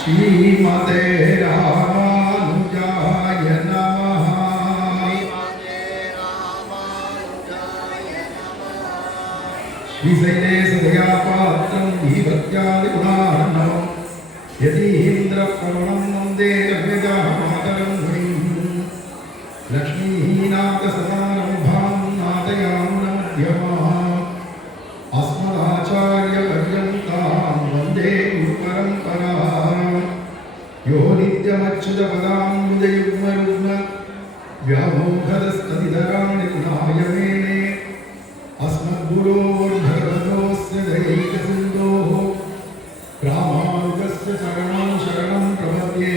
श्रीमते रामानुजाय नमः। श्रीशैलेशदयापात्रं दीभक्त्यादिगुणार्णवं यतीन्द्रप्रवणं वन्दे रम्यजामातरं मुनिं। लक्ष्मीनाथसमारम्भां नाथयामुनमध्यमाम् अस्मदाचार्यपर्यन्तां वन्दे गुरुपरम्पराम्। यो नित्यमच्युतपदाम्बुजयुग्मरुग्म व्यामोहदस्तदितराणि गुणायमेने अस्मद्गुरोर्भगवतोऽस्य दयैकसिन्धोः रामानुजस्य चरणं शरणं प्रपद्ये।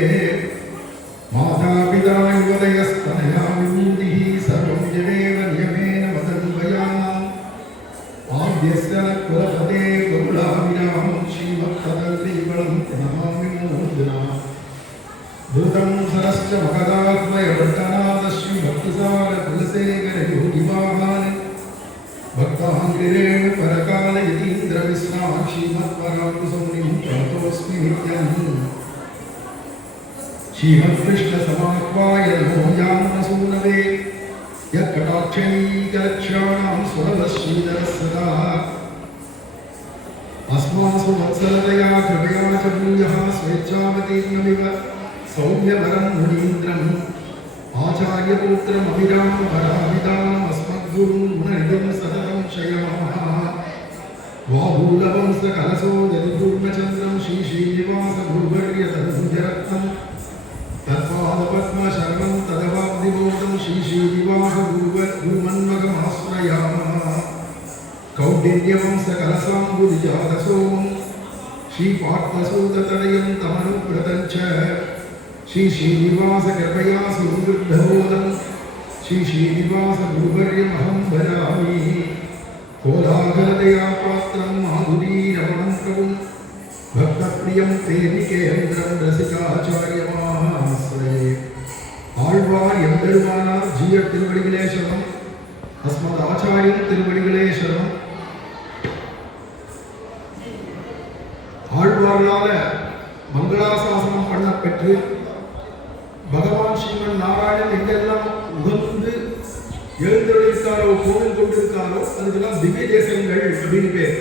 मातापिता युवतयस्तनया विभूतिः सर्वं यदेव नियमेन मदन्वयानाम्। आद्यस्य न कुलपते कुलाभिरामं श्रीमत्तदङ्ग्रीवलं प्रणमामि मूर्धना। धृतं सरश्च मकदात्मयवर्धनाथ श्रीभक्तिसारकुलशेखरयोगिवाहान् भक्ताङ्गिरेण परकाल यतीन्द्रविश्राम श्रीमत्पराङ्कुशमुनिं प्रणतोऽस्मि नित्यम्। श्रीमत्कृष्णसमाह्वाय नमो यामनसूनवे यत्कटाक्षैकलक्ष्याणां सुलभश्रीधरः सदा। अस्मासु वत्सलतया कृपया च भूयः स्वेच्छावतीर्णमिव सौम्यवरं मुनीन्द्रम् आचार्यपुत्रमभिरामपराभिधानम् अस्मद्गुरुं गुणनिधिं सततं शयामः। वाभूलवंशकलशोदधिपूर्णचन्द्रं श्रीश्रीनिवासगुरुवर्यतनुजरत्नं तत्पादपद्मशरणं तदवाब्धिबोधं श्रीश्रीनिवासगुरुमन्मगमाश्रयामः। कौण्डिन्यवंशकलशाम्बुदिजातसोमं श्रीपार्थसूततनयं तमनुव्रतं च श्रीश्रीनिवासकृपया सुहृद्बोधं श्रीश्रीनिवासगुरुवर्यमहं भजामि। कोलाहलतया पात्रं माधुरीरमणं प्रभुं भक्तप्रियं तेनिकेन्द्रं रसिकाचार्यमाश्रये। ஆழ்வார் எம்பெருமானார் ஜீயர் திருவடிகளே சரணம். அஸ்மதாச்சாரியன் திருவடிகளே சரணம். ஆழ்வார்களால மங்களாசாசனம் பண்ணப்பெற்று பகவான் ஸ்ரீமன் நாராயணன் எங்கெல்லாம் உகந்து எழுந்தருளிருக்காரோ கோவில் கொண்டிருக்காரோ அதுக்கெல்லாம் திவ்ய தேசங்கள் அப்படின்னு பேர்.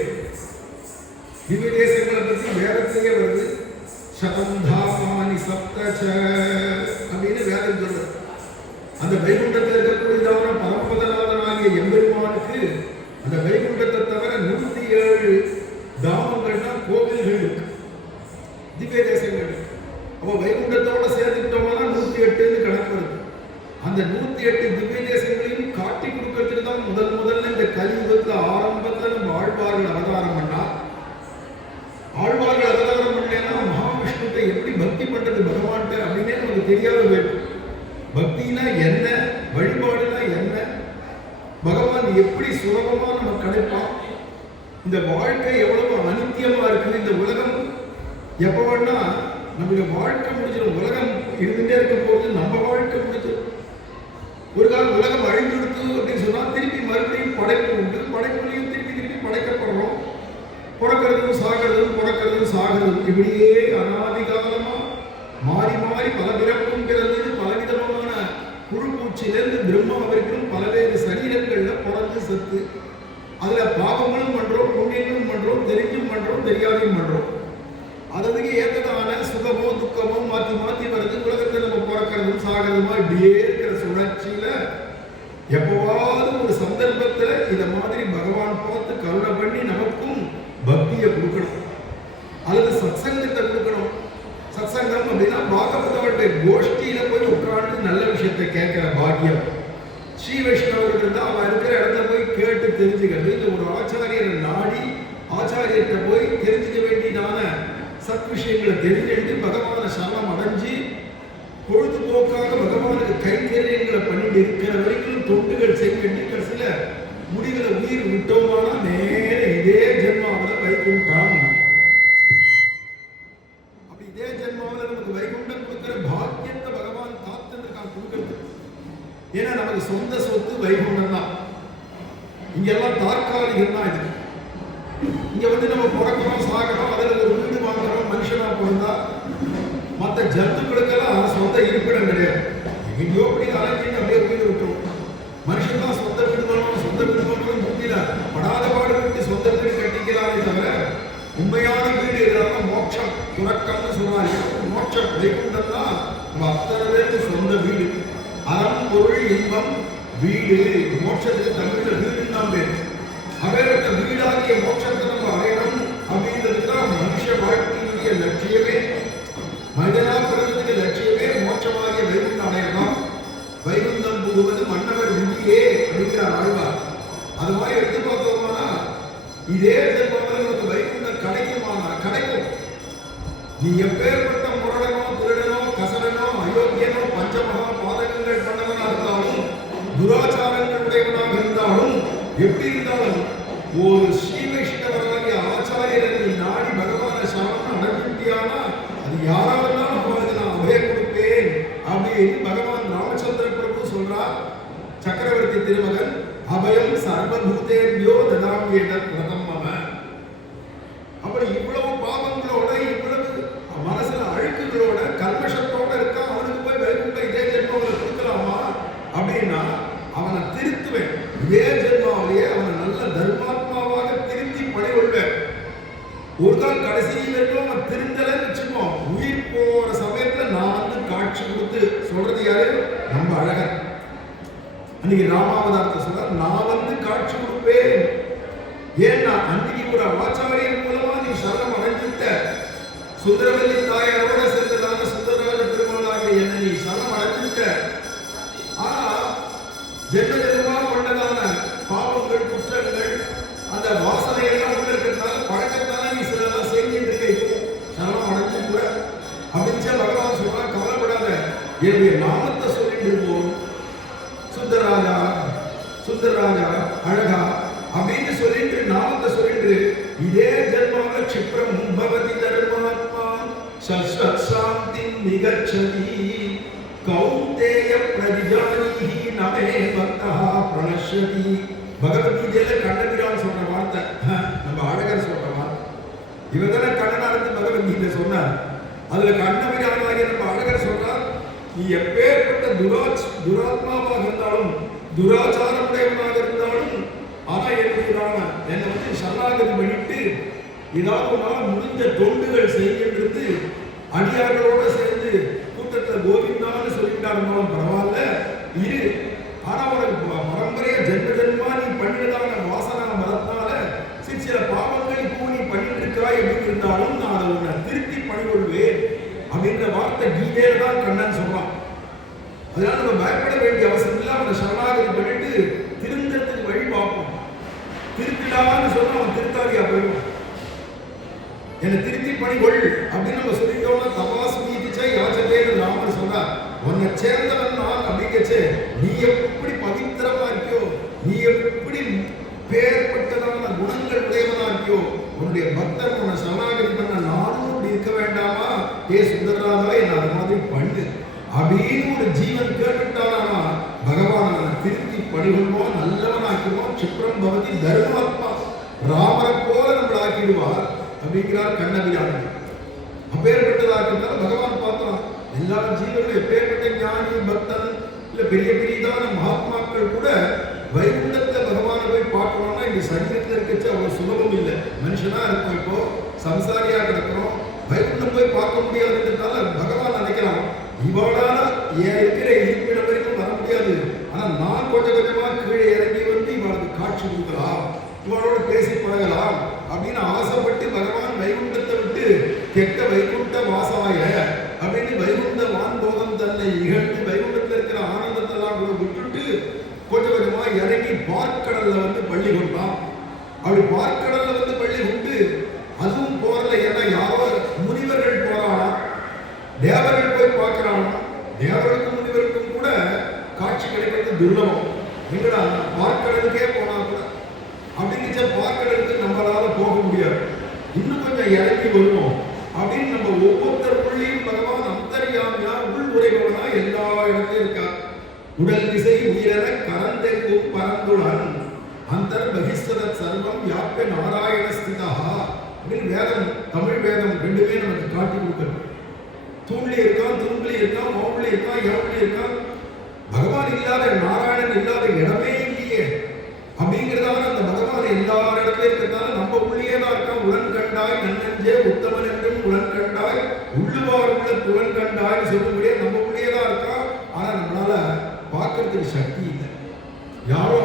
திவ்ய தேசங்களை பற்றி வேதத்திலேயே வருது. சதந்தாபானி சப்தச அப்படின்னு வேதம் சொல்றது. அந்த வைகுண்டத்தில் இருக்கக்கூடியதான பரமபதநாதனாகிய எம்பெருமானுக்கு அந்த வைகுண்டத்தை தவிர 107 தாமங்கள்னா கோவில்கள் இருக்கு, திவ்ய தேசங்கள் இருக்கு. அப்போ வைகுண்டத்தோட சேர்த்துக்கிட்டோம்னா 108 கணக்கு வருது. அந்த 108 திவ்ய தேசங்களையும் காட்டி கொடுக்கறதுக்கு தான் முதல்ல இந்த கலியுகத்துல ஆரம்பத்தில் நம்ம ஆழ்வார்கள் அவதாரம் பண்ணா. ஆழ்வார்கள் அவதாரம் பண்ணேன்னா மகாவிஷ்ணுவை எப்படி பக்தி பண்றது பகவான்கிட்ட அப்படின்னே நமக்கு தெரியாத போயிடும். பக்தினா என்ன, வழிபாடுனா என்ன, பகவான் எப்படி சுலபமா நம்ம கிடைப்பான், இந்த வாழ்க்கை எவ்வளவு அனித்தியமா இருக்குது, இந்த உலகம் எப்ப வேணா நம்மளுடைய வாழ்க்கை முடிஞ்சிடும், உலகம் இருந்துட்டே இருக்கும் போது நம்ம வாழ்க்கை முடிஞ்சிடும். ஒரு காலம் உலகம் அழிந்துடுத்து அப்படின்னு சொன்னா திருப்பி மறுபடியும் படைப்பு உண்டு, படைப்புலையும் திருப்பி படைக்கப்படுறோம். பிறக்கிறதும் சாகிறதும் பிறக்கிறதும் சாகிறதும் இப்படியே அனாதிகாலமா மாறி மாறி பல பிறப்பும் பிறந்து பலவிதமான புழு பூச்சியிலிருந்து பிரம்மம் வரைக்கும் பல்வேறு சரீரங்கள்ல பிறந்து செத்து அதுல பாவங்களும் பண்றோம், புண்ணியங்களும் பண்றோம், தெரிஞ்சும் பண்றோம், தெரியாதையும் பண்றோம். அதுக்கு ஏற்றதான சுகமோ துக்கமோ மாற்றி மாற்றி வருது. உலகத்தில் நம்ம பிறக்கிறதும் சாகிறதுமா இப்படியே இருக்கிற சுழற்சியில எப்பவாவது ஒரு சந்தர்ப்பத்துல இத மாதிரி பகவான் பார்த்து கருணை பண்ணி நமக்கும் பக்தியை கொடுக்கணும், அல்லது சத்சங்கத்தை கொடுக்கணும். சத்சங்கம் அப்படின்னா பாகவதவட்ட கோஷ்டியில போய் உட்கார்ந்து நல்ல விஷயத்தை கேட்கிற பாக்கியம். ஸ்ரீ வைஷ்ணவர்கள் தான் அவன் இருக்கிற இடத்துல போய் கேட்டு தெரிஞ்சுக்கிறது. இந்த ஒரு ஆச்சாரியரை நாடி ஆச்சாரியர்கிட்ட போய் தெரிஞ்சுக்க வேண்டியதான சத் விஷயங்களை தெரிஞ்சுட்டு பகவான சரணம் அடைஞ்சு பொழுதுபோக்காக பகவானுக்கு கைங்கரியங்களை பண்ணிட்டு இருக்கிற வரைக்கும் தொண்டுகள் செய்ய வேண்டிய கடைசியில முடிவுல உயிர் விட்டோமானா நேர இதே ஜென்மாவில வைகுண்டம். அப்படி இதே ஜென்மாவில நமக்கு வைகுண்டம் கொடுக்கிற பாக்கியத்தை பகவான் காத்துருக்கான் கொடுக்கிறது. ஏன்னா நமக்கு சொந்த சொத்து வைகுண்டம் தான். இங்கெல்லாம் தற்காலிகம் தான். இது இங்க வந்து நம்ம பிறக்கிறோம், சாகிறோம், அதில் ஒரு வீடு வாங்குறோம், மனுஷனா பிறந்தா ஜந்துக்களுக்கெல்லாம் சொந்த இருப்பிடம் கிடையாது. எங்கேயோ அப்படி அலைஞ்சிட்டு அப்படியே போய் விட்டுரும். மனுஷன் தான் சொந்த வீடு வேணும், சொந்த வீடு வேணும் முக்கில படாத பாடுபட்டு சொந்த வீடு கட்டிக்கிறாரே தவிர உண்மையான வீடு எதுனா மோட்சம் துறக்கம்னு சொல்றாங்க. மோட்சம் வைகுண்டம் தான் நம்ம அத்தனை பேருக்கு சொந்த வீடு. அறம் பொருள் இன்பம் வீடு. மோட்சத்துக்கு தமிழ்ல வீடுன்னு தான் பேரு. அவரோட வீடாகிய மோட்சத்தை நம்ம அடையணும் அப்படின்றது தான் மனுஷ வாழ்க்கையினுடைய லட்சியமே. மனிதனா பிறந்ததுக்கு லட்சியமே மோட்சமாகிய வைகுண்டம் அடையலாம். வைகுண்டம் புகுவது மன்னவர் விதியே அப்படிங்கிறார் ஆழ்வார். அது மாதிரி எடுத்து பார்த்தோம்னா இதே ஜென்மத்தில் நமக்கு வைகுண்டம் கிடைக்குமானா கிடைக்கும். நீ எப்பேற்பட்ட முரடனோ திருடனோ கசடனோ அயோக்கியனோ பஞ்சமகா பாதகங்கள் பண்ணவனா இருந்தாலும் துராச்சாரங்கள் உடையவனாக இருந்தாலும் எப்படி இருந்தாலும் ஒரு ஸ்ரீ வைஷ்ணவராகிய ஆச்சாரியரை நாடி பகவான சரணம் அடைஞ்சிட்டியானா அது யாராலும் அவருக்கு நான் அபயம் கொடுப்பேன் அப்படின்னு பகவான் ராமச்சந்திர பிரபு சொல்றார். சக்கரவர்த்தி திருமகன் அபயம் சர்வபூதேபியோ ததாமியேத பிரதம் மம. அப்படி இவ்வளவு பாவங்களோட இவ்வளவு மனசுல அழுக்குகளோட கல்மஷத்தோட இருக்கா, அவனுக்கு போய் வைகுண்ட இதே ஜென்மாவில கொடுக்கலாமா அப்படின்னா அவனை திருத்துவேன். இதே ஜென்மாவிலேயே அவனை நல்ல தர்மாத்மாவாக திருத்தி பணிகொள்வேன். ஒரு நாள் கடைசி வரைக்கும் அவன் திருந்தலன்னு வச்சுக்கோம். உயிர் போற சமயத்துல நான் வந்து காட்சி கொடுத்து சொல்றது யாரு? நம்ம அழகர். அன்னைக்கு ராமாவதாரத்தை சொல்ற நான் வந்து காட்சி கொடுப்பேன். ஏன்னா அன்னைக்கு ஒரு ஆச்சாரியன் மூலமா நீ சரணம் அடைஞ்சுட்ட. சுந்தரவல்லி தாயாரோட சேர்ந்ததான சுந்தரராஜ பெருமாளாகிய என்ன நீ சரணம் அடைஞ்சுட்ட. ஆனா ஜென்ம ஜென்மமா கொண்டதான பாவங்கள் குற்றங்கள் அந்த வாசனை எல்லாம் உள்ள இருக்கிறதுனால பழக்கத்தால நீ சிலதான் செஞ்சுட்டு இருக்க. இப்போ சரணம் அடைஞ்சு கூட அப்படிச்சா பகவான் சொல்றா கவலைப்படாத, என்னுடைய நாமத்தை சொல்லிட்டு போம். சுந்தரராஜா சுந்தரராஜா அழகா அப்படின்னு சொல்லிட்டு நாமத்தை சொல்லிட்டு இதே ஜென்மாவில க்ஷிப்ரம் பவதி தர்மாத்மா சஸ்வத் சாந்தி நிகச்சதி கௌந்தேய பிரதிஜானிஹி நமே பக்தா பிரணஷ்யதி. பகவத்கீதையில கண்ணபிரான் சொல்ற வார்த்தை, நம்ம அழகர் சொல்ற வார்த்தை. இவங்க தானே கண்ணனா இருந்து பகவத்கீதை சொன்னார். அதுல கண்ணபிரானாகிய நம்ம அழகர் சொல்றார், நீ எப்பேற்பட்ட துராத்மாவாக இருந்தாலும் துராச்சாரமுடையவனாக இருந்தாலும் ஆனா என்னை வந்து சரணாகதி பண்ணிட்டு ஏதாவது நாள் முடிஞ்ச தொண்டுகள் செய்கின்றது அடியார்களோட சேர்ந்து கூட்டத்துல கோவிந்தான்னு சொல்லிட்டா இருந்தாலும் பரவாயில்ல இரு. ஆனா உனக்கு பரம்பரையா ஜென்ம ஜென்மா நீ பண்ணினதான வாசனா மதத்தினால சில பாவங்கள் இப்போ நீ பண்ணிட்டு இருக்காய் எப்படி இருந்தாலும் நான் அதை உன்னை திருத்தி பணிகொள்வேன் அப்படின்ற வார்த்தை கீதையில தான் கண்ணன் சொல்றான். அதனால நம்ம பயப்பட வேண்டிய அவசியம் இல்லை. அவனை சரணாகதி பண்ணிட்டு திருந்தத்துக்கு வழி பார்ப்போம். திருத்திடான்னு சொன்னா அவன் திருத்தாரியா போயிடுவான். என்னை திருத்தி பணிகொள் அப்படின்னு நம்ம சொல்லிட்டோம்னா தபாஸ்மீதிச்சா யாச்சதேன்னு ராமர் சொல்றார். உன்னை சேர்ந்தவன் நான் அப்படிங்கச்சே நீ எப்படி பவித்திரமா இருக்கியோ, நீ எப்படி பேர்பட்டதான குணங்கள் உடையவனா இருக்கியோ, உன்னுடைய பக்தர் உன்னை சரணாகதி பண்ண நானும் அப்படி இருக்க வேண்டாமா? ஏ சுந்தரராஜா என்ன அது மாதிரி பண்ணு அப்படின்னு ஒரு ஜீவன் கேட்டுட்டானா பகவான் திருத்தி பணிகொள்வோம், நல்லவனாக்கிடுவோம். க்ஷிப்ரம் பவதி தர்மாத்மா, ராமரை போல நம்மளை ஆக்கிடுவார் அப்படிங்கிறார் கண்ணபிரான். அப்பேற்பட்டதாக்குனால பகவான் பார்த்தான் எல்லா ஜீவர்களும் எப்பேற்பட்ட ஞானி பக்தன் இல்ல பெரிய பெரியதான மகாத்மாக்கள் கூட வைகுண்டத்துல பகவானை போய் பார்க்கணும்னா இந்த சரீரத்தில் இருக்கச்சு அவ்வளவு சுலபம் இல்லை. மனுஷனா இருக்கும், இப்போ சம்சாரியா கிடக்கிறோம், வைகுண்டம் போய் பார்க்க முடியாதுன்றதுனால பகவான் நினைக்கிறான் இவளால ஏன் இருக்கிற இருப்பிடம் வரைக்கும் வர முடியாது. ஆனா நான் கொஞ்சம் கொஞ்சமா கீழே இறங்கி வந்து இவளுக்கு காட்சி கொடுக்கலாம், இவளோட பேசி பழகலாம் அப்படின்னு ஆசைப்பட்டு பகவான் வைகுண்டத்தை விட்டு கெட்ட வைகுண்ட வாசாய அப்படின்னு வைகுண்ட வான்போகம் தன்னை இகழ்ந்து வைகுண்டத்தில் இருக்கிற ஆனந்தத்தெல்லாம் கூட விட்டுட்டு கொஞ்சம் கொஞ்சமா இறங்கி பார்க்கடல்ல வந்து பள்ளி கொண்டான். அப்படி பார்க்கடல்ல வந்து பள்ளி கொண்டு அதுவும் போறல. ஏன்னா யாரோ முனிவர்கள் போறானா, தேவர்கள் போய் பார்க்கிறானா, தேவர்களுக்கும் முனிவருக்கும் கூட காட்சி கிடைக்கிறது துர்லபம். எங்கடா பார்க்கடலுக்கே போனா கூட அப்படிங்கிற பார்க்கடலுக்கு நம்மளால போக முடியாது, இன்னும் கொஞ்சம் இறங்கி வருவோம் அப்படின்னு நம்ம ஒவ்வொருத்தருக்குள்ளேயும் பகவான் அந்தர்யாமியா உள் உரைபவனா எல்லா இடத்தையும் இருக்கார். உடல் திசை உயிரென கரந்தெங்கும் பரந்துடன் அந்தர் பகிஷ்டத சர்வம் யாப்ப நாராயண ஸ்திதா அப்படின்னு வேதம், தமிழ் வேதம் ரெண்டுமே நமக்கு காட்டி கொடுக்கிறது. தூண்லி இருக்கான், துரும்புலி இருக்கான், மவுண்ட்லி இருக்கான், எவன்லி இருக்கான். பகவான் இல்லாத, நாராயணன் இல்லாத இடமே இல்லையே. அப்படிங்கிறதால அந்த பகவான் எல்லா இடத்துல இருக்கிறதால நம்ம உள்ளே தான் இருக்கான். உடன் கண்டாய் நன்னஞ்சே உத்தமன் என்றும் உடன் கண்டாய் உள்ளுவார் உள்ள புலன் கண்டாய் சொல்லக்கூடிய நம்ம உள்ளே தான் இருக்கான். ஆனா நம்மளால பார்க்கறதுக்கு சக்தி இல்லை. யாரோ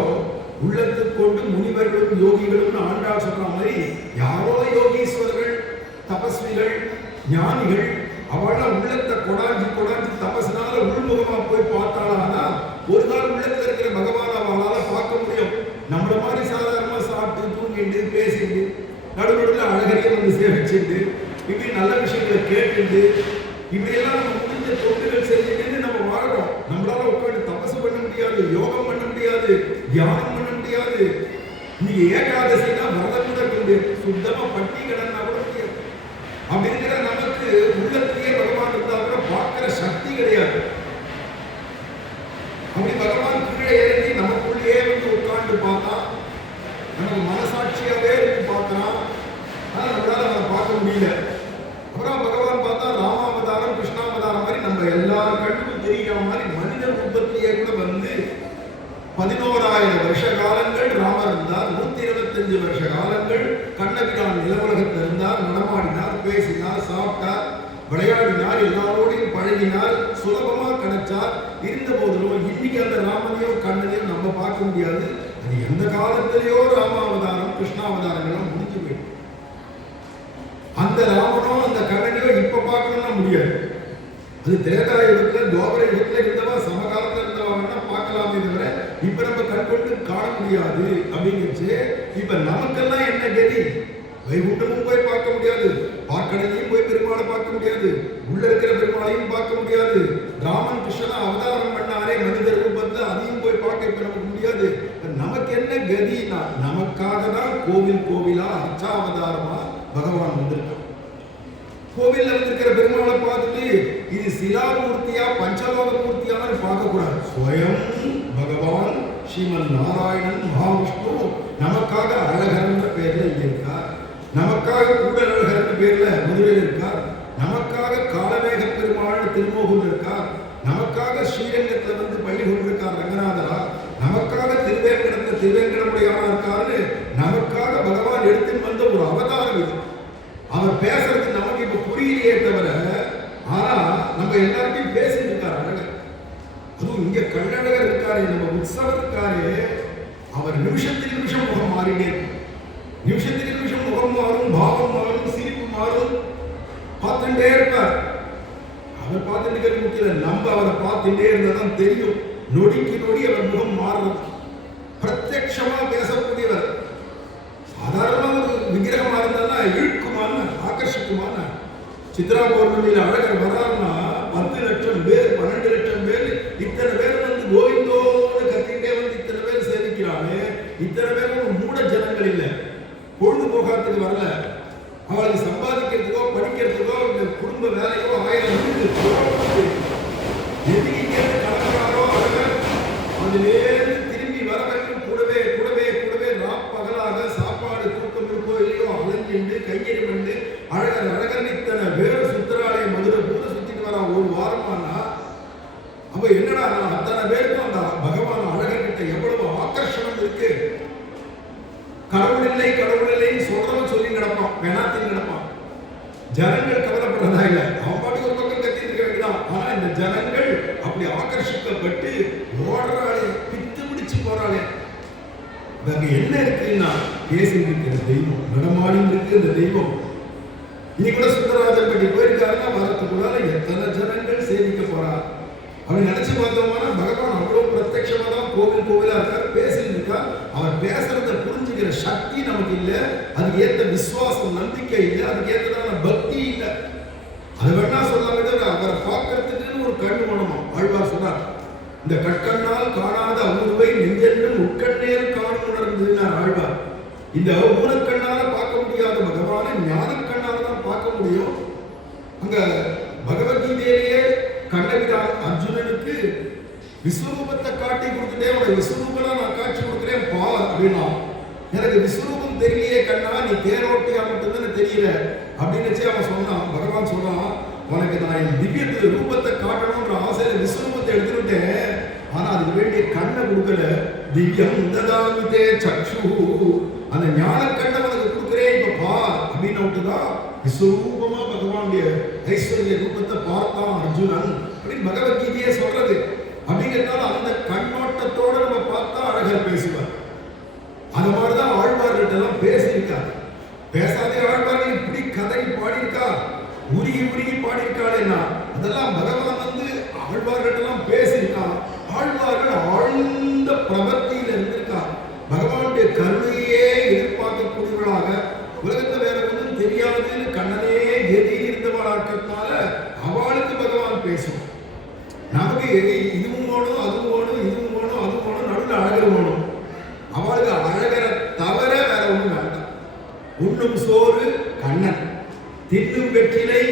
உள்ளத்துக்கு கொண்டு முனிவர்களும் யோகிகளும் ஆண்டாள் சொல்ற மாதிரி யாரோ யோகீஸ்வரர்கள், தபஸ்விகள், ஞானிகள் அவள உள்ளத்தை கொடாஞ்சி கொடாஞ்சி தபஸ்னால உள்முகமா போய் பார்த்தாளானா ஒரு நாள் உள்ளத்துல இருக்கிற பகவான் அவளால பார்க்க முடியும். நம்மள மாதிரி சாதாரணமா சாப்பிட்டு தூங்கிட்டு பேசிட்டு நடுநடுல அழகரிய வந்து சேவிச்சுட்டு இப்படி நல்ல விஷயங்களை கேட்டுட்டு இப்படியெல்லாம் நம்ம முடிஞ்ச தொண்டுகள் செஞ்சுட்டு நம்ம வாழறோம். நம்மளால உட்காந்து தபசு பண்ண முடியாது, யோகம் பண்ண முடியாது, தியானம் பண்ண முடியாது. நீங்க ஏகாதசினா விரதம் கூட கொண்டு சுத்தமா பட்டி கடன்னா கூட முடியாது. அப்படி இருக்கிற நமக்கு உள்ளத்திலேயே பகவான் இருந்தா கூட பார்க்கிற சக்தி கிடையாது. அப்படி பகவான் கீழே இறங்கி நமக்குள்ளேயே வந்து உட்கார்ந்து பார்த்தா நமக்கு மனசாட்சியாவே இருந்து பார்க்கலாம். ஆனா நம்மளால அதை பார்க்க முடியல. அப்புறம் பகவான் பார்த்தா ராமாவதாரம், கிருஷ்ணாவதாரம் மாதிரி நம்ம எல்லா கண்ணுக்கும் தெரிகிற மாதிரி மனித ரூபத்திலேயே கூட வந்து 11,000 வருஷ காலங்கள் ராமர் இருந்தார். 125 வருஷ காலங்கள் கண்ணபிரான் நிலவுலகத்தில் இருந்தார். நடமாடினார், பேசினார், சாப்பிட்டார், விளையாடினார், எல்லாரோடையும் பழகினார், சுலபமா கிடைச்சார். இருந்த போதிலும் இன்னைக்கு அந்த ராமனையும் கண்ணனையும் நம்ம பார்க்க முடியாது. அது எந்த காலத்திலேயோ ராமாவதாரம், கிருஷ்ணாவதாரங்கள்லாம் முடிஞ்சு போயிடும். அந்த ராமனோ அந்த கண்ணனையோ இப்ப பார்க்கணும்னா முடியாது. அது திரேதா யுகத்துல, துவாபர யுகத்துல இருந்தவா, சமகாலத்துல இருந்தவா வேணா பார்க்கலாமே தவிர இப்ப நம்ம கண்கொண்டு காண முடியாது. அப்படிங்கிறச்சு இப்ப நமக்கெல்லாம் என்ன கதி? வைகுண்டமும் போய் பார்க்க முடியாது, பார்க்கடலையும் போய் பெருமாளை பார்க்க முடியாது, உள்ள இருக்கிற பெருமாளையும் பார்க்க முடியாது. ராமன் கிருஷ்ணன் அவதாரம் பண்ணாரே மனித ரூபத்துல, அதையும் போய் பார்க்க இப்ப நமக்கு முடியாது. நமக்கு என்ன கதினா நமக்காக தான் கோவில் கோவிலா அர்ச்சாவதாரமா பகவான் வந்திருக்கான். கோவில்ல வந்திருக்கிற பெருமாளை பார்த்துட்டு இது சிலாமூர்த்தியா பஞ்சலோக மூர்த்தியான்னு பார்க்க கூடாது. ஸ்வயம் பகவான் ஸ்ரீமன் நாராயணன் மகாவிஷ்ணு நமக்காக அழகர்ன்ற பேர்ல இங்க இருக்கார். நமக்காக கூடலழகர்ன்ற பேர்ல மதுரையில் இருக்கார். நமக்காக காலவேக பெருமாள் திருமோகூர் இருக்கார். நமக்காக ஸ்ரீரங்கத்துல வந்து பள்ளி கொண்டிருக்கார் ரங்கநாதரா. நமக்காக திருவேங்கடத்துல திருவேங்கடமுடையானா இருக்காரு. நமக்காக பகவான் எடுத்து வந்த ஒரு அவதாரம் இது. அவர் பேசுறது நமக்கு இப்ப புரியலையே தவிர, ஆனா நம்ம எல்லாருக்கும் பேசிட்டு இருக்காரு அழகர். அதுவும் இங்க கண்ணழகர் இருக்காரு, நம்ம உற்சவர் இருக்காரு. அவர் நிமிஷத்துக்கு நிமிஷம் முகம் மாறிட்டே இருக்கு. நிமிஷத்துக்கு நிமிஷம் முகம் மாறும், பாவம் மாறும், சிரிப்பு மாறும், பார்த்துட்டே இருப்பார். அவர் பார்த்துட்டு இருக்கிறது முக்கியம், நம்ம அவரை பார்த்துட்டே இருந்தாதான் தெரியும். நொடிக்கு நொடி அவர் முகம் மாறுறது. பிரத்யட்சமா பேசக்கூடியவர். சாதாரண ஒரு விக்கிரகமா இருந்தா இழுக்குமான, ஆகர்ஷிக்குமான. சித்ரா பௌர்ணமியில அழகர் வராருன்னா 10 லட்சம் பேர், 12 லட்சம் பேர், இத்தனை பேர் வந்து கோவிந்தோன்னு கத்திட்டே வந்து இத்தனை பேர் சேவிக்கிறாங்க. இத்தனை பேரும் மூட ஜனங்கள் இல்லை, பொழுது போகாததுக்கு வரல. அவளுக்கு சம்பாதிக்கிறதுக்கோ படிக்கிறதுக்கோ குடும்ப வேலையோ 1000 கலக்கிறாரோ அழகர் அதிலேருந்து திரும்பி வர வரைக்கும் கூடவே கூடவே கூடவே பகலாக சாப்பாடு தூக்கம் இருக்கோ இல்லையோ அலைஞ்சிண்டு கையெறி பண்ணு அழகர் அழகர் இத்தனை வேறு சுத்திராலய மதுரை பூர சுத்திட்டு வரா ஒரு வாரமானா. அப்ப என்னடா அத்தனை பேருக்கும் அந்த பகவான் அழகர் கிட்ட எவ்வளவு ஆகர்ஷணம் இருக்கு. கடவுள் இல்லை கடவுள் இல்லைன்னு சொல்றவன் சொல்லி நடப்பான், வேணாத்தின்னு நடப்பான். ஜனங்கள் கவலைப்படுறதா இல்லை, அவன் பாட்டுக்கு ஒரு பக்கம் கத்திட்டு இருக்க வேண்டியதான். ஆனா இந்த ஜனங்கள் அப்படி ஆகர்ஷிக்கப்பட்டு ஓடுறாளே, பித்து பிடிச்சு போறாளே. அங்க என்ன இருக்குன்னா பேசிட்டு இருக்கிற தெய்வம், நடமாடி இருக்கு இந்த தெய்வம். இனி கூட சுந்தரராஜன் பற்றி போயிருக்காருன்னா வரத்துக்குள்ளால எத்தனை ஜனங்கள் சேவிக்க போறா. அப்படி நினைச்சு பார்த்தோம்னா பகவான் அவ்வளவு பிரத்யட்சமா தான் கோவில் கோவிலா இருக்காரு, பேசிட்டு இருக்கா. அவர் பேசுறத புரிஞ்சுக்கிற சக்தி நமக்கு இல்லை, அதுக்கு ஏற்ற விசுவாசம் நம்பிக்கை இல்லை, அதுக்கு ஏற்றதான பக்தி இல்லை. அது வேணா சொல்லாம அவரை பார்க்கறதுக்குன்னு ஒரு கண்ணு வேணுமா. ஆழ்வார் சொன்னார், இந்த கட்கண்ணால் காணாத அமுதுவை நெஞ்சென்றும் உட்கண்ணேல் காணும் உணர்ந்ததுன்னா ஆழ்வார். இந்த ஊனக்கண்ணால பார்க்க முடியாத பகவானை ஞானக்கண்ணால தான் பார்க்க முடியும். அங்க பகவத்கீதையிலேயே கண்ணபிரான் அர்ஜுனனுக்கு விஸ்வரூபத்தை காட்டி கொடுத்துட்டே, உனக்கு விஸ்வரூபனா நான் காட்சி கொடுக்குறேன் பார் அப்படின்னா. எனக்கு விஸ்வரூபம் தெரியலையே கண்ணா, நீ தேரோட்டியா மட்டும்தான் தெரியல அப்படின்னு அவன் சொன்னான். பகவான் சொல்றான், உனக்கு நான் என் திவ்ய ரூபத்தை காட்டணும்ன்ற ஆசையில விஸ்வரூபத்தை எடுத்துக்கிட்டேன். ஆனா அதுக்கு வேண்டிய கண்ணை கொடுக்கல. திவ்யம் ததாமிதே சக்ஷு, அந்த ஞான கண்ணை உனக்கு கொடுக்குறேன் இப்ப பார் அப்படின்னு விட்டுதான் விஸ்வரூபமா பகவானுடைய ஐஸ்வர்ய ரூபத்தை பார்த்தான் அர்ஜுனன் அப்படின்னு பகவத்கீதையே சொல்றது. அப்படிங்கிறதுனால அந்த கண்ணோட்டத்தோட நம்ம பார்த்தா அழகர் பேசுவார். அந்த மாதிரிதான் ஆழ்வார்கிட்ட எல்லாம் பேசியிருக்காரு. பேசாதே ஆழ்வார்கள் இப்படி கதை பாடியிருக்கா, உருகி உருகி பாடியிருக்காளேன்னா அதெல்லாம் பகவான் ஆழ்வார்கிட்ட எல்லாம் பேசியிருக்கான். ஆழ்வார்கள் ஆழ்ந்த பிரபத்தியில் இருந்திருக்கா. பகவானுடைய கருணையே எதிர்பார்க்கக்கூடியவர்களாக, உலகத்தை வேற ஒன்றும் தெரியாதுன்னு கண்ணனே எதி இருந்தவளாக்கிறதுனால அவளுக்கு பகவான் பேசும். நமக்கு இதுவும் வேணும், அதுவும் வேணும், இதுவும் வேணும், அதுவும் வேணும், நடுவில் அழகர் வேணும். அவளுக்கு அழகரை தவிர வேற ஒன்றும் வேண்டாம். உண்ணும் சோறு கண்ணன், தின்னும் வெற்றிலை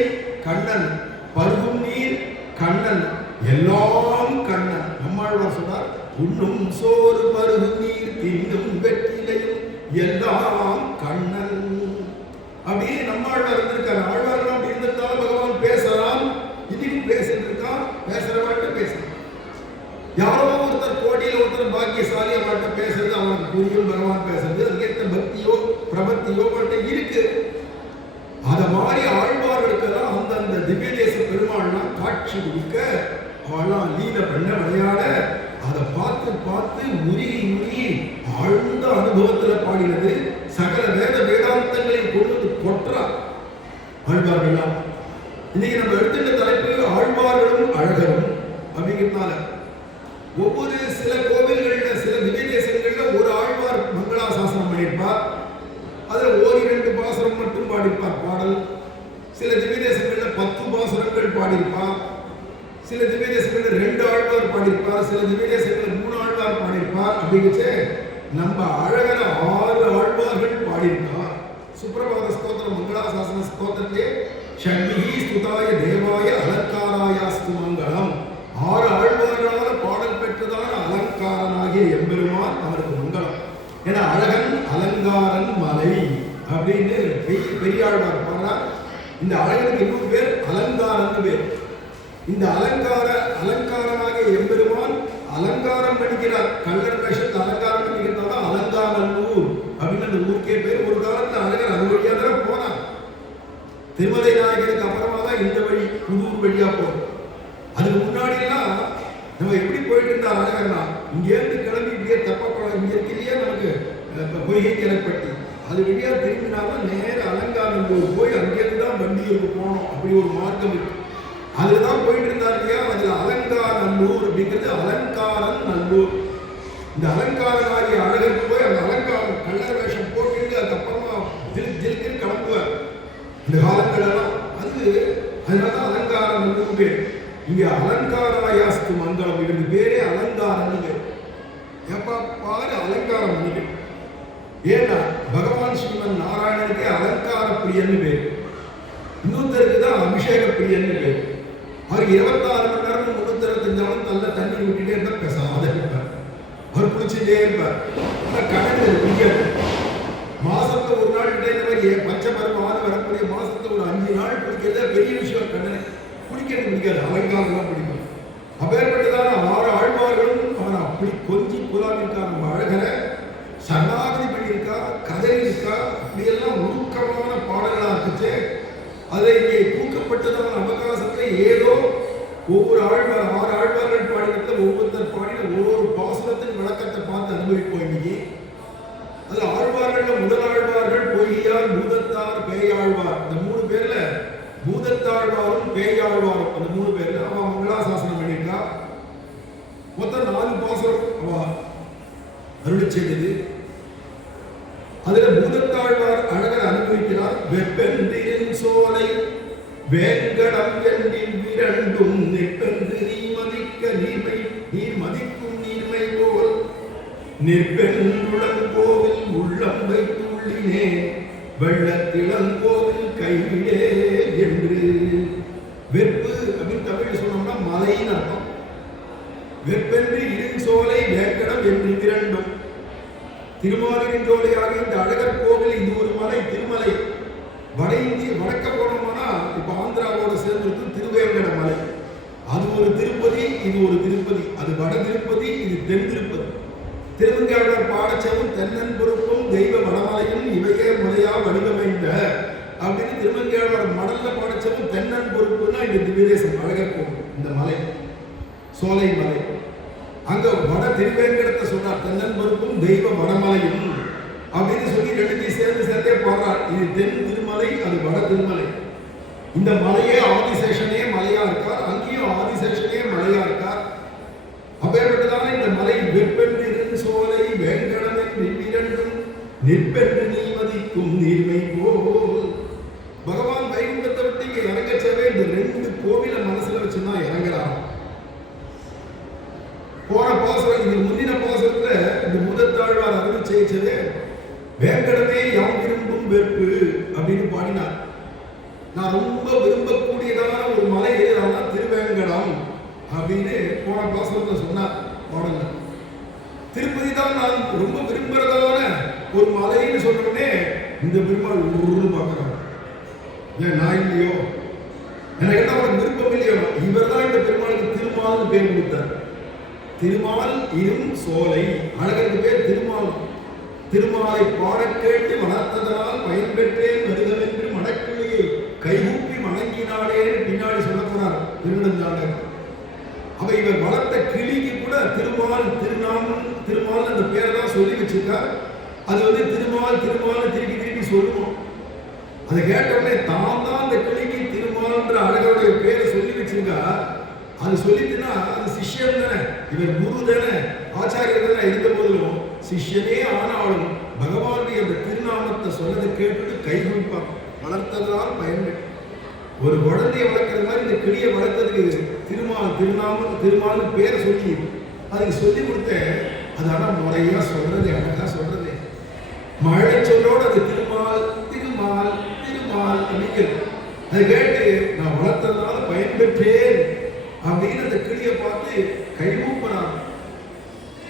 கண்ணன், பருகும் நீர் கண்ணன், எல்லாம் கண்ணன். நம்மாழ்வார் சொன்னார், உண்ணும் சோறு பருகும் நீர் தின்னும் வெற்றிலையும் எல்லாம் கண்ணன். அப்படியே நம்மாழ்வார் இருந்திருக்காரு. ஆழ்வார்கள் அப்படி இருந்திருந்தாலும் பகவான் பேசலாம், இதுவும் பேசிட்டு இருக்கான். பேசுறவாட்ட பேசுறான். யாரோ ஒருத்தர் கோடியில் ஒருத்தர் பாக்கியசாலி அவர்கிட்ட பேசுறது அவனுக்கு புரியும். பகவான் பேசுறது அதுக்கேற்ற பக்தியோ பிரபத்தியோ அவர்கிட்ட இருக்கு. அத மாதிரி ஆழ்வார்களுக்கெல்லாம் அந்தந்த திவ்ய தேச பெருமாள்லாம் காட்சி கொடுக்க, அவெல்லாம் லீல பண்ண விளையாட, அதை பார்த்து பார்த்து உருகி உருகி ஆழ்ந்த அனுபவத்துல பாடினது. சகல வேத வேதாந்தங்களையும் கொண்டு கொற்றா ஆழ்வார்கள்லாம். இன்னைக்கு நம்ம எடுத்துட்ட தலைப்பு ஆழ்வார்களும் அழகரும் அப்படிங்கிறதுனால ஒவ்வொரு சில கோவில்கள்ல சில திவ்ய தேசங்கள்ல ஒரு ஆழ்வார் மங்களாசாசனம் பண்ணியிருப்பார். அதுல ஓர் 2 பாசுரம் மட்டும் பாடியிருப்பார் பாடல். சில திவ்ய தேசங்கள்ல 10 பாசுரங்கள் பாடியிருப்பார். சில திவ்ய தேசங்கள்ல 2 ஆழ்வார் பாடியிருப்பார். சில திவ்ய தேசங்கள்ல 3 ஆழ்வார் பாடியிருப்பார். அப்படிங்கச்சு நம்ம அழகர 6 ஆழ்வார்கள் பாடியிருக்கார். சுப்ரபாத ஸ்தோத்திரம் மங்களாசாசன ஸ்தோத்திரத்திலே ஷண்மிஹி ஸ்துதாய தேவாய அலங்காராயாஸ்து மங்களம். 6 ஆழ்வார்களால் பாடல் பெற்றதான அலங்காரனாகிய எம்பெருமான் அவருக்கு மங்களம். ஏன்னா அழகன் அலங்காரன் மலை அப்படின்னு பெரியாழ்வார் பாடுறார். இந்த அழகனுக்கு இன்னொரு பேர் அலங்காரன் பேர். இந்த அலங்காரனாகிய எம்பெருமான் அலங்காரம் பண்ணிக்கிறார். கள்ளர் வேஷத்தை அலங்காரம் பண்ணிக்கிறதா அலங்காரல்லூர் அப்படின்னு அந்த ஊருக்கே பேர். ஒரு காலத்துல அழகர் அது வழியா தான் போனார். திருமலை நாயகருக்கு அப்புறமா தான் இந்த வழி புதூர் வழியா போகும். அதுக்கு முன்னாடி எல்லாம் நம்ம எப்படி போயிட்டு இருந்தா அழகர்னா, இங்கேருந்து கிளம்பி இப்படியே தப்பப்படம் இங்க இருக்கிலேயே நமக்கு பொய்கை கிளப்பட்டி அது வழியா திரும்பினாலும் நேர அலங்காநல்லூர் போய் அங்கேருந்து தான் வண்டியூருக்கு போனோம். அப்படி ஒரு மார்க்கம் இருக்கு. அதுதான் போயிட்டு இருந்தார் இல்லையா. அதுல அலங்காநல்லூர் அப்படிங்கிறது அலங்காரன் நல்லூர். இந்த அலங்காரனாகிய அழகருக்கு போய் அந்த அலங்காரம் கள்ளர் வேஷம் போட்டு அதுக்கப்புறமா ஜிலுக்குன்னு கிளம்புவார் இந்த காலங்கள் எல்லாம். அதனாலதான் அலங்காரம் நல்லூர் பேர். இங்க அலங்காராயாஸ்து மங்களம், இவருக்கு பேரே அலங்காரம் பேர். எப்ப பாரு அலங்காரம் பண்ணிக்க. ஏன்னா பகவான் ஸ்ரீமன் நாராயணனுக்கே அலங்கார பிரியன்னு பேர். இன்னொருத்தருக்கு தான் அபிஷேக பிரியன்னு பேர். அவர் 24 மணி நேரம் 365 நல்ல தண்ணீர் விட்டுட்டே இருந்தா பேசாத இருப்பார். அவர் குளிச்சுட்டே இருப்பார். கடல் பிடிக்காது. மாசத்துல ஒரு நாள் கிட்ட இந்த மாதிரி பச்சை பருவம் வரக்கூடிய மாசத்துல ஒரு 5 நாள் குளிக்கிறதா பெரிய விஷயம். கடனை குளிக்கிறது பிடிக்காது, அலங்காரம் பிடிக்கும். அப்பேற்பட்டதான 6 ஆழ்வார்களும் அவன் அப்படி கொஞ்சி புலாமிருக்கா. நம்ம அழகரை சரணாகதி பண்ணியிருக்கா, கதை இருக்கா, அப்படியெல்லாம் உருக்கமான பாடல்களா இருந்துச்சு. அதை இங்கே தூக்கப்பட்டதான அவகாசத்துல ஏதோ ஒவ்வொரு ஆழ்வார் 6 ஆழ்வார்கள் பாடினத்துல ஒவ்வொருத்தர் பாடின ஒரு பாசுரத்தின் விளக்கத்தை பார்த்து அனுபவிப்போம் இன்னைக்கு. அதுல ஆழ்வார்கள் முதல் ஆழ்வார்கள் பொய்யார், பூதத்தார், பேயாழ்வார். இந்த 3 பேர்ல பூதத்தாழ்வாரும் பேயாழ்வாரும் அந்த 3 பேர்ல அவன் மங்களாசாசனம் பண்ணியிருக்கா. மொத்தம் 4 பாசுரம் அவ அருளி செய்தது. அதுல பூதத்தாழ்வார் அழகர் அனுபவிக்கிறார். வெப்பென்றின் சோலை வேங்கடம் என்றின் விரண்டும் நிற்பென்று நீ மதிக்க நீர்மை நீர் மதிக்கும் நீர்மை போல் நிற்பென்றுடன் கோவில் உள்ளம் வைத்துள்ளினே வெள்ளத்திளங்கோவில் கைவிடே என்று. வெப்பு அப்படின்னு தமிழ் சொன்னோம்னா மலைன்னு அர்த்தம். வெப்பென்று இருஞ்சோலை வேங்கடம் என்று இரண்டும் திருமாலிருஞ்சோலையாக இந்த அழகர் கோவில் இது ஒரு மலை, திருமலை. வட இந்திய வடக்க போனோம்னா இப்ப ஆந்திராவோட சேர்ந்து திருவேங்கட மலை, அது ஒரு திருப்பதி, இது ஒரு திருப்பதி. அது வட திருப்பதி, இது தென் திருப்பதி. திருமங்கையாளர் பாடச்சவும் தென்னன் பொறுப்பும் தெய்வ வடமலையும் இவையே முறையா வடிவமைந்த அப்படின்னு திருமங்கையாளர் மடல்ல பாடச்சவும் தென்னன் பொறுப்புன்னா இந்த திவ்யதேசம் அழகர் கோவில், இந்த மலை சோலை மலை. அங்க வட திருவேங்கடத்தை சொன்னார், தென்னன் பொறுப்பும் தெய்வ வடமலையும் அப்படின்னு சொல்லி ரெண்டுத்தையும் சேர்ந்தே பாடுறார். இது தென் திருமலை, அது வட திருமலை. இந்த மலையே ஆதிசேஷனே மலையா இருக்கார், அங்கேயும் ஆதிசேஷனே மலையா இருக்கார். அப்பேற்பட்டதான இந்த மலை வெப்பென்று சோலை வேங்கடமின் நிற்பிரண்டும் நிற்பென்று நீ மதிக்கும் நீர்மை போல். பகவான் வைகுண்டத்தை விட்டு இங்க இறங்கச்சவே இந்த 2 கோவில மனசுல வச்சுதான் இறங்குறான். போன பாசுரம், இது முந்தின பாசுரத்துல இந்த முதத்தாழ்வார் அருள் செய்தது வேங்கடமே யாம் விரும்பும் வெறுப்பு அப்படின்னு பாடினார். நான் ரொம்ப விரும்பக்கூடியதான ஒரு மலை எதுனா திருவேங்கடம் அப்படின்னு போன பாசுரத்துல சொன்னார் பாடல. திருப்பதி தான் நான் ரொம்ப விரும்புறதான ஒரு மலைன்னு சொன்னோடனே இந்த பெருமாள் ஊரு பார்க்கிறாங்க. ஏன் நான் இல்லையோ, எனக்கு என்ன அவனுக்கு விருப்பம் இல்லையோ, இவர் தான் இந்த பெருமாளுக்கு திருமால்னு பேர் கொடுத்தார். திருமால் இரும் சோலை, அழகருக்கு பேர் திருமால். திருமாலை பாட கேட்டு வளர்த்ததனால் பயன் பெற்றேன் வருகவென்று மடக்கிளியை கைகூப்பி வணங்கினாடேன்னு பின்னாடி சொல்ல போனார் திருநெடுஞ்சாண்டர். அவ இவர் வளர்த்த கிளிக்கு கூட திருமால் திருமால் அந்த பேரை தான் சொல்லி வச்சிருக்கார். அது திருமால் திருமால் திருப்பி சொல்லுவோம். அதை கேட்டவுடனே தான் அந்த கிளிக்கு திருமால்ன்ற அழகருடைய பேரை சொல்லி வச்சிருக்கா. அது சொல்லிட்டுனா அது சிஷ்யன் தானே, இவர் குரு தானே, ஆச்சாரியர் தானே. இருந்த போதிலும் சிஷ்யனே ஆனாலும் பகவானுடைய அந்த திருநாமத்தை சொன்னதை கேட்டுட்டு கை குவிப்பான். வளர்த்ததால் பயன்பெற்று ஒரு குழந்தைய வளர்க்கிற மாதிரி இந்த கிளியை வளர்த்ததுக்கு திருமால்னு பேரை சொல்லி அதுக்கு சொல்லி கொடுத்தேன். அது ஆனால் முறையா சொல்றது, அழகா சொல்றது. மழை சொல்லோடு அது திருமால் திருமால் திருமால் அப்படிங்கிறது. அதை கேட்டு நான் வளர்த்ததுனால பயன்பெற்றேன் அப்படின்னு அந்த கிளியை பார்த்து கைகூப்பினான்.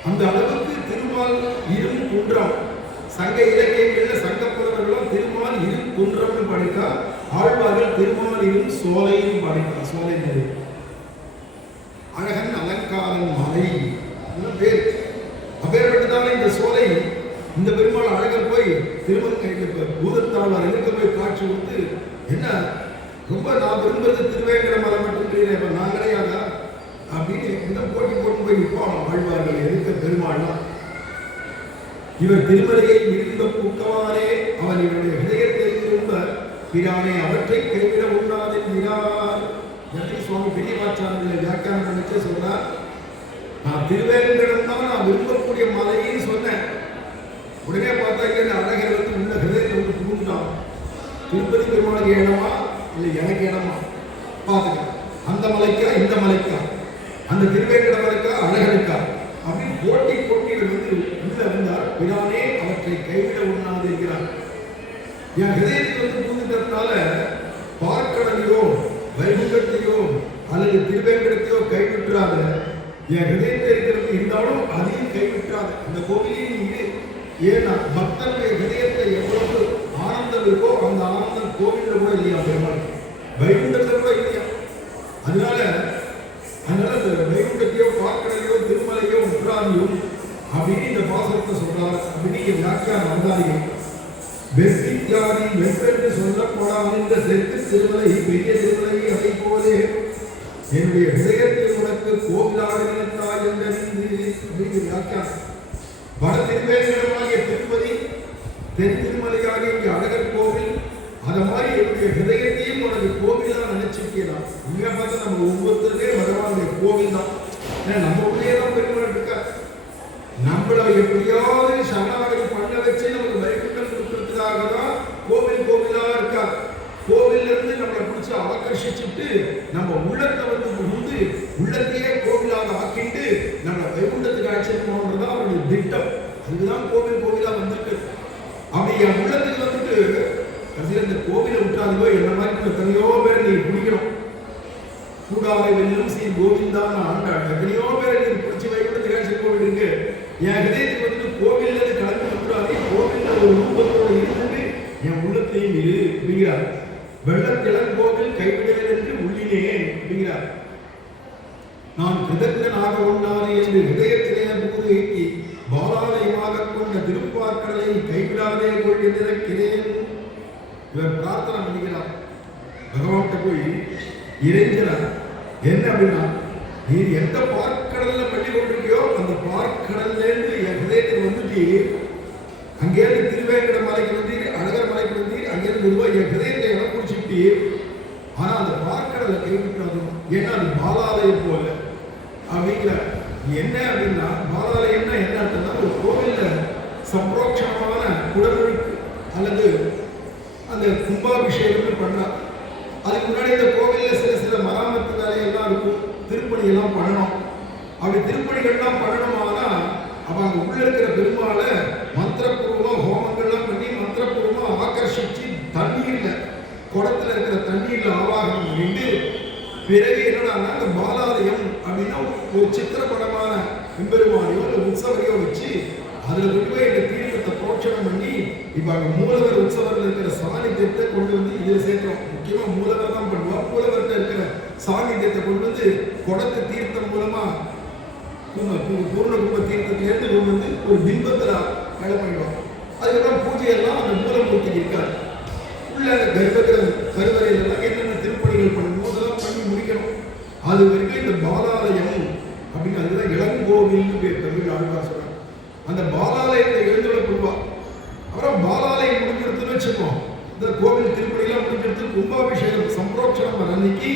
அந்த அளவுக்கு திருமால் இரும் குன்றம். சங்க இலக்கியங்கள்ல சங்க புலவர்களும் திருமால் இரும் குன்றம்னு படித்தா, ஆழ்வார்கள் திருமால் இரும் சோலைன்னு படித்தார். சோலை மலை, அழகன் அலங்காரன் மலை பேர். அப்பேற்பட்டதான இந்த சோலை, இந்த பெருமாள் அழகர் போய் திருமண பூதத்தாழ்வார் இருக்க போய் காட்சி கொடுத்து, என்ன ரொம்ப நான் விரும்புறது திருவேங்கட மலை மட்டும், இப்ப நான் கிடையாதா அப்படின்னு இன்னும் போட்டி போட்டு போய் நிற்பான். ஆழ்வார்கள் எதிர்க்க பெருமாள்லாம் இவர் திருமலையை விருந்த பூக்கவானே அவன் இவருடைய ஹிருதயத்தை விரும்ப பிரானே அவற்றை கைவிட உண்ணாதென்றார். சுவாமி பெரியவாச்சாரங்களை வியாக்கியானம் பண்ணிச்சு சொல்றார். நான் திருவேங்கடம் தான் நான் விரும்பக்கூடிய மலைன்னு சொன்னேன். உடனே பார்த்தா அழகர் உள்ள ஹிருதயத்தை புகுந்தான். திருப்பதி பெருமாளுக்கு இடமா இல்லை எனக்கு இடமா பார்த்துக்க, அந்த மலைக்கா இந்த மலைக்கா, அந்த திருவேங்கட மலைக்கா அழகருக்கா அப்படின்னு போட்டி உள்ள வந்தார். பிரானே அவற்றை கைவிட உண்ணாது இருக்கிறார். என் ஹிருதயத்தில் புகுந்துட்டதுனால பார்க்கடலையோ வைகுண்டத்தையோ அல்லது திருவேங்கடத்தையோ கைவிட்டுறாத. என் ஹிருதயத்தில் இருக்கிறது இருந்தாலும் அதையும் கைவிட்டுறாத. இந்த கோவிலையும் நீங்க ஏன்னா பக்தனுடைய ஹிருதயத்தை எவ்வளவு ஆனந்தம் இருக்கோ அந்த ஆனந்தம் கோவிலில் கூட இல்லையா, பெருமாள் வைகுண்டத்தில் கூட இல்லையா. அதனால இந்த வைகுண்டத்தையோ பார்க்கடலையோ திருமலையோ உற்றாதியும் அப்படின்னு இந்த பாசனத்தை சொல்றார். அப்படின்னு வியாக்கியான வந்தார்கள். வெற்றித்தியாதி வெற்றென்று சொல்லப்படாத இந்த தெற்கு திருமலை பெரிய திருமலை அதை போலே என்னுடைய ஹிருதயத்தில் உனக்கு கோவிலாக நினைத்தாய் என்றறிந்து அப்படின்னு வியாக்கியானம். வட திருவேங்கடமாகிய திருப்பதி, தென் திருமலையாகிய இங்கே அழகர் கோவில், அதை மாதிரி என்னுடைய ஹிருதயத்தையும் உனக்கு கோவிலாக நினைச்சிருக்கலாம். இங்கே பார்த்தா நம்ம ஒவ்வொருத்தருமே பகவானுடைய கோவில் தான். ஏன்னா நம்ம உள்ளே தான் பெருமாள் இருக்கா. நம்மளை எப்படியாவது சரணாகதி பண்ண வச்சு நமக்கு வைகுண்டம் கொடுக்கறதுக்காக தான் கோவிலா இருக்கா. கோவில்ல இருந்து நம்மளை பிடிச்சி ஆகர்ஷிச்சுட்டு நம்ம உள்ளத்தை புகுந்து உள்ளத்தையே கோவிலாக ஆக்கிட்டு நம்மளை வைகுண்டத்துக்கு அழைச்சிட்டு போனதுதான் அவருடைய திட்டம். அதுதான் கோவிலா வந்திருக்கு. அப்படி என் உள்ளத்துக்கு வந்துட்டு கடைசியில் இந்த கோவிலை விட்டாதோ என்ன மாதிரி எத்தனையோ பேரை நீ பிடிக்கணும். கூடாரை வெல்லும் ஸ்ரீ கோவிந்தான் ஆண்டாள் எத்தனையோ பேரை நீ பிடிச்சி வைகுண்டத்துக்கு அழைச்சிட்டு போயிட்டு என் ஹிருதயத்துக்கு வந்துட்டு கோவில்ல கிளம்பி வந்துடாதே. கோவில்ல ஒரு ரூபத்தோடு இருந்துட்டு என் உள்ளத்தை உள்ளத்தையும் இரு அப்படிங்கிறார். வெள்ளத்திளங்கோவில் கைவிடுதல் என்று உள்ளினேன் அப்படிங்கிறார். நான் கிருதಜ್ಞனாக ஒன்றானே என்று ஹிருதயத்திலே பூர்வீக்கி பாலாலயமாக கொண்ட திருப்பார்க்கடலை கைவிடாதே கொள் என்று நினைக்கிறேன். இவர் பிரார்த்தனை பண்ணிக்கிறார். பகவான்கிட்ட போய் இறைஞ்சினார். என்ன அப்படின்னா, நீ எந்த பார்க்கடல்ல பண்ணி கொண்டிருக்கியோ அந்த பார்க்கடல்ல இருந்து என் ஹிருதயத்துக்கு வந்துட்டு அங்கேயிருந்து திருவேங்கட மலைக்கு வந்து அழகர் மலைக்கு வந்து அங்கேயிருந்து ரூபாய் என் ஹிருதயத்தை இடம் குடிச்சுட்டு, ஆனா அந்த பார்க்கடலை கைவிட்டாது. ஏன்னா அது பாலாலயம் போல அப்படிங்கிற. என்ன அப்படின்னா, பாலாலயம்னா என்ன அர்த்தம்னா, ஒரு கோவில்ல சம்பரோட்சமான குடமுழுக்கு அல்லது அந்த கும்பாபிஷேகம் பண்றா. அதுக்கு முன்னாடி இந்த கோவில்ல சில மராமத்து வேலையெல்லாம் இருக்கும், திருப்பணி எல்லாம் பண்ணணும். அப்படி திருப்பணிகள்லாம் பண்ணணுமானா அப்ப அங்க உள்ள இருக்கிற பெருமாளை மந்திரபூர்வமா ஹோமங்கள்லாம் பண்ணி மந்திரபூர்வமா ஆகர்ஷிச்சு தண்ணீர்ல குடத்துல இருக்கிற தண்ணீர்ல ஆவாகனம் பண்ணிட்டு, பிறகு என்னன்னா அந்த பாலாலயம் அப்படின்னா ஒரு சித்திரப்படமான எம்பெருமானையோ இல்லை உற்சவரையோ வச்சு அதுல கொண்டு போய் இந்த தீர்த்தத்தை புரோட்சணம் பண்ணி இப்ப அங்க மூலவர் உற்சவர்கள் இருக்கிற சாநித்தியத்தை கொண்டு வந்து இதுல சேர்க்கிறோம். முக்கியமா மூலவர் தான் பண்ணுவா. மூலவர்கிட்ட இருக்கிற சாநித்தியத்தை கொண்டு வந்து குடத்து தீர்த்தம் மூலமா பூர்ண கும்ப தீர்த்தத்திலேருந்து கொண்டு வந்து ஒரு பிம்பத்துல வேலை பண்ணிடுவோம். அதுக்கப்புறம் பூஜையெல்லாம் அந்த மூலமூர்த்திக்கு இருக்காது. உள்ள கர்ப்பகிரகம் கருவறையிலெல்லாம் என்னென்ன திருப்பணிகள் பண்ணணும் அதெல்லாம் பண்ணி முடிக்கணும். அது வரைக்கும் இந்த பாலாலயம் அப்படின்னு அதுதான் இளங்கோவில் பேர் தமிழ் ஆழ்வார் சொல்றாங்க. அந்த பாலாலயத்தை எழுந்துள்ள கொடுப்பா. அப்புறம் பாலாலயம் முடிஞ்சிருத்துன்னு வச்சுப்போம். இந்த கோவில் திருப்பணிலாம் முடிஞ்சிருத்து கும்பாபிஷேகம் சம்பரோட்சணம் அன்னைக்கு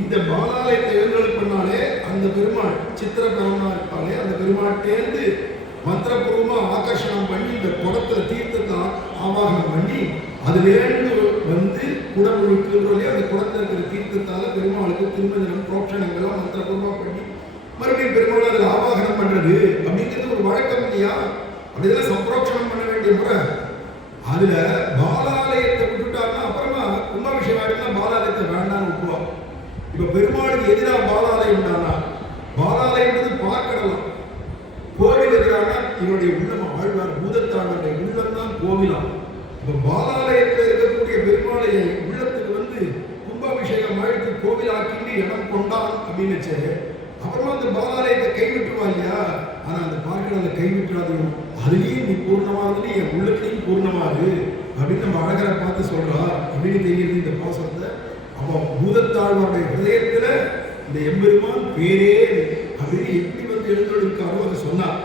இந்த பாலாலயத்தை எழுந்தொழி பண்ணாலே அந்த பெருமாள் சித்திர பெருமாள் இருப்பாலே அந்த பெருமாட்டேந்து மந்திரபூர்வமா ஆகர்ஷணம் பண்ணி இந்த குடத்துல தீர்த்தத்தை ஆவாகனம் பண்ணி அதுலேருந்து வந்து குடமுழுக்குன்றே அந்த குடத்துல இருக்கிற தீர்த்தத்தால பெருமாளுக்கு திருமணம் புரோட்சணங்கள்லாம் மந்திரபூர்வமா பண்ணி மறுபடியும் பெருமாள் அதில் ஆவாகனம் பண்றது அப்படிங்கிறது ஒரு வழக்கம் இல்லையா? அப்படிதான் சம்பரோட்சணம் பண்ண வேண்டிய முறை. அதுல பாலாலயத்தை விட்டுட்டாருன்னா அப்புறமா கும்பாபிஷேகம் ஆயிடுனா பாலாலயத்தை வேண்டாம்னு விட்டுருவான். இப்ப பெருமாளுக்கு எதிராக பாலாலயம் தானா? பாலாலயம் பார்க்கலாம். கோவில் எதிரானா இவருடைய உள்ளம் ஆழ்வார் பூதத்தாளுடைய உள்ளம் தான் கோவிலாம். இப்ப பாலாலயத்தில் இருக்கக்கூடிய பெருமாளைய உள்ளத்துக்கு வந்து கும்பாபிஷேகம் ஆயிடுத்து கோவில் ஆக்கிட்டு இடம் கொண்டான் அப்படின்னு வச்சு அப்புறமா அந்த பாலாலயத்தை கைவிட்டுருவா இல்லையா? ஆனா அந்த பார்க்கடலை கைவிட்டுறாதையும் அதுலேயும் நீ பூர்ணமாகுது, என் உள்ளத்திலையும் பூர்ணமாகு அப்படின்னு நம்ம அழகரை பார்த்து சொல்றா அப்படின்னு தெரியுது இந்த பாசத்தை. அப்போ பூதத்தாழ்வாருடைய ஹிருதயத்துல இந்த எம்பெருமான் பேரே அப்படின்னு எப்படி வந்து எழுந்தொழிருக்காரோ அதை சொன்னார்.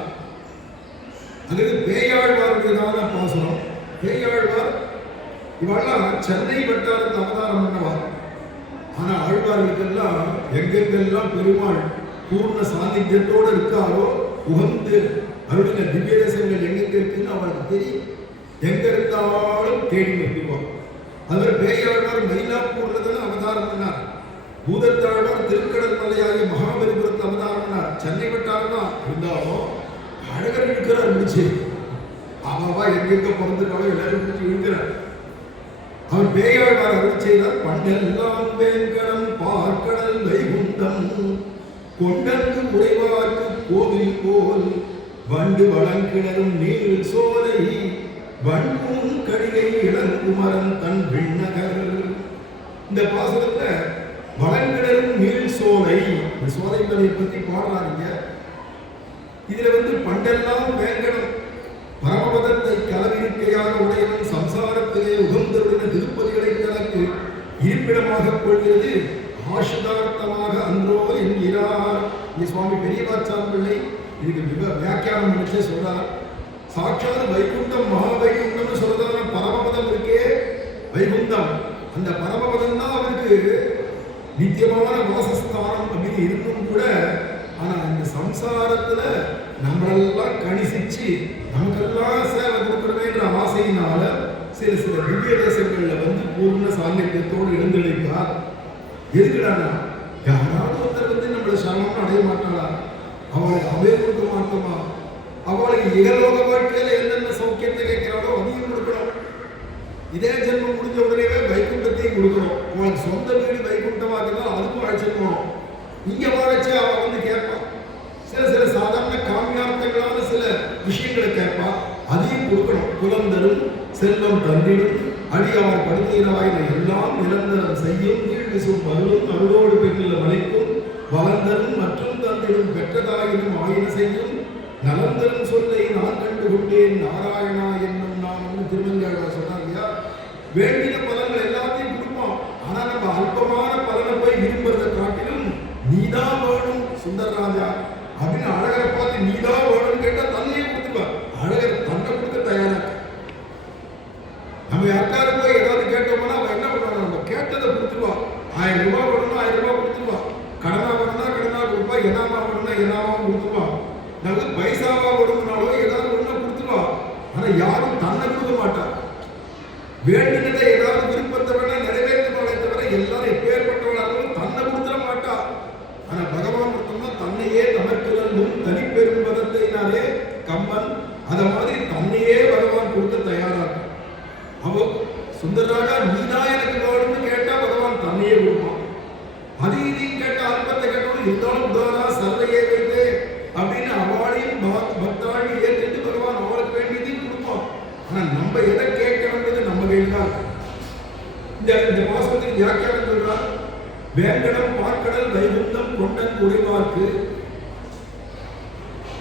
அது பேயாழ்வாருடையதான பாசனம். பேயாழ்வார் இவெல்லாம் சென்னை வட்டாரத்தை அவதாரம் பண்ணவார். ஆனா ஆழ்வார்களுக்கெல்லாம் எங்கெங்கெல்லாம் பெருமாள் பூர்ண சாநித்தியத்தோடு இருக்காரோ உகந்து அவருடைய திவ்ய தேசங்கள் எங்கெங்க இருக்குன்னு அவருக்கு தெரியும். எங்க இருந்தாலும் தேடி நிறுத்துவார். அவர் பேயாழ்வார் மயிலாப்பூர்ல தானே அவதாரம் பண்ணார். பூதத்தாழ்வார் திருக்கடல் மலையாகிய மகாபலிபுரத்தில் அவதாரம் பண்ணார். சென்னை வட்டாரம் தான் இருந்தாலும் அழகர் இருக்கிறார். முடிச்சு அவா எங்கெங்க பிறந்திருக்காலும் எல்லாரும் முடிச்சு இருக்கிறார். அவர் பேயாழ்வார் அருள் செய்தார். பண்டெல்லாம் வேங்கடம் பார்க்கடல் வைகுண்டம் கொண்டங்கு உறைவார்க்கு கோவில் போல் வண்டு வளங்கிணரும் நீள் சோலை வண்டும் கடிகை இளங்குமரன் தன் விண்ணகர். இந்த பாசுரத்தை வளங்கிணரும் நீள் சோலை சோலைகளை பற்றி பாடுறாங்க. இதுல வந்து பண்டெல்லாம் வேங்கடம் பரமபதத்தை கலவிருக்கையாக உடையவன் சம்சாரத்திலே உகந்தருடைய திருப்பதிகளை தனக்கு இருப்பிடமாக கொள்கிறது ஆசுதார்த்தமாக அன்றோ என்கிறார். சுவாமி பெரியவாச்சான் பிள்ளை இதுக்கு வியாக்கியானம் பண்ணிச்சே சொல்றார். சாட்சாத் வைகுண்டம் மகாவைகுண்டம் சொல்றதான பரமபதம் இருக்கே வைகுண்டம், அந்த பரமபதம் தான் அவருக்கு நித்தியமான வாசஸ்தானம் அப்படின்னு இருக்கும் கூட. ஆனா இந்த சம்சாரத்துல நம்மளெல்லாம் கணிசிச்சு நமக்கெல்லாம் சேவை கொடுக்கணுமேன்ற ஆசையினால சில திவ்ய தேசங்கள்ல வந்து பூர்ண சாநித்தியத்தோடு எழுந்தளிப்பார். எதுக்குடானா யாராவது ஒருத்தர் வந்து நம்மளை சரணம் அடைய மாட்டாளா? அவளுக்கு அவே கொடுக்க மாட்டோமா? அவளுக்கு இகலோக வாழ்க்கையில என்னென்ன சௌக்கியத்தை கேட்கிறாளோ அதையும் கொடுக்கணும். இதே ஜென்மம் முடிஞ்ச உடனேவே வைகுண்டத்தையும் கொடுக்கணும். அவளுக்கு சொந்த வீடு வைகுண்டமா இருந்தால் அதுக்கும் அழைச்சிருக்கணும். இங்க வாழச்சு அவ வந்து கேட்பான். சில சாதாரண காமியார்த்தங்களான சில விஷயங்களை கேட்பான், அதையும் கொடுக்கணும். குலம் தரும் செல்வம் தந்திடும் அடியார் படுகையினாய் எல்லாம் நிரந்தரம் செய்யும் நீழ்விசும் அருளும் அருளோடு பெண்ணில் மலைக்கும் வளர்ந்தரும் மற்றும் தந்திடும் பெற்றதாயினும் ஆயின செய்யும் நலந்தரும் சொல்லை நான் கண்டு கொண்டேன் நாராயணா என்னும் நான் திருமங்கை சொன்னார் இல்லையா. வேண்டிய பலன்கள் எல்லாத்தையும் கொடுப்போம். ஆனா நம்ம அல்பமான பலனை போய் விரும்புறதை காட்டிலும் நீதான் வேணும் சுந்தரராஜா அப்படின்னு அழகரை பார்த்து நீதான் வேணும்னு கேட்டா தன்னையே கொடுத்துருவா. அழகர் தன்னை கொடுக்க தயாரா. நம்ம யாருக்காரு போய் ஏதாவது கேட்டோம்னா அவன் என்ன பண்ணுவாங்க, நம்ம கேட்டதை கொடுத்துருவா. 1000 ரூபாய் வேணும்னா 1000 ரூபாய் கொடுத்துருவா. கடனா வேணும்னா கடனா கொடுப்பா. எனாமா வேணும்னா எனாமா கொடுத்துருவா. நமக்கு பைசாவா வேணும்னாலோ ஏதாவது ஒண்ணா கொடுத்துருவா. ஆனா யாரும் தன்னை கொடுக்க மாட்டா. வேண்டினதை ஏதாவது விருப்பத்தை வேணா நிறைவேற்றுவாளே தவிர எல்லாரும் எப்பேற்பட்டவளாகவும் தன்னை கொடுத்துட மாட்டா. ஆனா பகவான் மட்டும்னா தன்னையே தமக்குள்ளும் தனிப்பெரும் பதத்தினாலே கம்மன் அத மாதிரி தன்னையே பகவான் கொடுக்க தயாராக. அவ சுந்தரராஜா நீதான் எனக்கு வேணும்னு கேட்டா பகவான் தன்னையே கொடுப்பான். அது இதையும் கேட்ட அல்பத்தை கேட்டோம் இருந்தாலும் உதாரா சர்வையே வைத்து அப்படின்னு அவளையும் பக்தாளி ஏற்றிட்டு பகவான் அவளுக்கு வேண்டியதையும் கொடுப்பான். ஆனா நம்ம எதை கேட்கணும்ன்றது நம்ம கையில் தான். இந்த மாசத்துக்கு வியாக்கியானம் சொல்றார். வேங்கடம் பார்க்கடல் வைகுந்தம் கொண்டன் உடைவார்க்கு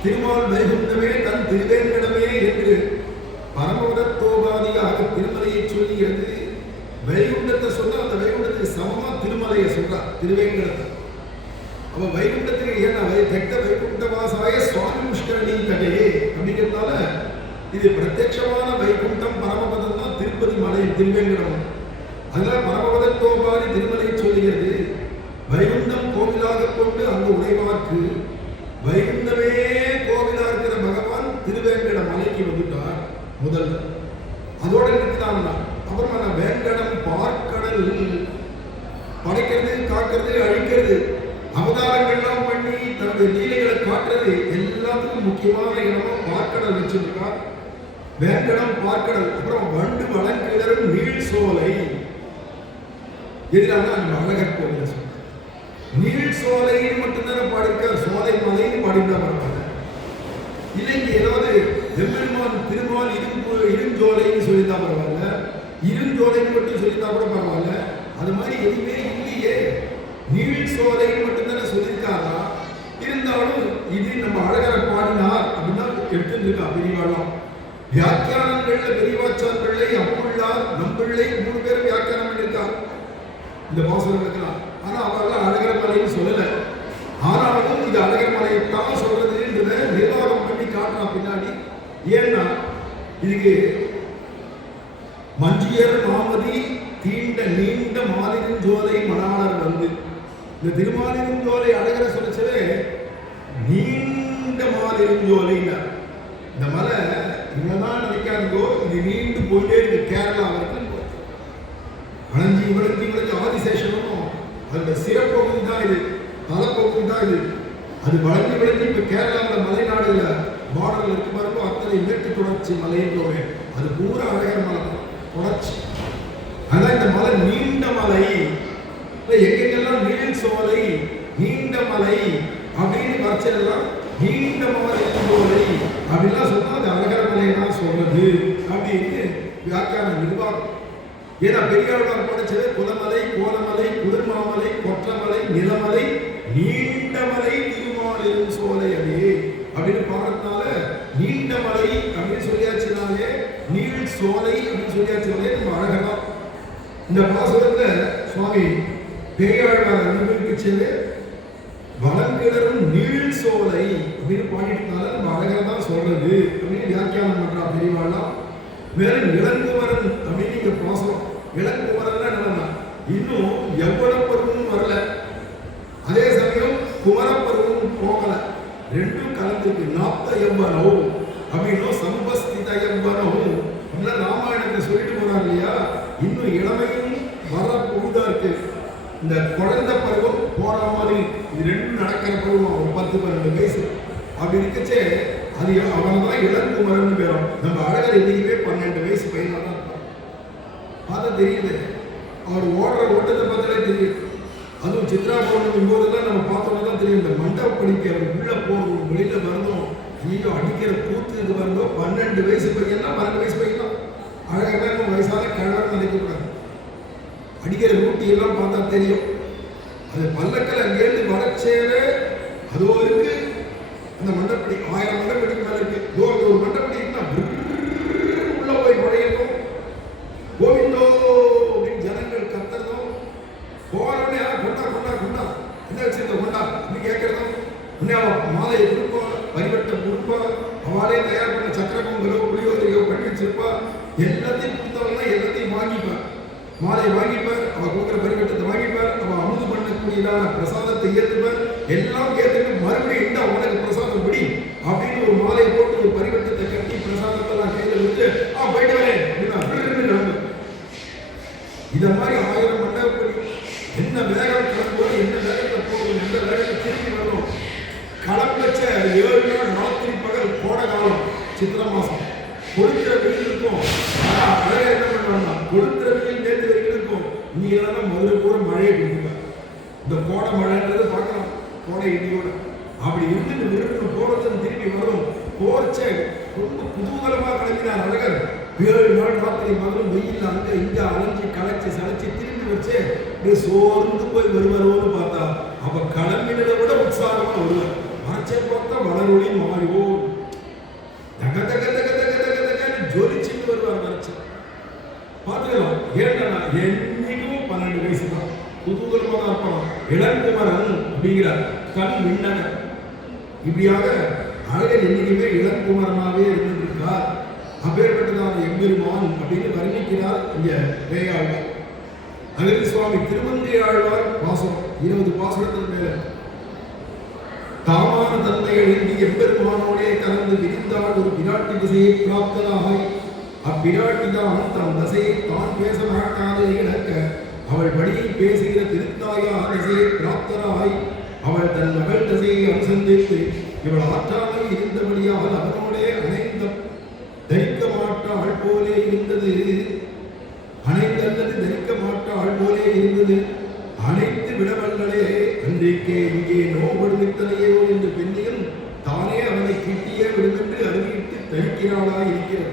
திருமால் வைகுந்தமே தன் திருவேங்கடமே என்று பரமபதத்தோபாதியாக திருமலையை சொல்லுகிறது. வைகுண்டத்தை சொன்னா அந்த வைகுண்டத்துக்கு சமமா திருமலையை சொல்றார் திருவேங்கடத்தை. அவ வைகுண்டத்துக்கு ஏன்னா தெட்ட வைகுண்ட வாசாய சுவாமி புஷ்கரணி கடையே அப்படிங்கிறதுனால இது பிரத்யட்சமான வைகுண்டம் பரமபதம் தான் திருப்பதி மலை திருவேங்கடம். அதனால பரமபதத்தோபாதி திருமலையை சொல்லுகிறது. வைகுண்டம் கோவிலாக கொண்டு அங்கு உடைவார்க்கு வைகுண்டமே கோவிலா இருக்கிற பகவான் திருவேங்கட மலைக்கு வந்துட்டார் முதல்ல. அதோட நிறுத்தினாங்க. அப்புறமா நான் வேங்கடம் பார்க்கடல் படைக்கிறது காக்கிறது அழிக்கிறது அவதாரங்கள்லாம் பண்ணி தன்னுடைய லீலைகளை காட்டுறது எல்லாத்துக்கும் முக்கியமான இடமா பார்க்கடல் வச்சிருக்கார். வேங்கடம் பார்க்கடல். அப்புறம் வண்டு வளங்கிளரும் நீள் சோலை எதிராக நம்ம அழகர் கோவில் சொல்றோம். நீள் சோலைன்னு மட்டும்தானே பாடிருக்கார். சோலை மலைன்னு பாடிருந்தா பரவாயில்ல. இல்லைங்க ஏதாவது எம்பெருமான் திருமால் இருஞ்சோலைன்னு சொல்லித்தா பரவாயில்ல. இருஞ்சோலைன்னு மட்டும் சொல்லித்தா கூட பரவாயில்ல. அது மாதிரி எதுவுமே இல்லையே. நீள் சோலைன்னு மட்டும்தானே சொல்லியிருக்காரா. இருந்தாலும் இது நம்ம அழகரை பாடினார் அப்படின்னா எடுத்துருக்கா பெரியவாழம். வியாக்கியானங்கள்ல பெரியவாச்சான் பிள்ளை அப்புள்ளார் நம்பிள்ளை 3 பேரும் வியாக்கியானம் பண்ணியிருக்கார் இந்த பாசுரங்களுக்கெல்லாம். ஆனா அவர்கள் அழகர் மலைன்னு சொல்லல. ஆனாலும் இது அழகர் மலையைத்தான் சொல்றதுன்றத நிர்வாகம் பண்ணி காட்டுறா பின்னாடி. ஏன்னா இதுக்கு மஞ்சியர் மாமதி தீண்ட நீண்ட மாலிருஞ்சோலை மணாளர் வந்து இந்த திருமாலிருஞ்சோலை அழகரை சொல்லிச்சவே நீண்ட மாலிருஞ்சோலைன்னா இந்த மலை இவ்வளவுதான் நினைக்காதோ இது நீண்டு போயிட்டே இருக்கு. கேரளா வரைக்கும் வளைஞ்சி வளைஞ்சி வளைஞ்சி ஆதிசேஷனும் அதோட சிறப்பகுதி தான் இது, தலைப்பகுதி தான் இது. அது வளைஞ்சி வளைஞ்சி இப்ப கேரளாவில் மலைநாடுல பார்டர்ல இருக்கு பாருங்க. அத்தனை மேற்கு தொடர்ச்சி மலைன்றோமே அது பூரா அழகர் மலை தொடர்ச்சி. அதான் இந்த மலை நீண்ட மலை. எங்கெங்கெல்லாம் நீள் சோலை நீண்ட மலை அப்படின்னு வரைச்சதெல்லாம் நீண்ட மலை சோலை அப்படின்லாம் சொன்னா அது அழகர் மலையை தான் சொல்றது அப்படின்னு வியாக்கியான நிர்வாகம். ஏன்னா பெரியாழ்வார் படைச்சது குலமலை கோலமலை குளிர்மாமலை கொற்றமலை நிலமலை நீண்டமலை திருமாலிரும் சோலை அடி அப்படின்னு பாடுறதுனால நீண்டமலை அப்படின்னு சொல்லியாச்சுனாலே நீள் சோலை அப்படின்னு சொல்லியாச்சுனாலே நம்ம அழகா. இந்த பாசுரத்துல சுவாமி பெரியாழ்வார் அனுபவிச்சது வளங்கிளரும் நீள் சோலை அப்படின்னு பாடிட்டனால நம்ம அழகா தான் சொல்றது அப்படின்னு வியாக்கியானம் பண்றா பெரியவாள்லாம். வேற இளங்குமரன் அப்படின்னு இங்க பாசனம். இளங்குமரன் என்னன்னா இன்னும் எவ்வளவு பருவமும் வரல, அதே சமயம் குமரப்பருவமும் போகல, ரெண்டும் கலந்துருக்கு. 40 எவ்வளவு அப்படின்னும் சம்பஸ்தித எவ்வளவு அப்படின்னா ராமாயணத்தை சொல்லிட்டு போறாரு இல்லையா. இன்னும் இளமையும் வர பொழுதா இருக்கு. இந்த குழந்தை பருவம் போற மாதிரி இது ரெண்டும் நடக்கிற பருவம் ஒரு 10-12 வயசு அப்படி இருக்கச்சே அது அவன் தான் இளங்குமரன் பேரும். நம்ம அழகர் எதுக்குமே 12 வயசு பையனா தான் இருப்பான். பார்த்தா தெரியுது. அவர் ஓடுற ஓட்டத்தை பார்த்தாலே தெரியும். அதுவும் சித்ரா பௌர்ணமி போதெல்லாம் நம்ம பார்த்தோம்னா தான் தெரியும். இந்த மண்டப படிக்க அவர் உள்ள போகணும் வெளியில வரணும் ஐயோ அடிக்கிற கூத்து இது வரணும். 12 வயசு பையன் தான் 12 வயசு பையன் தான் அழகாக வயசான கிழமை நினைக்கக்கூடாது. அடிக்கிற ஊட்டி எல்லாம் பார்த்தா தெரியும். அது பல்லக்கில் அங்கேருந்து வரச்சேவே அதோ இருக்கு அந்த மண்டப்படி. 1000 மண்டப்படிக்கு மேலே இருக்கு. ஒரு மண்டப்படி உள்ள போய் நுழையணும். கோவிந்தோ அப்படின்னு ஜனங்கள் கத்துறதும், போனோடனே கொண்டா கொண்டா கொண்டா என்ன வச்சிருக்க கொண்டா அப்படின்னு கேட்கறதும், உடனே அவன் மாலையை கொடுப்பா, வரிவட்டை கொடுப்பா, அவளே தயார் பண்ண சக்கர பொங்கலோ புளியோதரையோ பண்ணி வச்சிருப்பா. எல்லாத்தையும் கொடுத்தவங்க எல்லாத்தையும் வாங்கிப்பார். மாலையை வாங்கிப்பார், அவ கொடுக்குற பரிவட்டத்தை வாங்கிப்பார், அவன் அமுது பண்ணக்கூடியதான பிரசாதத்தை ஏற்றுப்பார். எல்லாம் ஏற்றுட்டு மறுபடியும் இந்த உனக்கு பிரசாதம் பிடி அப்படின்னு ஒரு மாலையை போட்டு ஒரு பரிவட்டத்தை கட்டி பிரசாதத்தெல்லாம் கையில் வச்சு போயிட்டு வரேன் அப்படின்னா இதை மாதிரி 1000 மண்டபப்படி என்ன வேகம் கிளம்புவோம், என்ன வேகத்தை போகணும், எந்த வேகத்தை திரும்பி வரணும். கிளம்பச்ச 7 நாள் ராத்திரி பகல் கோடை காலம் சித்திரை மாசம் கொடுக்கிற வெயில் இருக்கும். அழகா என்ன பண்ணுவாங்கன்னா கொடுக்கிற வெயில் நேற்று வரைக்கும் இருக்கும். நீ எல்லாம் மதுரை பூரா மழையை கொடுத்துருக்க. இந்த கோடை மழைன்றது பார்க்கலாம், கோடை இடியோட அப்படி இருந்து விருது போறது திரும்பி வரும். போச்ச ரொம்ப குதூகலமாக கிளம்பினார் அழகர். 7 நாள் ராத்திரி மகளும் வெயில் அங்க இங்க அலைஞ்சி களைச்சி சளைச்சி திரும்பி வச்சு அப்படியே சோர்ந்து போய் வருவாரோன்னு பார்த்தா அவ கிளம்பினதை விட உற்சாகமா வருவார். மறைச்சே பார்த்தா வளரொளி மாறிவோ தக தக தக தக தக தகன்னு ஜொலிச்சுட்டு வருவார். மறைச்சு பார்த்துக்கலாம். ஏன்னா என்னைக்கும் 12 வயசு தான், குதூகலமாக தான் இருப்பான். இளங்குமரன் அப்படிங்கிறார் கண் விண்ணகர். இப்படியாக அழகர் என்னைக்குமே இளங்குமரனாவே இருந்திருக்கார். அப்பேற்பட்டதான எம்பெருமான் அப்படின்னு வர்ணிக்கிறார் இங்க வேயாழ்வார். அகதி சுவாமி திருமங்கை ஆழ்வார் பாசனம் 20 பாசனத்தின் மேல தாமான தன்மை எழுதி எம்பெருமானோடே கலந்து விரிந்தால் ஒரு பிராட்டி திசையை பிராப்தனாக அப்பிராட்டிதான் தன் தசையை தான் பேச மாட்டாதே இழக்க அவள் படியை பேசுகிற திருத்தாயா திசையை பிராப்தனாய் அவள் தன் மகள் திசையை அனுசந்தித்து இவள் ஆற்றாமல் இருந்தபடியால் அவனோடே அனைந்த தரிக்க மாட்டாள் போலே இருந்தது. அனைத்தல்லது தரிக்க மாட்டாள் போலே இருந்தது. அனைத்து விடவல்லலே அன்றைக்கே இங்கே நோபடுவித்தனையோ என்று பெண்ணியும் தானே அவனை கிட்டியே விடுமென்று அருகிட்டு தரிக்கிறாளாய் இருக்கிறது.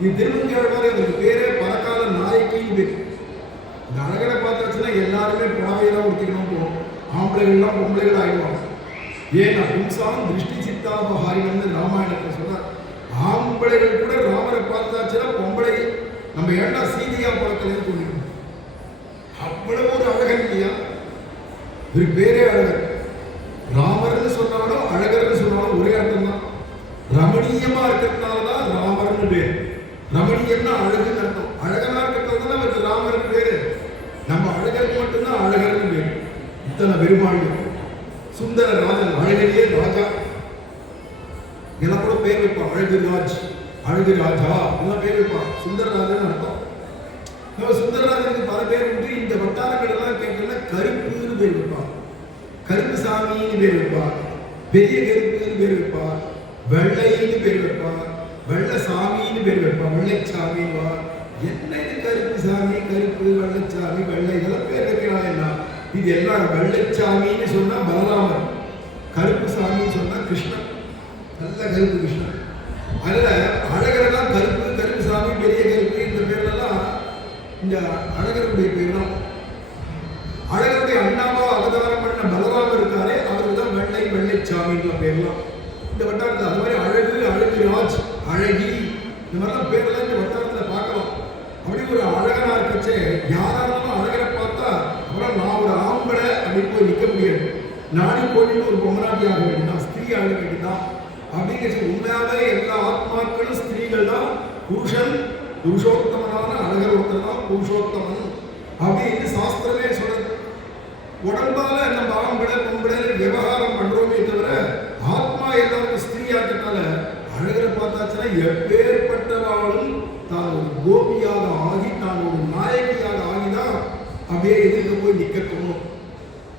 இது திருமங்கையாழ்வாரே அவருக்கு பேரே பரகால நாயக்கின்னு பேர். இந்த அழகரை பார்த்தாச்சுன்னா எல்லாருமே புறாவையெல்லாம் உடுத்திக்கணும் போகும். ஆம்பளைகள்லாம் பொம்பளைகள் ஆகிடுவாங்க. ஏன்னா பும்சான் திருஷ்டி சித்தாபஹாரின்னு ராமாயணத்தை சொன்னார். ஆம்பளைகள் கூட ராமரை பார்த்தாச்சுன்னா பொம்பளை நம்ம ஏண்டா சீதையா பார்க்கலன்னு சொல்லிடுவோம். அவ்வளவு ஒரு அழகன் இல்லையா? ஒரு பேரே அழகர். ராமர்னு சொன்னாலும் அழகர்னு சொன்னாலும் ஒரே அர்த்தம் தான். ரமணீயமா இருக்கிறதுனாலதான் ராமர்னு பேர். ரமணீயம்னா அழகுன்னு அர்த்தம். அழகனா இருக்கிறது தான் அவருக்கு ராமர்னு பேரு. நம்ம அழகருக்கு மட்டும்தான் அழகர்னு பேர். இத்தனை பெருமாள் சுந்தர ராஜன் அழகிலேயே ராஜா எல்லாம் கூட பேர் வைப்பான். அழகு ராஜ், அழகு ராஜா எல்லாம் பேர் வைப்பான். சுந்தரராஜன் அர்த்தம். நம்ம சுந்தரராஜனுக்கு பல பேர் உண்டு. இந்த வட்டாரங்கள் எல்லாம் கேட்கல கருப்புன்னு பேர் வைப்பான், கருப்பு சாமின்னு பேர் வைப்பார், பெரிய கருப்புன்னு பேர் வைப்பார், வெள்ளைன்னு பேர் வைப்பார், வெள்ளை சாமின்னு பேர் வைப்பான், வெள்ளைச்சாமின்னு. என்ன இது கருப்பு சாமி, கருப்பு, வெள்ளைச்சாமி, வெள்ளை இதெல்லாம் பேர் வைக்கிறான். என்ன இது எல்லாம் வெள்ளைச்சாமின்னு சொன்னா பலராமர், கருப்பு சாமின்னு சொன்னா கிருஷ்ணன், நல்ல கருப்பு கிருஷ்ணன். அதுல அழகரெல்லாம் கருப்பு, கருப்பு சாமி, பெரிய கருப்பு இந்த பேர்லாம் இந்த அழகருடைய பேர் தான். அழகருடைய அண்ணாவா அவதாரம் பண்ண பலராமர் இருக்காரே அவருக்கு தான் வெள்ளை, வெள்ளைச்சாமின்ற பேர்லாம் இந்த வட்டாரத்தில். அது மாதிரி அழகு, அழகு ராஜ், அழகி இந்த மாதிரிலாம் பேரெல்லாம் இந்த வட்டாரத்தில் பார்க்கலாம். அப்படி ஒரு அழகனா இருக்கச்சே யாராலும் அழகரை பார்த்தா அப்புறம் நான் ஒரு ஆம்பளை அப்படின்னு போய் நிற்க முடியாது. நாடி போட்டு ஒரு பொம்மராட்டி ஆக வேண்டியதான், ஸ்திரீ ஆக வேண்டியதான் அப்படிங்கிற. உண்மையாவே எல்லா ஆத்மாக்களும் ஸ்திரீகள் தான். புருஷன் புருஷோத்தமனான அழகர் ஒருத்தர் தான் புருஷோத்தமன் அப்படின்னு சாஸ்திரமே சொல்றது. உடம்பால நம்ம ஆம்பளை பொம்பளை விவகாரம் பண்றோமே தவிர ஆத்மா எல்லாருக்கும் ஸ்திரீ ஆகிட்டனால அழகரை பார்த்தாச்சுன்னா எப்பேற்பட்டவாளும் தான் ஒரு கோபியாக ஆகி தான் ஒரு நாயகியாக ஆகிதான் அப்படியே எதிர்க்க போய் நிற்கணும்.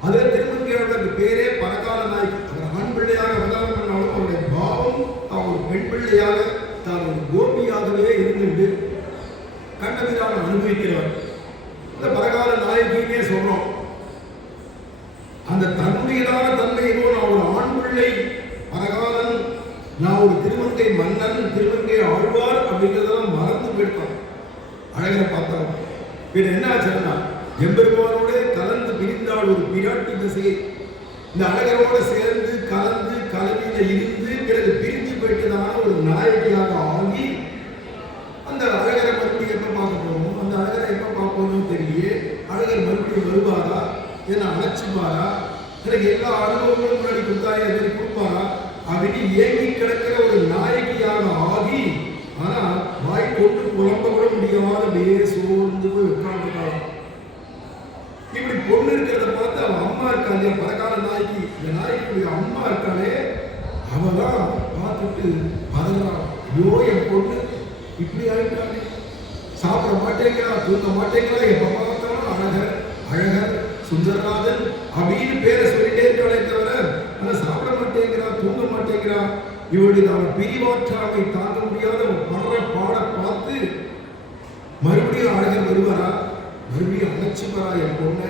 அதுல திருமங்கையாளருக்கு பேரே பரகால நாயகி. அவர் ஆண் பிள்ளையாக அவதாரம் பண்ணாலும் அவருடைய பாவம் தான் ஒரு பெண் பிள்ளையாக தான் ஒரு கோபியாகவே இருந்து கண்ணபிரான அனுபவிக்கிறவர். அந்த பரகால நாயகின்னே சொல்றோம். அந்த தன்மையிலான தன்மையினோ நான் ஒரு ஆண் பிள்ளை பரகாலன் நான் ஒரு திருமங்கை மன்னன், திருமங்கை ஆழ்வார் அப்படிங்கிறதெல்லாம் மறந்து போயிட்டான். அழகரை பார்த்தாங்க. பின் என்ன ஆச்சுன்னா, எம்பெருமானோட கலந்து பிரிந்தாள் ஒரு பிராட்டி திசையை. இந்த அழகரோட சேர்ந்து கலந்து கலவியில இருந்து பிறகு பிரிஞ்சு போயிட்டதான ஒரு நாயகியாக ஆகி அந்த அழகரை மறுபடியும் எப்ப பார்க்க போகணும், அந்த அழகரை எப்ப பார்ப்போம்னு தெரியல. அழகர் மறுபடியும் வருவாரா, என்ன அழைச்சிப்பாரா, எனக்கு எல்லா அனுபவங்களும் முன்னாடி கொடுத்தாரு அதை கொடுப்பாரா அப்படின்னு ஏங்கி கிடக்கிற ஒரு நாயகியாக ஆகி, ஆனா வாய் கொண்டு புலம்ப கூட முடியாத அப்படியே சோர்ந்து போய் உட்கார்ந்துட்டாங்க. இப்படி பொண்ணு இருக்கிறத பார்த்து அவன் அம்மா இருக்கா இல்லையா, பதக்கால நாய்க்கு, இந்த நாய்க்குடைய அம்மா இருக்காளே, அவதான் பார்த்துட்டு பதறான். ஐயோ என் பொண்ணு இப்படி ஆயிட்டாங்க, சாப்பிட மாட்டேங்கிறா, தூங்க மாட்டேங்கிறா, எப்ப பார்த்தாலும் அழகர் அழகர் சுந்தரநாதன் அப்படின்னு பேரை சொல்லிட்டே இருக்காளே தவிர ஆனா சாப்பிட மாட்டேங்கிறா, தூங்க மாட்டேங்கிறா. இவருடைய அவன் பிரிவாற்றாமை தாங்க முடியாத படுற பாட பார்த்து மறுபடியும் அழகர் வருவாரா, மறுபடியும் அழைச்சுப்பாரா என் பொண்ணை,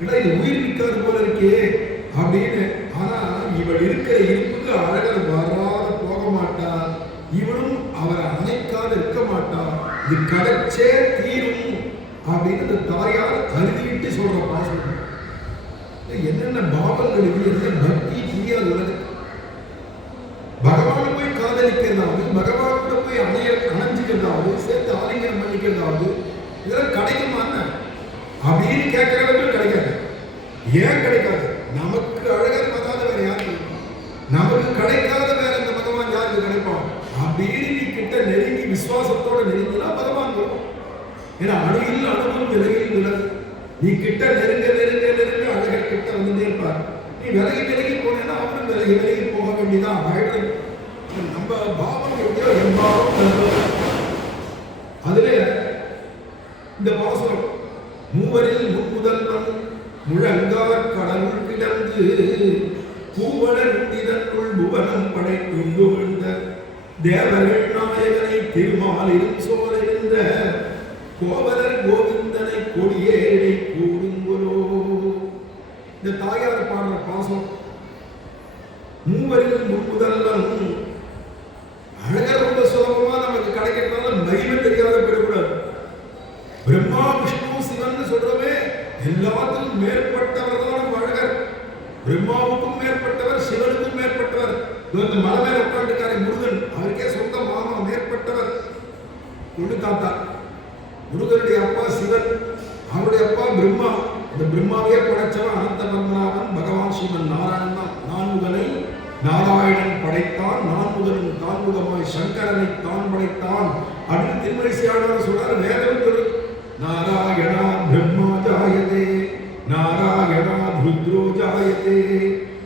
ஏன்னா இது உயிர் நிற்காது போல இருக்கே அப்படின்னு. ஆனா இவள் இருக்கிற இருப்புக்கு அழகர் வராத போக மாட்டார், இவனும் அவரை அணைக்காத இருக்க மாட்டார். இது கிடைச்சே தீரும் அப்படின்னு இந்த தாயார் அறுதிவிட்டு சொல்ற பாசம். என்னென்ன பாவங்கள் இது, என்ன பக்தி தெரியாது உலகத்துக்கு. பகவானை போய் காதலிக்கிறதாவது, பகவானோட போய் அணைஞ்சிக்கிறதாவது, சேர்த்து ஆலிங்கனம் பண்ணிக்கிறதாவது, இதெல்லாம் கிடைக்குமான்னு அப்படின்னு கேட்கிறவர்கள் கிடைக்காது. ஏன் கிடைக்காது? நமக்கு அழகர் பதாத வேற யாருக்கு, நமக்கு கிடைக்காத வேற இந்த பகவான் யாருக்கு கிடைப்பான் அப்படின்னு நீ கிட்ட நெருங்கி விசுவாசத்தோட நெருங்கினா பகவான் வரும். ஏன்னா அணுகில் அணுகும் விலகில் விலகு. நீ கிட்ட நெருங்க நெருங்க நெருங்க அழகர் கிட்ட வந்துட்டே இருப்பார். நீ விலகி விலகி போனேன்னா அவரும் விலகி விலகி போக வேண்டியதான் ஆயிடுது. நம்ம பாவம் எப்படியோ எம்பாவம். அதுல இந்த பாசுரம் மூவரில் முன்முதல்வன் முழங்கார் கடவுள் கிடந்து பூவலர் இதற்குள் புவனம் படைத்துண்டு விழுந்த தேவர்கள் நாயகனை திருமாலிலும் சோலைந்த கோவலர் கோவிந்தனை கொடியேறி கூடுங்கொலோ. இந்த தாயார் பாடுற பாசம் மூவரில் முன்முதல்வன். அழகர் ரொம்ப சுலபமா நமக்கு கிடைக்கிறதுனால மகிமை தெரியாத பெறக்கூடாது. பிரம்மா விஷ்ணு சிவன் சொல்றவே எல்லாத்திலும் மேற்பட்டவர் தான் நம்ம அழகர். பிரம்மாவுக்கும் மேற்பட்டவர், சிவனுக்கும் மேற்பட்டவர். இந்த மலை மேல உட்காந்துக்கார முருகன், அவருக்கே சொந்த மாமா மேற்பட்டவர் கொண்டு தாத்தா. முருகனுடைய அப்பா சிவன், அவருடைய அப்பா பிரம்மா. இந்த பிரம்மாவையே படைச்சவன் அனந்த பத்மநாபன் பகவான் ஸ்ரீமன் நாராயணன் தான். நான்முகனை நாராயணன் படைத்தான், நான்முகனும் தான்முகமாய் சங்கரனை தான் படைத்தான் அப்படின்னு திருமழிசையாளர் சொல்றாரு. வேதம் சொல்லு, நாராயணா பிரம்மா ஜாயதே, நாராயணா ருத்ரோ ஜாயதே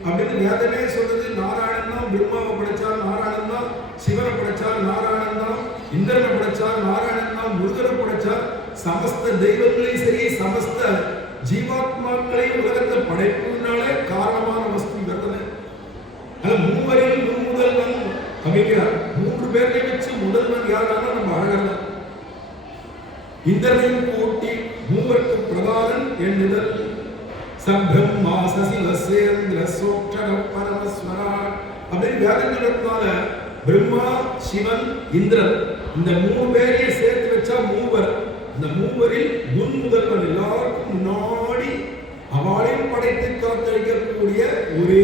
அப்படின்னு வேதமே சொல்றது. நாராயணன் தான் பிரம்மாவை படைச்சார், நாராயணன் தான் சிவனை படைச்சார், நாராயணன் தான் இந்திரனை படைச்சார், நாராயணன் தான் முருகனை படைச்சார். சமஸ்த தெய்வங்களையும் சரி, சமஸ்த ஜீவாத்மாக்களை உலகத்தை படைப்புனால காரணமான வஸ்து வருது. மூவரில் முன்முதல்வன் அமைக்கிறார். மூன்று பேரை வச்சு முதல்வன் யாரான நம்ம அழகர் தான். இந்திரனையும் கூட்டி மூவருக்கு பிரதானன் எண்ணுதல் சப்ரம்மா சசிவசேந்திர சோக்ஷர பரமஸ்வரா அப்படின்னு வேதங்கிறதுனால பிரம்மா சிவன் இந்திரன் இந்த மூணு பேரையும் சேர்த்து வச்சா மூவர். இந்த மூவரில் முன்முதல்வன், எல்லாருக்கும் முன்னாடி அவளையும் படைத்து காத்தளிக்கக்கூடிய ஒரே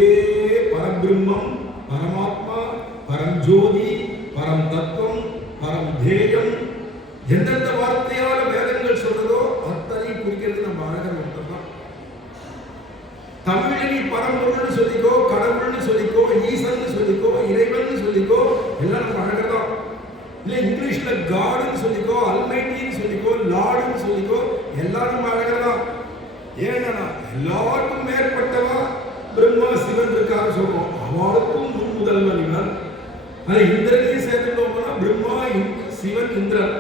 பரபிரம்மம், பரமாத்மா, பரஞ்சோதி, பரம் தத்துவம், பரம் தேயம். எந்தெந்த வார்த்தையால வேதங்கள் சொல்றதோ அத்தனை குறிக்கிறது நம்ம அழகர் மட்டும் தான். தமிழ்ல நீ பரம்பொருள்னு சொல்லிக்கோ, கடவுள்னு சொல்லிக்கோ, ஈசன் சொல்லிக்கோ, இறைவன் சொல்லிக்கோ, எல்லாம் நம்ம அழகர் தான். இல்ல இங்கிலீஷ்ல காட்னு சொல்லிக்கோ, அல்மைட்டின்னு சொல்லிக்கோ, லார்டுன்னு சொல்லிக்கோ, எல்லாம் நம்ம அழகர் தான். ஏன்னா எல்லாருக்கும் மேற்பட்டவா பிரம்மா சிவன் இருக்காரு சொல்றோம். அவளுக்கும் முன் முதல்வன் இவன். ஆனா இந்திரனையும் சேர்த்துட்டோம்னா பிரம்மா சிவன் இந்திரன்.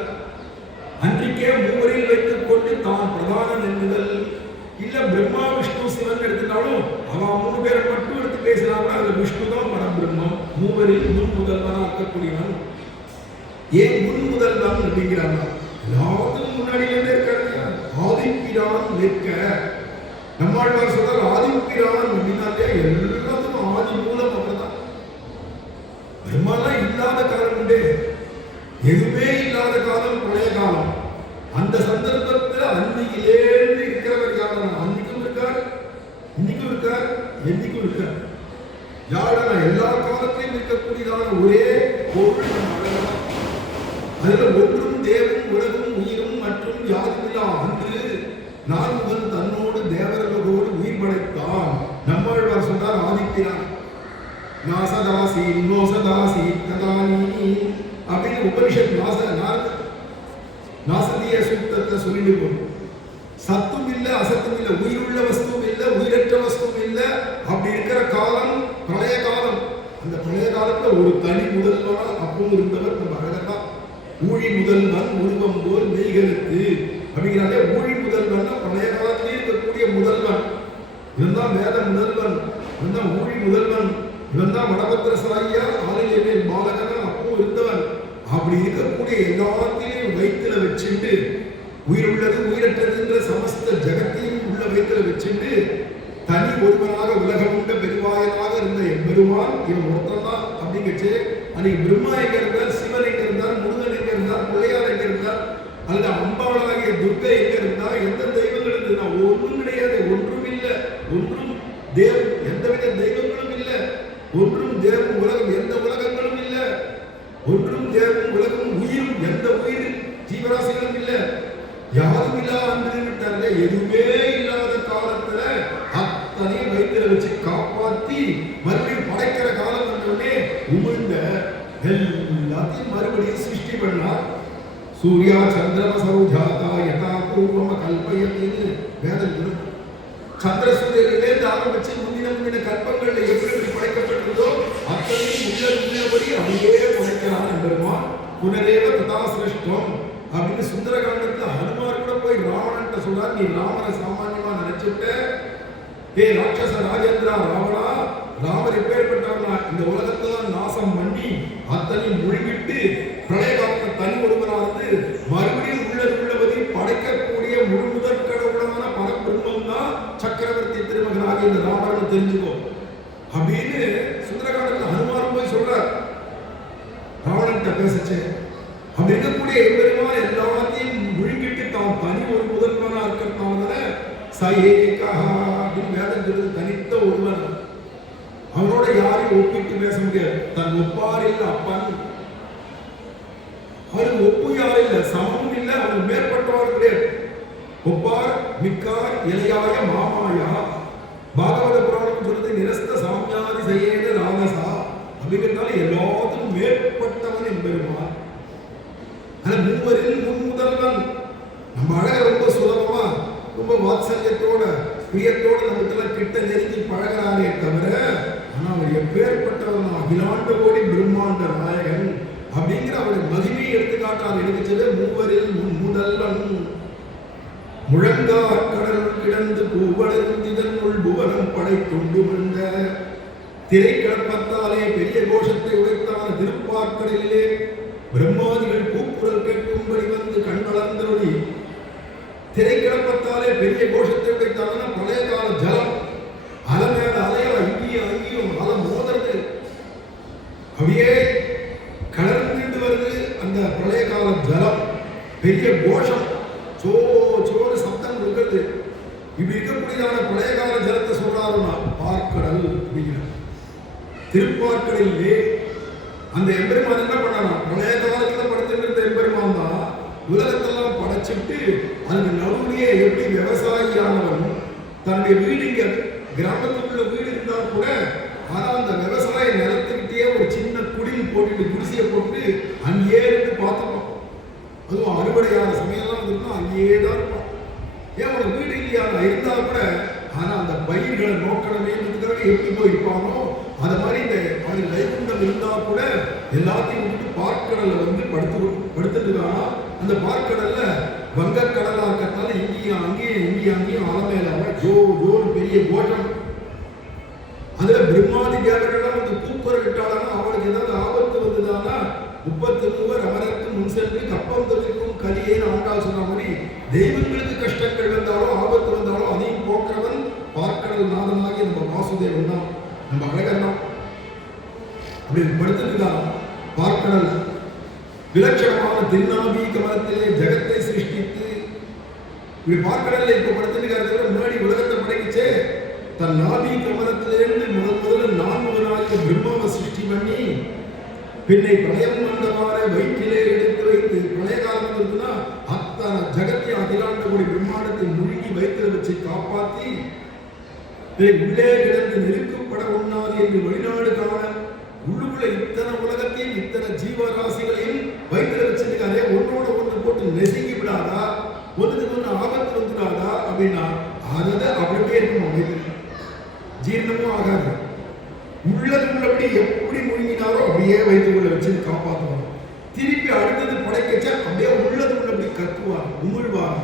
அன்றைக்கே மூவரில் வைத்துக் கொண்டு தான் பிரதானன் என்கிறல். இல்ல பிரம்மா விஷ்ணு சிவன் எடுத்துட்டாலும் அவன் மூணு பேரை மட்டும் எடுத்து பேசினாலும் அதுல விஷ்ணு தான் பரம் பிரம்மம். மூவரில் முன் முதல்வனா இருக்கக்கூடியவன். ஏன் முன் முதல்வன் அப்படிங்கிறாங்க? எல்லாத்துக்கும் முன்னாடியே இருக்காங்க. ஆதிப்பிரான் நிற்க நம்மாழ்வார் சொல்றார். ஆதிப்பிரான் அப்படின்னாலே எல்லாத்துக்கும் ஆதி மூலம் அவர்தான். பிரம்மா என்னைக்கும் இருக்க யாருன்னா எல்லா காலத்திலும் இருக்கக்கூடியதான ஒரே பொருள் நம்ம அழகா. அதுல ஒன்றும் தேவும் உலகும் உயிரும் மற்றும் யாருமில்லா அன்று நான்முகன் தன்னோடு தேவர்களோடு உயிர் படைத்தான். நம்மாழ்வார் சொன்னார் ஆதித்யனார் நாசதாசி நோசதாசி ததானி அப்படின்னு உபனிஷத் நாசதிய சூக்தத்தை சொல்லிட்டு போகும். சத்தும் இல்ல அசத்தும் இல்ல, உயிருள்ள வஸ்துவும் இல்ல உயிரற்ற வஸ்துவும் இல்ல. அப்படி இருக்கிற காலம் பிரளய காலம். அந்த பிரளய காலத்துல ஒரு தனி முதல்வனா அப்பவும் இருந்தவர் நம்ம அழகர் தான். ஊழி முதல்வன் உருவம் போல் மெய்கருத்து அப்படிங்கிறாலே ஊழி முதல்வன் பிரளய காலத்திலே இருக்கக்கூடிய முதல்வன். இவன் தான் வேத முதல்வன், இவன் தான் ஊழி முதல்வன், இவன் தான் வடபத்திர சாயியா ஆலையிலே பாலகனா அப்பவும் இருந்தவன். அப்படி இருக்கக்கூடிய எல்லாத்தையும் வயிற்றுல வச்சுட்டு உயிர் உள்ளது உயிரற்றதுன்ற சமஸ்த ஜகத்தையும் உள்ள வயிற்றுல வச்சுட்டு தனி ஒருவனாக உலகம் உண்ட பெருவாயனாக இருந்த எம்பெருமான் இவன் ஒருத்தன் தான் அப்படிங்கச்சு. அன்னைக்கு பிரம்மா எங்க இருந்தார், சிவன் எங்க இருந்தார், முருகன் எங்க இருந்தார், பிள்ளையார் எங்க இருந்தார், அல்லது அம்பாவளாகிய துர்கை எங்க இருந்தா, எந்த தெய்வங்கள் இருந்ததுன்னா ஒன்றும் கிடையாது. ஒன்றும் இல்லை, ஒன்றும் தேவம், எந்தவித தெய்வங்களும் இல்லை. ஒன்றும் தேவம் உலகம், எந்த உலகங்களும் இல்லை. ஒன்றும் தேவம் உலகம் உயிரும், எந்த உயிர் ஜீவராசிகளும் இல்லை. யாரும் இல்லா அன்று எதுவுமே இல்லாத காலத்துல அத்தனையும் வயிற்றுல வச்சு காப்பாத்தி மறுபடியும் படைக்கிற காலம் வந்தோடனே உமிழ்ந்த எல்லாத்தையும் மறுபடியும் சிருஷ்டி பண்ணார். சூர்யா சந்திரம சௌஜாதா யதா பூர்வம கல்பயத்தின்னு வேதம் இருக்கு. சந்திர சூரியனிலே ஆரம்பிச்சு முந்தின கல்பங்கள்ல எப்படி படைக்கப்பட்டிருந்தோ அத்தனையும் உள்ளபடி அப்படியே படைக்கிறான் என்பதுமான். புனரேவ ததா சிருஷ்டம் அப்படின்னு சுந்தரகாண்டத்துல ஹனுமார் கூட போய் ராவணன்ட்ட சொல்றார், நீ ராமனை சாமான்யமா நினைச்சுட்ட, ஏ ராட்சச ராஜேந்திரா ராவணா, ராமர் எப்பேற்பட்டவனா, இந்த உலகத்தான் நாசம் பண்ணி அத்தனையும் முழுங்கிட்டு பிரளய காலத்துல தனி ஒருவரானது மறுபடியும் உள்ளபடி படைக்கக்கூடிய முழுமுதற் கடவுளமான பரபிரம்மம் தான் சக்கரவர்த்தி திருமகனாகிய இந்த ராமர்னு தெரிஞ்சுக்கோ அப்படின்னு சுந்தரகாண்டத்துல ஹனுமாரும் போய் சொல்றார் ராவணன்ட்ட பேசச்சு. அப்படி இருக்கக்கூடிய எம்பெருமான் எல்லாத்தையும் முழுங்கிட்டு தான் தனி ஒரு முதல்வனா இருக்கிறதால சயேகா அப்படின்னு வேதம் சொல்றது தனித்த ஒருவன். அவனோட யாரையும் ஒப்பிட்டு பேச முடியாது. தன் ஒப்பாரில் அப்பன், அவனுக்கு ஒப்பு யாரும் இல்லை, சமமும் இல்லை, அவனுக்கு மேற்பட்டவர் கிடையாது. ஒப்பார் மிக்கார் இளையாய மாமாயா பாகவத புராணம் சொல்றது நிரஸ்த சாமியாதி செய்யேத ராமசா அப்படிங்கிறதால எல்லாத்துக்கும் மேற்பட்டவன் எம்பெருமான். ஆனா மூவரில் முன்முதல்வன். நம்ம அழக ரொம்ப சுலபமா ரொம்ப வாத்சல்யத்தோட பிரியத்தோட நமக்கு கிட்ட நெருங்கி பழகிறாரே தவிர, ஆனா அவர் எப்பேற்பட்டவன், அகிலாண்ட கோடி பிரம்மாண்ட நாயகன் அப்படிங்கிற அவருடைய மகிமையை எடுத்துக்காட்டார். எடுத்துச்சது மூவரில் முன்முதல்வன். முழங்கார் கடல் கிடந்து பூவளர்ந்திதன் உள் புவனம் படை கொண்டு வந்த திரைக்கிழப்பத்தாலே பெரிய கோஷத்தை உடைத்தான திருப்பார்க்கடலிலே பிரம்மாதிகள் பூக்குரல் கேட்கும்படி வந்து கண் வளர்ந்தொழி. திரைக்கிழப்பத்தாலே பெரிய கோஷத்தை உடைத்தான பழைய கால ஜலம் அலை மேல அலையா இங்கேயும் அலை மோதுறது, அப்படியே கலர்ந்து வருது அந்த பழைய கால ஜலம். பெரிய கோஷம் சோ சோறு சத்தம் இருக்கிறது. இப்படி இருக்கக்கூடியதான பழைய கால ஜலத்தை சொல்றாருன்னா பார்க்கடல் அப்படிங்கிற திருப்பார்க்கடலிலே அந்த எம்பெருமான் என்ன பண்ணானா, பழைய காலத்துல படைச்சிருந்த எம்பெருமான் தான் உலகத்தெல்லாம் படைச்சிட்டு அதுக்கு நடுவுலயே எப்படி விவசாயியானவன் தன்னுடைய வீடு, இங்க கிராமத்துக்குள்ள வீடு இருந்தா கூட ஆனா அந்த விவசாய நிலத்துக்கிட்டே ஒரு சின்ன குடில் போட்டுட்டு குடிசையை போட்டு அங்கேயே இருந்து பார்த்துப்பான். அதுவும் அறுவடையான சமயம்லாம் வந்துருந்தா அங்கேயே தான் இருப்பான். ஏன் ஒரு வீடு இல்லையா இருந்தா கூட ஆனா அந்த பயிர்களை நோக்கணுமே எப்படி போய் இருப்பானோ அது மாதிரி இந்த வைகுண்டம் இருந்தா கூட எல்லாத்தையும் விட்டு பார்க்கடல்ல வந்து படுத்துட்டுருக்கானா. அந்த பார்க்கடல்ல வங்கக்கடலா இருக்கிறதுனால இங்கேயும் அங்கேயும் அலமேல ஜோர் பெரிய கோஷம். அதுல பிரம்மாதி தேவர்கள்லாம் வந்து கூக்குரல் விட்டாளனா அவளுக்கு ஏதாவது ஆபத்து வந்ததுன்னா 33 அவருக்கு முன் சென்று கப்பம் தவிர்க்கும் கலியேன்னு ஆண்டாள் சொன்ன மாதிரி தெய்வங்களுக்கு கஷ்டங்கள் வந்தாலும் ஆபத்து வந்தாலும் அதையும் போக்குறவன் பார்க்கடல் நாதனாகி நம்ம வாசுதேவன் தான், நம்ம அழகர் தான். அப்படி படுத்துட்டுதான் பார்க்கடல் விலட்சணமான திருநாபி கமலத்திலே ஜகத்தை சிருஷ்டித்து இப்படி பார்க்கடல்ல இப்ப படுத்துட்டு முன்னாடி உலகத்தை படைக்கிச்சே தன் நாதி கமலத்திலிருந்து முதல்ல 4 பிரம்மாவை சிருஷ்டி பண்ணி பின்னை பிரளயம் வந்தவாறு வயிற்றிலே எடுத்து வைத்து பிரளய காலம் இருக்குன்னா அத்தனை ஜகத்தை அகிலாண்ட கூடிய பிரம்மாண்டத்தை முழுகி வயிற்றில் வச்சு காப்பாற்றி உள்ளே கிடந்து நெருக்கப்பட உண்ணாது என்று வெளிநாடு காண உள்ளுக்குள்ள இத்தனை உலகத்தையும் இத்தனை ஜீவராசிகளையும் வயிற்றில் வச்சிருக்காரு ஒன்னோட ஒன்று போட்டு நெசுங்கி விடாதா, ஒன்றுக்கு ஒன்று ஆபத்து வந்துடாதா அப்படின்னா அதை அப்படியே இருக்கும் வயிற்று ஜீரணமும் ஆகாது. உள்ளபடி எப்படி முழுங்கினாரோ அப்படியே வயிற்றுக்குள்ள வச்சு காப்பாற்றுவாங்க. திருப்பி அடுத்தது படைக்கச்சா அப்படியே உள்ளபடி கத்துவாங்க, உமிழ்வாங்க.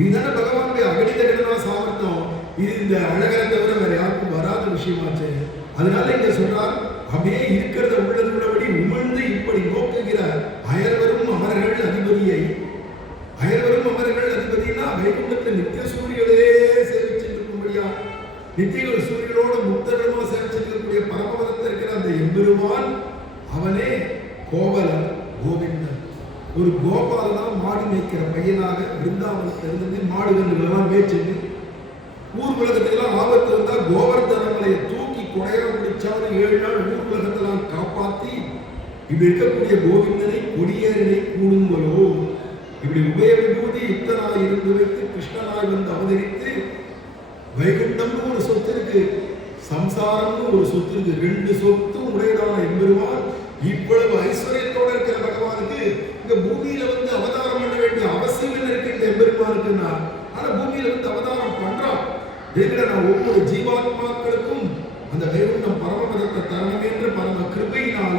இதுதானே பகவானுடைய அகடித கடனா சாமர்த்தம். இது இந்த அழகரை தவிர வேற யாருக்கும் வராத விஷயமாச்சு. அதனால இங்க சொல்றார், அப்படியே இருக்கிறத உள்ளபடி உமிழ்ந்து இப்படி நோக்குகிற அயர்வரும் அமரர்கள் அதிபதியை. அயர்வரும் அமரர்கள் அதிபதினா வைகுண்டத்தில் நித்திய சூரியனே சேவிச்சிருக்கும்படியா, நித்திய சூரியனோட முத்தரமா சேவிச்சிருக்கக்கூடிய பரமபதத்தில் இருக்கிற அந்த எம்பெருமான் அவனே கோவலன் கோவிந்தன். ஒரு கோபாலனா மாடு மேய்க்கிற பையனாக பிருந்தாவனத்திலிருந்து மாடுகள்லாம் மேய்ச்சிட்டு ஊர் உலகத்துக்கெல்லாம் ஆபத்து வந்தா கோவர்தன மலையை தூக்கி கொடையா முடிச்சாலும் 7 நாள் ஊர் உலகத்தெல்லாம் காப்பாற்றி இப்படி இருக்கக்கூடிய கோவிந்தனை கொடியேறனை கூடுங்களோ. இப்படி உபய விபூதி யுக்தனாய் இருந்து வைத்து கிருஷ்ணனாய் வந்து அவதரித்து வைகுண்டம்னு ஒரு சொத்து இருக்கு, சம்சாரம்னு ஒரு சொத்து இருக்கு. 2 சொத்தும் உடையதான எம்பெருமான் இவ்வளவு ஐஸ்வர்யத்தோட இருக்கிற பகவானுக்கு இந்த பூமியில வந்து அவதாரம் பண்ண வேண்டிய அவசியம் என்ன இருக்கு இந்த எம்பெருமானுக்குன்னா? ஆனா பூமியில வந்து அவதாரம் பண்றான். நான் ஒவ்வொரு ஜீவாத்மாக்களுக்கும் அந்த வைகுண்டம் பரமபதத்தை தரணும் என்று பரம கிருபையினால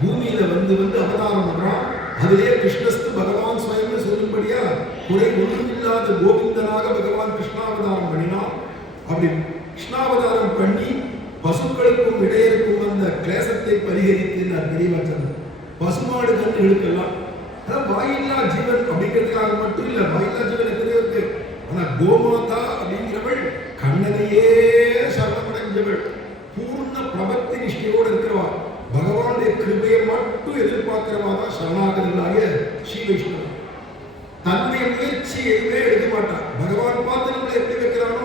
பூமியில வந்து அவதாரம் பண்றான். அதிலே கிருஷ்ணஸ்து பகவான் சுயம்னு சொல்லும்படியா குறை ஒன்றுமில்லாத கோவிந்தனாக பகவான் கிருஷ்ணாவதாரம் பண்ணினான். அப்படி கிருஷ்ணாவதாரம் பண்ணி பசுக்களுக்கும் இடையருக்கும் அந்த கிளேசத்தை பரிகரித்து பெரியவச்சன் பசுமாடு கன்றுகளுக்கெல்லாம் வாயில்லா ஜீவன் அப்படிங்கிறதுக்காக மட்டும் இல்ல, வாயில்லா ஜீவன் எத்தனையோ இருக்கு. ஆனா கோமாதா அப்படிங்கிறவள் கண்ணனையே சரணமடைஞ்சவள், பூர்ண பிரபத்தி நிஷ்டையோடு இருக்கிறவா, பகவானுடைய கிருபையை மட்டும் எதிர்பார்க்கிறவா தான் சரணாகதிகளாகிய ஸ்ரீ வைஷ்ணவன். தன்னுடைய முயற்சி எதுவுமே எடுக்க மாட்டான். பகவான் பார்த்து நம்மளை எப்படி வைக்கிறானோ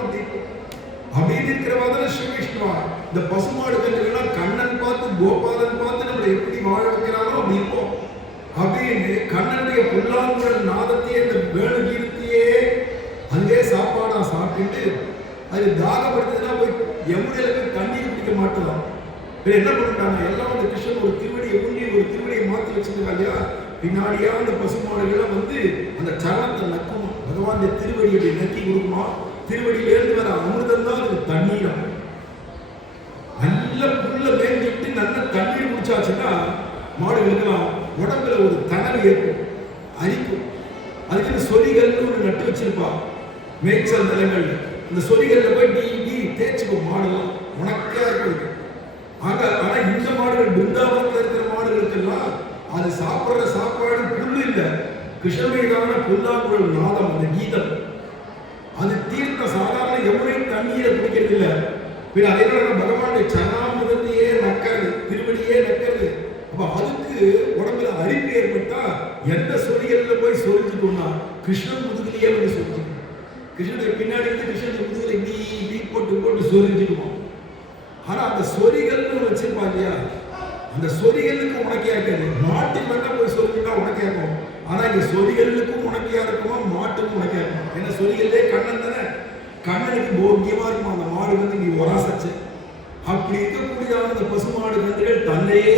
அப்படின்னு இருக்கிறவா தான் ஸ்ரீ வைஷ்ணவா. இந்த பசுமாடு கன்றுகள்லாம் கண்ணன் பார்த்து கோபாலன் பார்த்து நம்மளை எப்படி வாழ வைக்கிறானோ அப்படி இருக்கும். அப்படின்னு கண்ணனுடைய புல்லாங்குழல் நாதத்தையே இந்த வேணு கீர்த்தியே அங்கே சாப்பாடா சாப்பிட்டு அது தாகப்படுத்துதுன்னா போய் யமுனையில போய் தண்ணீர் குடிக்க மாட்டோம். என்ன பண்ணிட்டாங்க எல்லாம் வந்து கிருஷ்ணன் ஒரு திருவடியை ஊன்றி ஒரு திருவடியை மாற்றி வச்சிருக்காங்க இல்லையா, பின்னாடியா அந்த பசுமாடுகள்லாம் வந்து அந்த சரணத்தை நக்குமா, பகவானுடைய திருவடியை அப்படி நக்கி கொடுக்குமா. திருவடியிலேருந்து வர அமிர்தம் தான் அதுக்கு தண்ணீரம். நல்ல புல்ல மேய்ஞ்சிட்டு நல்ல தண்ணீர் குடிச்சாச்சுன்னா மாடுகளுக்கெல்லாம் உடம்புல ஒரு தணவு ஏற்படும், அரிக்கும். அதுக்கு இந்த சொரிகள்னு ஒரு நட்டு வச்சிருப்பா மேய்ச்சல் நிலங்கள்ல. இந்த சொரிகள்ல போய் டீ தேய்ச்சிக்கும் மாடுலாம் உனக்கே இருக்கு. ஆனா இந்த மாடுகள் பிருந்தாவனத்தில் இருக்கிற மாடுகளுக்கெல்லாம் அது சாப்பிடுற சாப்பாடு புல்லு இல்லை, கிருஷ்ணமேதான புல்லாங்குழல் நாதம், அந்த கீதம். அது தீர்த்த சாதாரண யமுனை தண்ணீரை குடிக்கிறது இல்லை. பின் அதே பகவானுடைய சரணாமிரத்தையே நக்கிறது, திருவடியே நக்கிறது. அப்ப அதுக்கு உடம்புல அரிப்பு ஏற்பட்டா எந்த சொரிகள்ல போய் சொரிஞ்சுக்கணும்னா கிருஷ்ணன் முதுகிலேயே வந்து சொரிஞ்சுக்கணும். கிருஷ்ணனுடைய பின்னாடி இருந்து கிருஷ்ணனுடைய முதுகில இப்படி போட்டு சொரிஞ்சுக்குவோம். ஆனா அந்த சொரிகள்னு வச்சிருப்பா இல்லையா, அந்த சொரிகளுக்கு உனக்கையா இருக்காது. மாட்டில் வேணா போய் சொரிஞ்சுட்டா உனக்கையா இருக்கும். ஆனா இங்க சொரிகளுக்கும் உனக்கையா இருக்குமா, மாட்டுக்கும் உனக்கையா இருக்கும். ஏன்னா சொரிகளே கண்ணன் தானே, கண்ணனுக்கு போக்கியமா இருக்குமா அந்த மாடு வந்து நீ ஒராசச்சு. அப்படி இருக்கக்கூடியதான அந்த பசுமாடு கன்றுகள் தன்னையே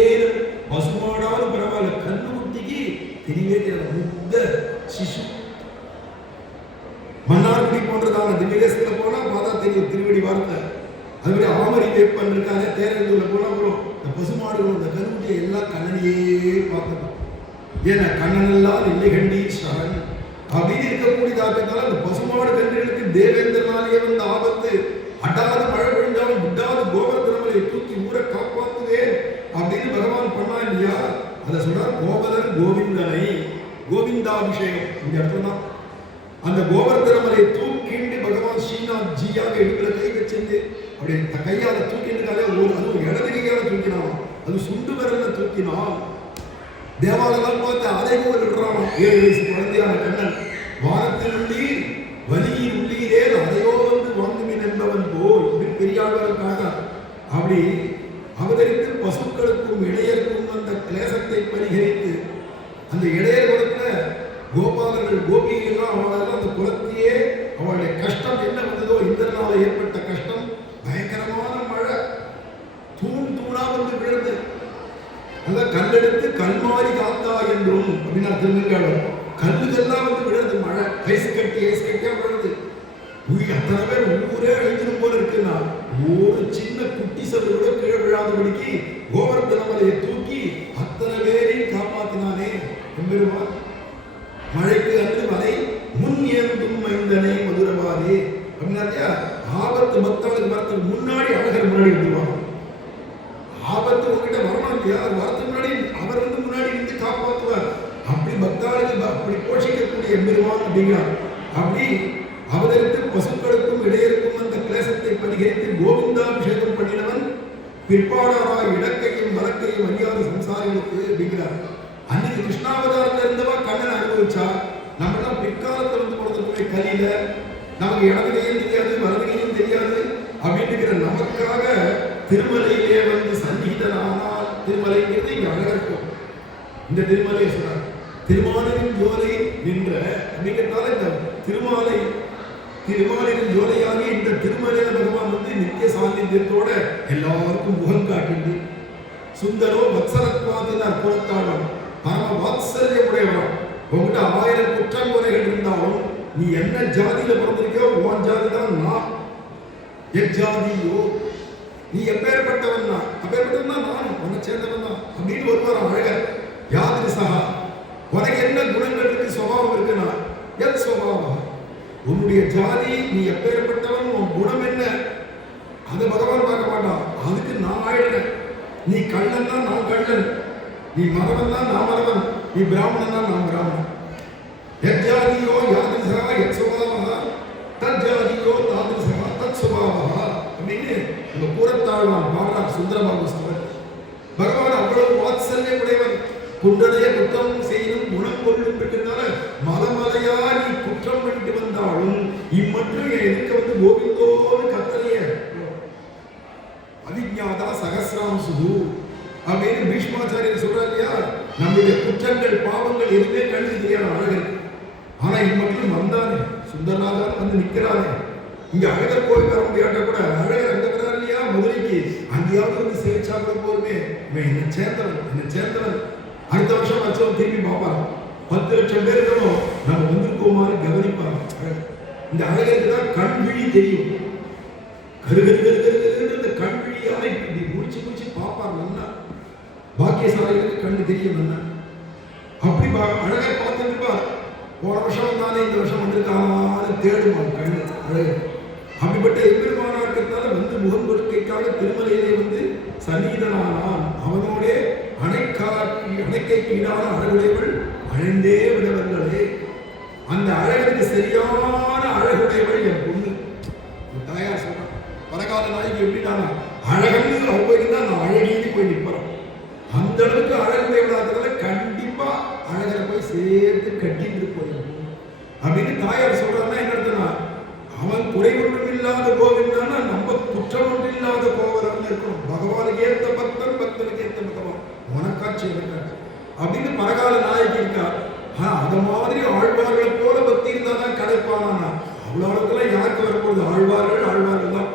பசுமாடாலும் பரவாயில்ல கண்ணு குட்டிக்கு தெரியவே தெரியாத முத்த சிசு. மன்னார்குடி போன்றதான திவ்யதேசத்துல போனா பார்த்தா தெரியும் திருவடி வார்த்தை. அதுபடி ஆமரி வேப்பன் இருக்காங்க தேரங்கூர்ல போனா போறோம். இந்த பசுமாடுகள் அந்த கண்ணுட்டியை எல்லாம் கண்ணனையே பார்க்கணும். ஏன்னா கண்ணனெல்லாம் இல்லை கண்டி சரண் அப்படின்னு இருக்கக்கூடியதாக்கத்தால அந்த பசுமாடு கன்றுகளுக்கு தேவேந்திரனாலேயே வந்த ஆபத்து. அடாது மழை பொழிஞ்சாலும் விட்டாது கோவர்தனமலை தூக்கி ஊரை காப்பாத்துவேன் அப்படின்னு பகவான் பண்ணா இல்லையா. அதை சொல்றார் கோவலன் கோவிந்தனை, கோவிந்தாபிஷேகம் இந்த இடத்துல தான். அந்த கோவர்தனமலை தூக்கிண்டு பகவான் ஸ்ரீநாத் ஜியாக எடுக்கிற கை வச்சிருந்து அப்படி கையால தூக்கிட்டுக்காலே அதுவும் இடது கையால தூக்கினான், அது சுண்டு விரல்ல தூக்கினான். தேவாலயம் பார்த்து அதை போல் விடுறான். 7 வயசு குழந்தையான கண்ணன் வானத்தில் உள்ளீர் வலியில் உள்ளீரே அதையோ வந்து வாங்குமின் என்பவன் போல் பெரியாழ்வாரும் காட்டார். அப்படி அவதரித்து பசுக்களுக்கும் இடையருக்கும் அந்த கிளேசத்தை பரிகரித்து அந்த இடையர் குலத்துல கோபாலர்கள் கோபிகள்லாம் அவளெல்லாம் அந்த குலத்தையே அவளுடைய கஷ்டம் என்ன வந்ததோ இந்திரனால ஏற்பட்ட கஷ்டம், பயங்கரமான மழை, தூணா வந்து விழுந்து அந்த கல்லெடுத்து கல்மாரி காத்தா என்றும் அப்படின்னா திருமங்காளர் கல்லுகள்லாம் வந்து விழுது, மழை ஐஸ் கட்டியா விழுது. அத்தனை பேர் ஊரே அழிஞ்சிடும் போல இருக்குன்னா ஒரு சின்ன குட்டி சது கூட கீழே விழாதபடிக்கு கோவர்தன மலையை தூக்கி அத்தனை பேரையும் காப்பாத்தினானே எம்பெருமான். மழைக்கு அன்று மலை முன் ஏந்தும் மைந்தனை மதுரவாதே அப்படின்னா ஆபத்து பக்தர்களுக்கு வரத்துக்கு முன்னாடி அழகர் முன்னாடி வந்துருவாங்க. ஆபத்து உங்ககிட்ட வரணும் இல்லையா, வரத்துக்கு முன்னாடி அவர் வந்து முன்னாடி இருந்து காப்பாற்றுவார். அப்படி பக்தர்களுக்கு அப்படி போஷிக்கக்கூடிய எம்பெருமான் அப்படிங்கிறார். அப்படி அவதரித்து பசுக்களுக்கும் இடையருக்கும் அந்த கிளேசத்தை பரிகரித்து கோவிந்தாபிஷேகம் பண்ணினவன் பிற்பாடாராய் இடக்கையும் வழக்கையும் அறியாத சம்சாரிகளுக்கு அப்படிங்கிறார். அன்னைக்கு கிருஷ்ணாவதாரத்தில் இருந்தவா கண்ணன் அனுபவிச்சா, நம்மளாம் பிற்காலத்தில் வந்து போனதுக்கு கலியில நமக்கு இடதுகையும் தெரியாது வலதுகையும் தெரியாது அப்படின்னுங்கிற நமக்காக திருமலையிலே வந்து சந்நிகிதனானால், திருமலைங்கிறது இங்க அழகா இருக்கும். இந்த திருமலையை சொன்னார் திருமாலின் ஜோலை நின்ற அப்படிங்கிறதால இந்த திருமாலின் ஜோலையாகி இந்த திருமலையில பகவான் வந்து நித்திய சாநித்தியத்தோட எல்லாருக்கும் முகம் காட்டிண்டு சுந்தரோ வத்சலத்வாதினார் பொறுத்தாளன் பரம வாத்சல்யமுடையவன். உங்ககிட்ட 1000 குற்றங்குறைகள் இருந்தாலும் நீ என்ன ஜாதியில பிறந்திருக்கோ உன் ஜாதி தான் நான். எஜாதியோ நீ எப்பேற்பட்டவன் தான், அப்பேற்பட்டவன் தான் நானும் உன்னை சேர்ந்தவன் தான் அப்படின்னு ஒருவர் அழகர். யாதிரி சகா உனக்கு என்ன குணங்கள் இருக்கு, சுபாவம் இருக்குன்னா எத் சுபாவம், உன்னுடைய ஜாதி நீ எப்பேற்பட்டவன், உன் குணம் என்ன, அதை பகவான் பார்க்க மாட்டான். அதுக்கு நான் ஆயிடுறேன். நீ கள்ளன் தான் நான் கள்ளன், நீ மரவன் தான் நான் மரவன், நீ பிராமணன் தான் நான் பிராமணன். யஜ்ஜாதியோ யாதிரிசகா யத் சுபாவா தஜ்ஜாதியோ தாதிரிசகா தத் சுபாவா அப்படின்னு நம்ம கூறத்தாழ்வான் பாடுறார் சுந்தரபாபு ஸ்தவர். பகவான் அவ்வளவு வாத்சல்யம் உடையவன். குண்டனைய குற்றம் செய்யும் குணம் கொள்ளும் இருக்கின்றன மலமலையா நீ குற்றம் பண்ணிட்டு வந்தாலும் இம்மற்றும் எனக்கு வந்து கோவிந்தோன்னு கத்தலைய அவிஞாதா சகசிராம் சுது அப்படின்னு பீஷ்மாச்சாரியர் சொல்றாரு இல்லையா. நம்முடைய குற்றங்கள் பாவங்கள் எதுவுமே கண்டு தெரியாத அழகர். ஆனா இம்மற்றும் வந்தானே சுந்தரநாதன் வந்து நிக்கிறானே. இங்க அழகர் கோயில் வர முடியாட்ட கூட அழகர் அங்க வர்றாரு இல்லையா மதுரைக்கு, அங்கேயாவது வந்து சேவிச்சா கூட போருமே, என்னை சேர்ந்தவன் அடுத்த வருஷம் வச்சவன் திரும்பி பார்ப்பாங்க. 10 லட்சம் பேர் இருக்கணும் நம்ம வந்திருக்கோமாறு கவனிப்பாங்க. இந்த அழகருக்கு தான் கண் விழி தெரியும். இந்த கண் விழியால இப்படி முடிச்சு பார்ப்பார். நல்லா பாக்கியசாலிகளுக்கு கண்ணு தெரியும். நல்லா அப்படி அழகர் பார்த்துருப்பார். போன வருஷம் வந்தானே இந்த வருஷம் வந்திருக்கான்னு தேடுவான் கண்ணு அழகர். அப்படிப்பட்ட எம்பெருமானா இருக்கிறதால வந்து முகம் கொடுக்கைக்காக திருமலையிலே வந்து சந்நிகிதனானான். அவனோட அணைக்கை கீழான அழகுடையவள் அழைந்தே விடவர்களே. அந்த அழகுக்கு சரியான அழகுடையவள் என் பொண்ணு. தாயார் சொல்றான் பரகால நாய்க்கு எப்படின்னா அழகன்னு அவ்வளவு தான் நான் அழகின்னு போய் நிற்பறோம். அந்த அளவுக்கு அழகுடையவளாகிறத கண்டிப்பா அழகரை போய் சேர்த்து கட்டிட்டு போயிடும் அப்படின்னு தாயார் சொல்றாங்கன்னா என்ன அர்த்தம்னா, அவன் குறை ஒன்றும் இல்லாத கோவிந்தான்னா நம்ம குற்றம் ஒன்றும் இல்லாத கோவரம் இருக்கணும். பகவானுக்கு ஏற்ற பக்தன், பக்தனுக்கு ஏற்ற பகவான், உனக்காட்சி எனக்காட்சி அப்படின்னு பரகால நாயகி இருக்கா. அது மாதிரி ஆழ்வார்களை போல பக்தி இருந்தா தான் கிடைப்பானா. அவ்வளோ அளவுக்குலாம் யாருக்கு வரப்போகுது? ஆழ்வார்கள் தான்.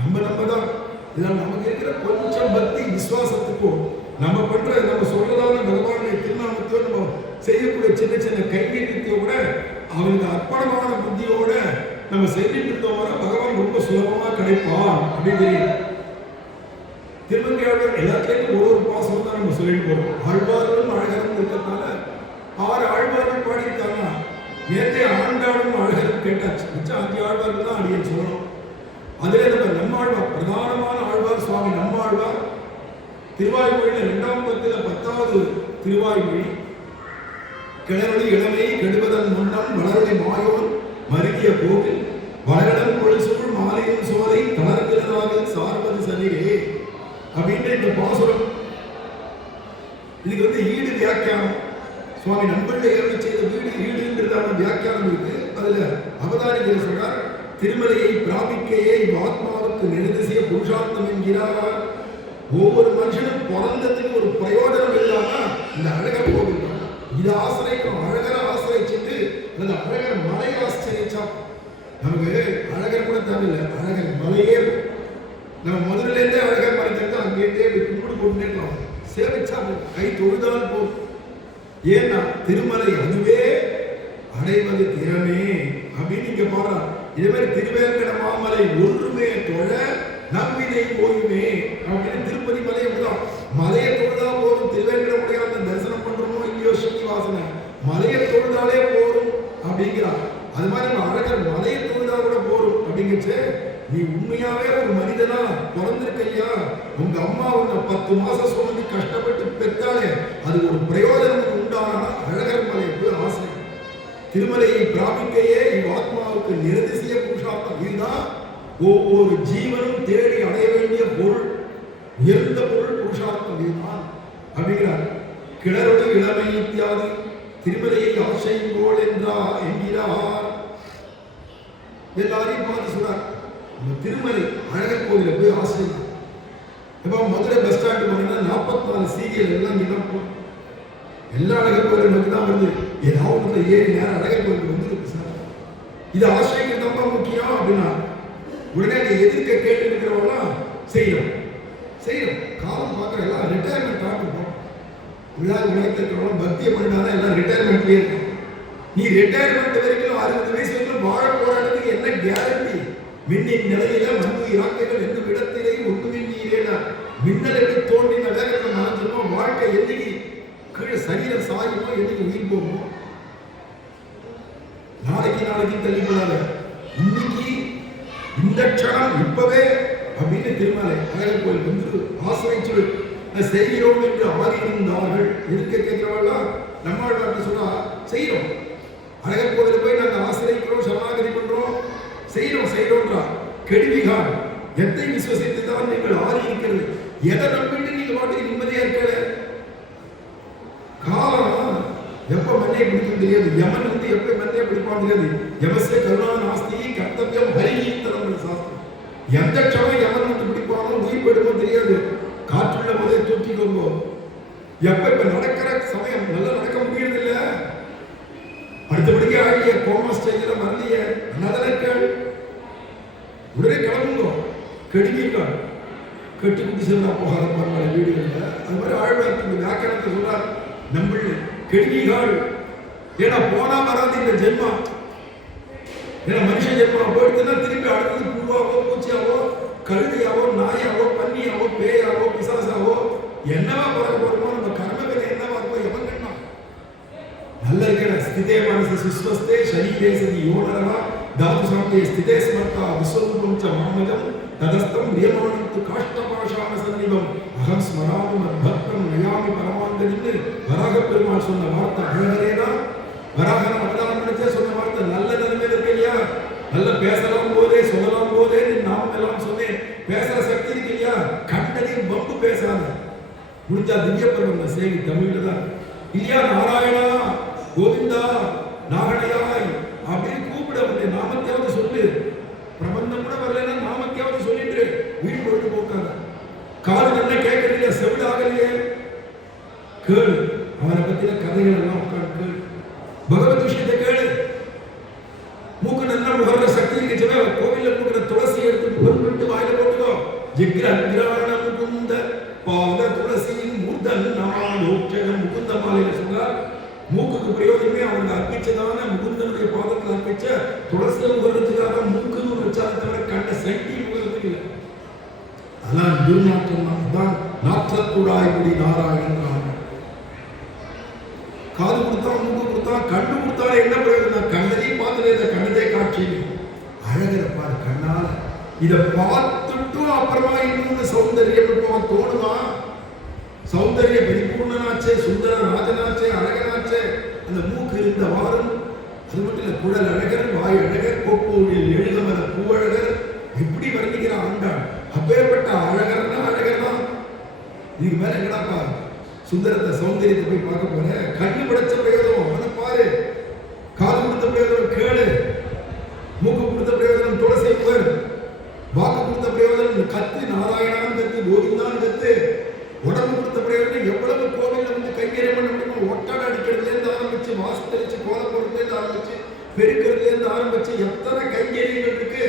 நம்ம தான் இதனால் நமக்கு இருக்கிற கொஞ்சம் பக்தி விசுவாசத்துக்கும் நம்ம சொல்றதான பகவானுடைய திருநாமத்தையோ நம்ம செய்யக்கூடிய சின்ன கைங்கரியத்தையோ கூட அவனுக்கு அர்ப்பணமான புத்தியோட நம்ம செய்துட்டு இருந்தோம்னா பகவான் ரொம்ப சுலபமா கிடைப்பான் அப்படின்னு தெரியும். திருமங்கையாளர் எல்லாத்துலேயும் ஒரு பாசம் தான் நம்ம சொல்லிட்டு போறோம். ஆழ்வார்களும் அழகரும் இருக்கிறதுனால 6 ஆழ்வார்கள் பாடியிருக்காங்க. நேற்றே ஆண்டாளும் அழகரும் கேட்டாச்சு. மிச்சம் 5 ஆழ்வார்கள் தான் அடியேன் சொல்லணும். அதிலே நம்மாழ்வார் பிரதானமான ஆழ்வார் சுவாமி நம்மாழ்வார். திருவாய்மொழியில 2ஆம் பத்தில 10வது திருவாய்மொழி. கிளறொளி இளமை கெடுவதன் முன்னம் வளரொளி மாயோன் மருகிய கோவில் வளரிடம் பொழுசூழ் மாலையின் சோலை தளர்கிறதாக சார்பது சனிரே அப்படின்ற இந்த பாசுரம். இதுக்கு வந்து ஈடு வியாக்கியானம் சுவாமி நண்பர்கள் ஏற்ப செய்த ஈடுன்றதான வியாக்கியானம் இருக்கு. அதுல அவதாரிகள் சொல்றார் திருமலையை பிராபிக்கையே ஆத்மாவுக்கு நிர்திசய புருஷார்த்தம் என்கிறார். ஒவ்வொரு மனுஷனும் பிறந்ததுக்கு ஒரு பிரயோஜனம் இல்லாம இந்த அழகர் கோவில் இதை ஆசிரியக்கும். அழகரை ஆசிரிச்சுட்டு அந்த அழகர் மலை ஆசிரிச்சா நமக்கு அழகர் கூட தேவையில்லை, அழகர் மலையே நம்ம முதல்ல இருந்தே அழகர் மலை தெரிஞ்சா அங்கேயே கும்பிடு போட்டுலாம் சேவிச்சா கை தொழுதால் போதும். ஏன்னா திருமலை அதுவே அடைவது திறமே அப்படின்னு இங்க பாடுறான். இதே மாதிரி திருவேங்கட மாமலை ஒன்றுமே தொழ நம்பினை போயுமே அப்படின்னு திருப்பதி மலை அப்படிதான். மலையை தொழுதா போதும், திருவேங்கட முடியாத தரிசனம் பண்றோமோ இல்லையோ ஸ்ரீனிவாசனை மலையை தொழுதாலே போதும் அப்படிங்கிறான். அது மாதிரி நம்ம அழகர் மலையை தொழுதா கூட போதும் அப்படிங்கச்சு. நீ உண்மையாவே ஒரு மனிதனா பிறந்திருக்கையா, உங்க அம்மா உன்னை 10 மாசம் சுமந்து கஷ்டப்பட்டு பெற்றாலே அது ஒரு பிரயோஜனம் உண்டானா அழகர் மலைக்கு ஆசை. திருமலையை பிராபிக்கையே ஆத்மாவுக்கு நிர்திசய புருஷார்த்தம். இதுதான் ஒவ்வொரு ஜீவனும் தேடி அடைய வேண்டிய பொருள், உயர்ந்த பொருள் புருஷார்த்தம் இதுதான் அப்படிங்கிறார். கிணறுடைய இளமை இத்தியாதி திருமலையை ஆசைங்கோள் என்கிறார். எல்லாரையும் பார்த்து சொல்றார், திருமலை அழகர் கோவில போய் ஆசை. இப்போ மதுரை பஸ் ஸ்டாண்டு போனீங்கன்னா 44 சீரியல் எல்லாம் நினைப்போம். எல்லா அழகர் கோயிலும் மட்டும் தான் வருது. ஏதாவது ஏறி நேரம் அழகர் கோயிலுக்கு வந்துருக்கு சார். இது ஆசைக்கு ரொம்ப முக்கியம் அப்படின்னா உடனே அங்கே எதிர்க்க கேட்டு இருக்கிறவங்களாம் செய்யணும். காலம் பார்க்குற எல்லாம் ரிட்டையர்மெண்ட் ஆகிருக்கும். விழா உலகத்தில் இருக்கிறவங்க பக்தியை பண்ணினாதான் எல்லாம் ரிட்டையர்மெண்ட்லேயே இருக்கும். நீ ரிட்டையர்மெண்ட் வரைக்கும் 60 வயசு வரைக்கும் வாழ போராட்டத்துக்கு என்ன கேரண்டி? மின்னின் நிலையில மண்ணு இராக்கைகள் எந்த இடத்திலே ஒன்றுமின் நீரேனா மின்னல் எப்படி தோன்றின வேகத்தில் மறந்துருமோ வாழ்க்கை என்னைக்கு கீழே சரீரம் சாயுமோ என்னைக்கு உயிர் போகுமோ. நாளைக்கு தள்ளி போடாத, இன்னைக்கு இந்த க்ஷணம் இப்பவே அப்படின்னு திருமலை அழகர் கோயில் வந்து ஆசிரிச்சு செய்கிறோம் என்று ஆறியிருந்தார்கள். எதுக்க கேட்கிறவெல்லாம் நம்மாழ்வார்ட்ட சொன்னா செய்யறோம். அழகர் கோயில போய் நாங்கள் ஆசிரியக்கிறோம், சரணாகதி பண்றோம், செய்யறோம்ன்றா. கெடுவிகான் எதை விசுவசித்து தான் நீங்கள் ஆறி இருக்கிறது? எதை நம்பிட்டு நீங்க பாட்டுக்கு நிம்மதியா இருக்கிற? காலம் எப்ப மண்ணையை பிடிக்கும் தெரியாது. யமன் வந்து எப்ப மண்ணையை பிடிப்பான் தெரியாது. யமஸ்ய கருணா நாஸ்தி கர்த்தவியம் ஹரிகீர்த்தனம் சாஸ்திரம். எந்த க்ஷணம் யமன் வந்து பிடிப்பானோ உயிர் போயிடுமோ தெரியாது. காற்றுள்ள போதே தூக்கிக்கோங்க. இப்ப நடக்கிற சமயம் நல்லா நடக்க முடியறது இல்ல. அடுத்தபடிக்கு ஆகிய கோமா ஸ்டேஜ்ல மறந்திய நதனக்கள் உடனே கிளம்புங்க. கெடுவீர்கள் கெட்டு குட்டி செல்லா போகாத பாருங்க வீடுகள்ல. அது மாதிரி ஆழ்வார்க்கு வியாக்கியானத்தை சொல்றார், நம்ம கெடுவீர்கள். ஏன்னா போனா வராது இந்த ஜென்மா. ஏன்னா மனுஷ ஜென்மா போயிடுதுன்னா திருப்பி அடுத்தது புழுவாவோ பூச்சியாவோ கழுதியாவோ நாயாவோ பன்னியாவோ பேயாவோ பிசாசாவோ என்னவா பார்க்க போறோமோ நம்ம கர்மவினை என்னவா இருக்கும் எவன் கண்ணா. நல்ல இருக்கிற ஸ்திதே மனசு சுஸ்வஸ்தே சரீரே சதி யோனரவா தாது சாந்தே ஸ்திதே ஸ்மர்த்தா விஸ்வரூபம் ச மாமஜம் ததஸ்தம் ரியமானம் து காஷ்டபாஷான சன்னிபம் அகம் ஸ்மராமி மத்பக்தம் நயாமி பரமாந்தனின்னு வராக பெருமாள் சொன்ன வார்த்தை அழகரேதான். வராகன அவதாரம் நினைச்சே சொன்ன வார்த்தை நல்ல நிலைமையில இருக்கு இல்லையா? நல்ல பேசலாம் போதே சொல்லலாம் போதே நாம எல்லாம் சொன்னேன். பேசுற சக்தி இருக்கு இல்லையா? கண்டனையும் பம்பு பேசாத. முடிஞ்சா திவ்ய பருவம் சேவி தமிழ்ல தான் இல்லையா? நாராயணா கோவிந்தா நாகனையாய் அப்படின்னு கூப்பிட உடைய நாமத்தையாவது சொல்லு. பிரபந்தம் கூட வரலன்னா நாமத்தையாவது சொல்லிட்டு வீடு பொழுது போக்காத. காது நல்லா கேட்கறீங்க, செவிடு ஆகலையே, கேளு. அவனை பத்தின கதைகள் எல்லாம் உட்காந்து கேளு. பகவத் விஷயத்தை கேளு. மூக்கு நல்லா முகர்ற சக்தி இருக்குச்சுன்னா கோவில்ல கொடுக்குற துளசி எடுத்து முகர்ந்து வாயில போட்டுக்கோ. ஜிக்ரங்கிராண முகுந்த பாத துளசியின் மூர்தன் நமாலோட்சகம் முகுந்த மாலையில சொன்னார். மூக்குக்கு பிரயோஜனமே அவங்க அர்ப்பிச்சதான முகுந்தனுடைய பாதத்தில் அர்ப்பிச்ச துளசியை முகர்றதுக்காக மூக்குன்னு வச்சாத கண்ட சக்தி முகர்றதுக்கு இல்லை. அதான் துர்நாற்றம் தான் நாற்றத்துடாய்படி நாராயணன். காது கொடுத்தா மூக்கு கொடுத்தா கண்ணு கொடுத்தாலே என்ன பிரயோஜனம்? கண்ணதையும் பார்த்துட்டு இந்த கண்ணதே காட்சி அழகிற பாரு கண்ணால. இதை பார்த்துட்டும் அப்புறமா இன்னொன்று சௌந்தரியம் தோணுமா? சௌந்தரிய பரிபூர்ணனாச்சே, சுந்தர ராஜனாச்சே, அழகனாச்சே. அந்த மூக்கு இருந்த வாரம் அது மட்டும் இல்ல, குழல் அழகர், வாய் அழகர், கோப்பூரில் எழுதமர பூவழகர் இப்படி வர்ணிக்கிற ஆண்டாள். அப்பேற்பட்ட அழகர்னா அழகர் தான். இதுக்கு மேல என்னடாப்பா சுந்தரத்தை சௌந்தரியத்தை போய் பார்க்க போற? கண்ணு படைச்ச பிரயோஜனம் அவனை பாரு, காது கொடுத்த பிரயோஜனம் கேளு, மூக்கு கொடுத்த பிரயோஜனம் துளசி கோவிந்தான் கத்து. உடம்பு கொடுத்தபடியே எவ்வளவு கோவில்ல வந்து கைங்கரியம் பண்ண முடியுமோ, ஒட்டடை அடிக்கிறதுல இருந்து ஆரம்பிச்சு, வாசு தெளிச்சு, கோலம் போடுறதுல இருந்து ஆரம்பிச்சு, பெருக்கிறதுல இருந்து ஆரம்பிச்சு எத்தனை கைங்கரியங்கள் இருக்கு.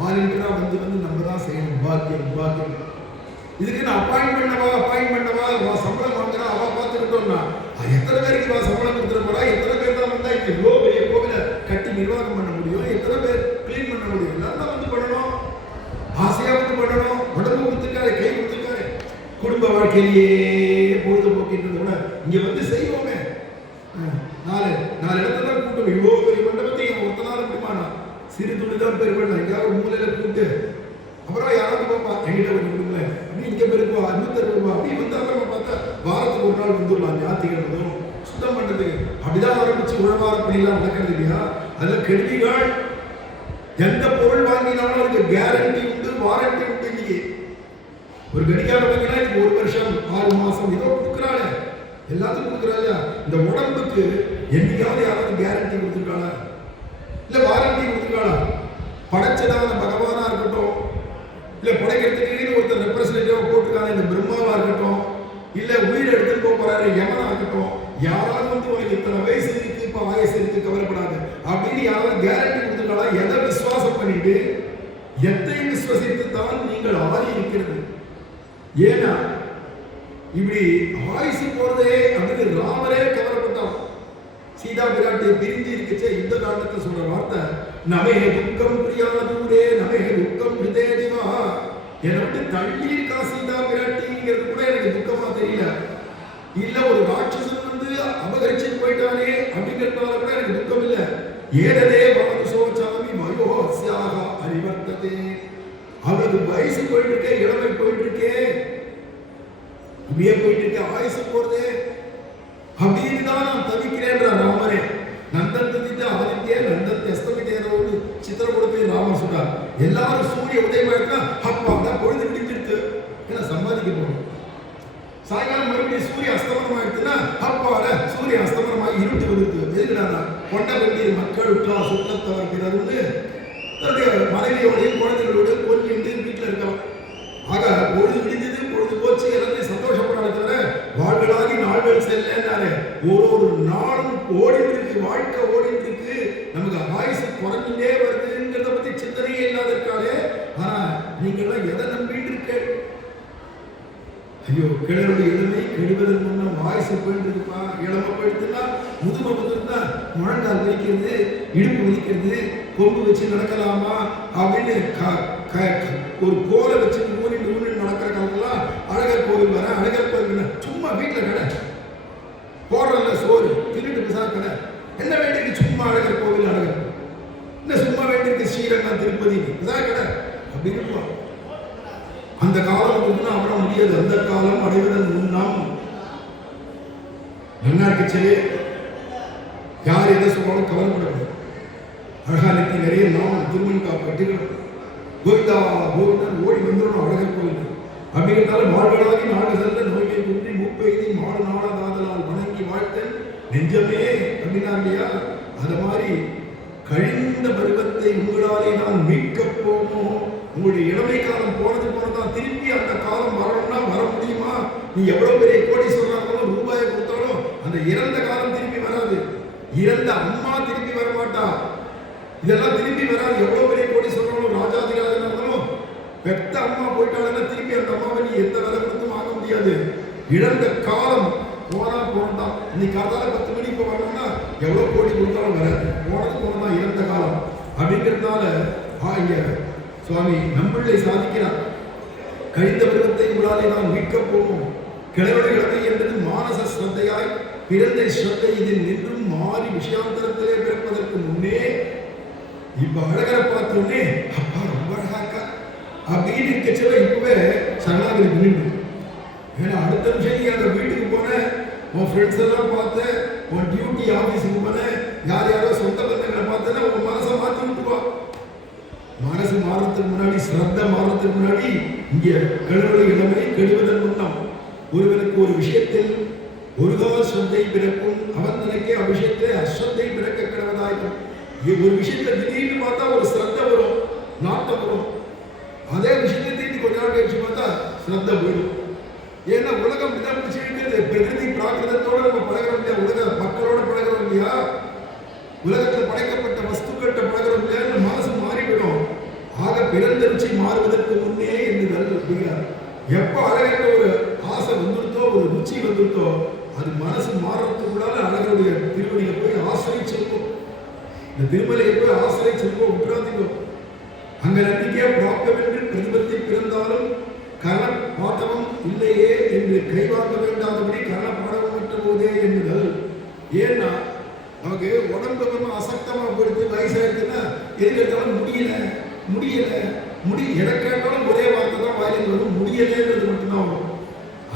வாலண்டியரா வந்து நம்ம தான் செய்யணும். பாக்கியம் பாக்கியம். இதுக்கு நான் அப்பாயின்ட் பண்ணவா சம்பளம் வாங்குறா, அவ பார்த்துக்கிட்டோம்னா எத்தனை பேருக்கு சம்பளம் கொடுத்துட போறா, எத்தனை பேர் தான் வந்தா இவ்வளோ பெரிய கோவிலை கட்டி நிர்வாகம் பண்ண முடியும், எத்தனை பேர் கிளீன் பண்ண முடியும். எல்லாம் வந்து பண்ணணும், ஆசையா வந்து பண்ணணும். உடம்பு கொடுத்துருக்காரு, கை கொடுத்துருக்காரு. குடும்ப வாழ்க்கையிலேயே பொழுதுபோக்கின்றது கூட இங்க வந்து செய்வோமே. நாலு இடத்துல கூட்டம், இவ்வளோ பெரிய மண்டபத்தை ஒருத்தனால முடியுமானா, சிறு துணிதான் பெருமை. எங்கேயாவது மூலையில கூப்பிட்டு அப்புறம் யாராவது பார்ப்பா, எங்கிட்ட கொஞ்சம் கொடுங்களேன் அப்படி, இங்க பெருப்பா 560 ரூபா அப்படி வந்தாலும் நம்ம பார்த்தா வாரத்துக்கு ஒரு நாள் வந்துடலாம். ஞாயிற்றுக்கிழமை சுத்தம் பண்றதுக்கு அப்படிதான் ஆரம்பிச்சு உழவார பணியெல்லாம் நடக்கிறது இல்லையா. அதுல கெடுதிகள். எந்த பொருள் வாங்கினாலும் அதுக்கு கேரண்டி உண்டு, வாரண்டி உண்டு. இன்னைக்கு ஒரு கடிகாரம் வாங்கினா இதுக்கு 1 வருஷம் 6 மாசம் ஏதோ கொடுக்குறாள், எல்லாத்துக்கும் கொடுக்குறாள். இந்த உடம்புக்கு என்னைக்காவது யாராவது கேரண்டி கொடுத்துருக்காளா, இல்ல வாரண்டி கொடுத்துருக்காளா? படைச்சதான பகவானா இருக்கட்டும், இல்ல படைக்கிறதுக்கு ஒருத்தர் ரெப்ரசன்டேட்டிவா போட்டுருக்காங்க இந்த பிரம்மாவா இருக்கட்டும், இல்ல உயிர் எடுத்துட்டு போறாரு யமனா இருக்கட்டும், யாராவது வந்து உனக்கு இத்தனை வயசு இருக்கு, இப்ப வயசு இருக்கு, கவலைப்படாது அப்படின்னு யாராவது கேரண்டி கொடுத்துருக்காளா? எதை விசுவாசம் பண்ணிட்டு, எத்தை விசுவசித்து தான் நீங்கள் ஆறி இருக்கிறது. ஏன்னா இப்படி ஆயுசு போறதே அப்படின்னு ராமரே கவலைப்பட்டான். சீதா பிராட்டி பிரிஞ்சு இருக்குச்சே யுத்த காலத்தை சொல்ற வார்த்தை, நமே துக்கம் பிரியா தூரே நமே துக்கம் ஹிருதேதிவா. என்னை விட்டு தள்ளி இருக்கா சீதா பிராட்டிங்கிறது கூட எனக்கு துக்கமா தெரியல. இல்ல ஒரு ராட்சசன் வந்து அபகரிச்சுட்டு போயிட்டானே அப்படிங்கிறதுனால கூட எனக்கு துக்கம் இல்லை. ஏததே மனுஷோச்சாமி வயோஸ்யாக அறிவர்த்ததே. அவளுக்கு வயசு போயிட்டு இருக்கே, இளமை போயிட்டு இருக்கே, இப்படியே போயிட்டு இருக்கே, ஆயுசு போறதே அப்படின்னு தான் நான் தவிக்கிறேன்ற ராமரே. நந்தன் துதித்து அவனித்தே நந்தன் எஸ்தமித்தேனோடு சித்திரக்கூடத்தை ராமர் சொல்றார். எல்லாரும் சூரிய உதயமாயிருக்கா, அப்பா தான் பொழுது விடிஞ்சிருக்கு, ஏன்னா சம்பாதிக்க போகணும். சாயங்காலம் மறுபடியும் சூரிய அஸ்தமனம் ஆயிடுச்சுன்னா அப்பாட சூரிய அஸ்தமனமாக இருட்டு வருது. எதுக்குடா கொண்ட வேண்டிய மக்கள் உற்றா சுற்றத்தவர் பிறருந்து தன்னுடைய மனைவியோடையும் குழந்தைகளோடு கொஞ்சம் வீட்டில் இருக்கலாம். ஆக பொழுது விடிஞ்சது, பொழுது போச்சு, எல்லாத்தையும் சந்தோஷப்படாத தவிர வாழ்களாகி நாள்கள் செல்லாரு. ஒரு நாளும் ஓடிட்டு இருக்கு, வாழ்க்கை ஓடிட்டு இருக்கு. நமக்கு ஆயுசு குறைஞ்சிட்டே வருதுங்கிறத பத்தி சிந்தனையே இல்லாத இருக்காளே. ஆனா நீங்கெல்லாம் எதை நம்பிட்டு இருக்க? ஐயோ, கிழவருடைய இளமை கெடுவதற்கு முன்ன ஆயுசு போயிட்டு இருக்குப்பா. இளமை போயிடுச்சுன்னா முதுமை வந்துருந்தா முழங்கால் வலிக்கிறது, இடுப்பு வலிக்கிறது, கொம்பு வச்சு நடக்கலாமா அப்படின்னு ஒரு கோலை வச்சு ஊனிட்டு நடக்கிற காலம்லாம் அழகர் கோவில் வர, அழகர் கோவில் சும்மா வீட்டில் கடை போடுறல சோறு தின்னுட்டு பிசா கடை. என்ன வேண்டியிருக்கு சும்மா அழகர் கோவில் அழகர், என்ன சும்மா வேண்டியிருக்கு ஸ்ரீரங்கம் திருப்பதி பிசா கடை அப்படின்னு. அந்த காலம் இருக்குன்னா அப்புறம் முடியாது. அந்த காலம் அடைவதன் முன்னாம் நல்லா இருக்குச்சே. யார் எதை சொன்னாலும் கவலைப்படக்கூடாது. அழகானுக்கு நிறைய நாமம் திருமண் காப்பு கட்டிடணும். கோவிந்தா கோவிந்தன் ஓடி வந்துடணும் அழகர் கோவில். அப்படிங்கிறதால வாழ்வனாகி நாடு செல்ல நோய்களை குன்றி மூப்பெய்தி மாடு நாடாதாதலால் வணங்கி வாழ்த்தன் நெஞ்சமே அப்படின்னா இல்லையா. அது மாதிரி கழிந்த பருவத்தை உங்களாலே நான் மீட்க போனோம். உங்களுடைய இளமை காலம் போனதான் திருப்பி அந்த காலம் வரணும்னா வர முடியுமா? நீ எவ்வளவு பெரிய கோடீஸ்வரனாலும் ரூபாயை கொடுத்தாலும் அந்த இறந்த காலம் திருப்பி வராது. இறந்த அம்மா திருப்பி வரமாட்டா. இதெல்லாம் திருப்பி வராது. எவ்வளவு பெரிய கோடீஸ்வரனாலும் ராஜாதிகாரம் இருந்தாலும் பெத்த அம்மா போயிட்டாலும் திருப்பி அந்த அம்மாவை நீ எந்த வேலை கொடுத்தும் வாங்க முடியாது. இழந்த காலம் போனதான். இன்னைக்கு காதால 10 மணிக்கு வரணும்னா எவ்வளவு கோடி கொடுத்தாலும் வராது. போனதான் இறந்த காலம். அப்படிங்கிறதுனால இங்க சுவாமி நம்மளை சாதிக்கிறார். கழிந்த பருவத்தை உங்களாலே நாம் மீட்க போவோம். கிழவனுடைய இளமை என்பது மானச ஸ்ரத்தையாய் பிறந்த ஸ்ரத்தை இதில் நின்றும் மாறி விஷயாந்தரத்திலே பிறப்பதற்கு முன்னே இப்ப அழகரை பார்த்தோன்னே அப்பா ரொம்ப அழகாக்கா அப்படின்னு இருக்கச்சல இப்பவே சரணாகதி நின்று. ஏன்னா அடுத்த நிமிஷம் நீ அந்த வீட்டுக்கு போன, உன் ஃப்ரெண்ட்ஸ் எல்லாம் பார்த்த, உன் டியூட்டி ஆஃபீஸுக்கு போன, யாரோ சொந்த பந்தங்களை பார்த்தேன்னா உன் மனசை மாற்றி விட்டுருவா. மனசு மாறத்துக்கு முன்னாடி, ஸ்ரத்த மாறத்துக்கு முன்னாடி இங்க கிழவனுடைய இளமை கெடுவதன் முன்னம் ஒருவனுக்கு ஒரு விஷயத்தில் ஒரு கால ஸ்ரத்தை பிறக்கும். அவன் நினைக்க அவ்விஷயத்தை அஸ்ரத்தை பிறக்க கிடவதாயிருக்கும். ஒரு விஷயத்தை திடீர்னு பார்த்தா ஒரு ஸ்ரத்த வரும், நாட்டம் வரும். அதே விஷயத்தை திருப்பி கொஞ்ச நாள் கழிச்சு ஸ்ரத்த போயிடும். ஏன்னா உலகம் இதான் பிடிச்சிருக்கிறது. பிரகிருதி பிராகிருதத்தோட நம்ம பழகிறோம் இல்லையா, உலக மக்களோட பழகிறோம் இல்லையா, உலகத்தில் படைக்கப்பட்ட வஸ்துக்கிட்ட பழகிறோம் இல்லையா, மனசு மாறிவிடும். ஆக பிறந்த ருச்சி மாறுவதற்கு முன்னே எண்ணுதல் அப்படிங்கிறார். எப்போ அழகிற ஒரு ஆசை வந்துருத்தோ, ஒரு ருச்சி வந்துருத்தோ, அது மனசு மாறுறதுக்குள்ளால அழகருடைய திருவடியை போய் ஆசிரிச்சிருக்கும். இந்த திருமலையை போய் ஆசிரிச்சிருக்கோம், விட்டுறாதீங்க. அங்க நம்பிக்கையா பிராப்தமென்று பிரதிபத்தி பிறந்தாலும் கரண பாட்டவம் இல்லையே என்று கைவாங்க வேண்டாதபடி கரண பாடவம் விட்ட போதே எண்ணுதல். ஏன்னா நமக்கு உடம்பு நம்ம அசக்தமா போயிடுது, வயசாயிருக்குன்னா எதுக்கெடுத்தாலும் முடியல எதை கேட்டாலும் ஒரே வார்த்தை தான் வாயிலில் வரும், முடியலைன்றது மட்டும்தான் வரும்.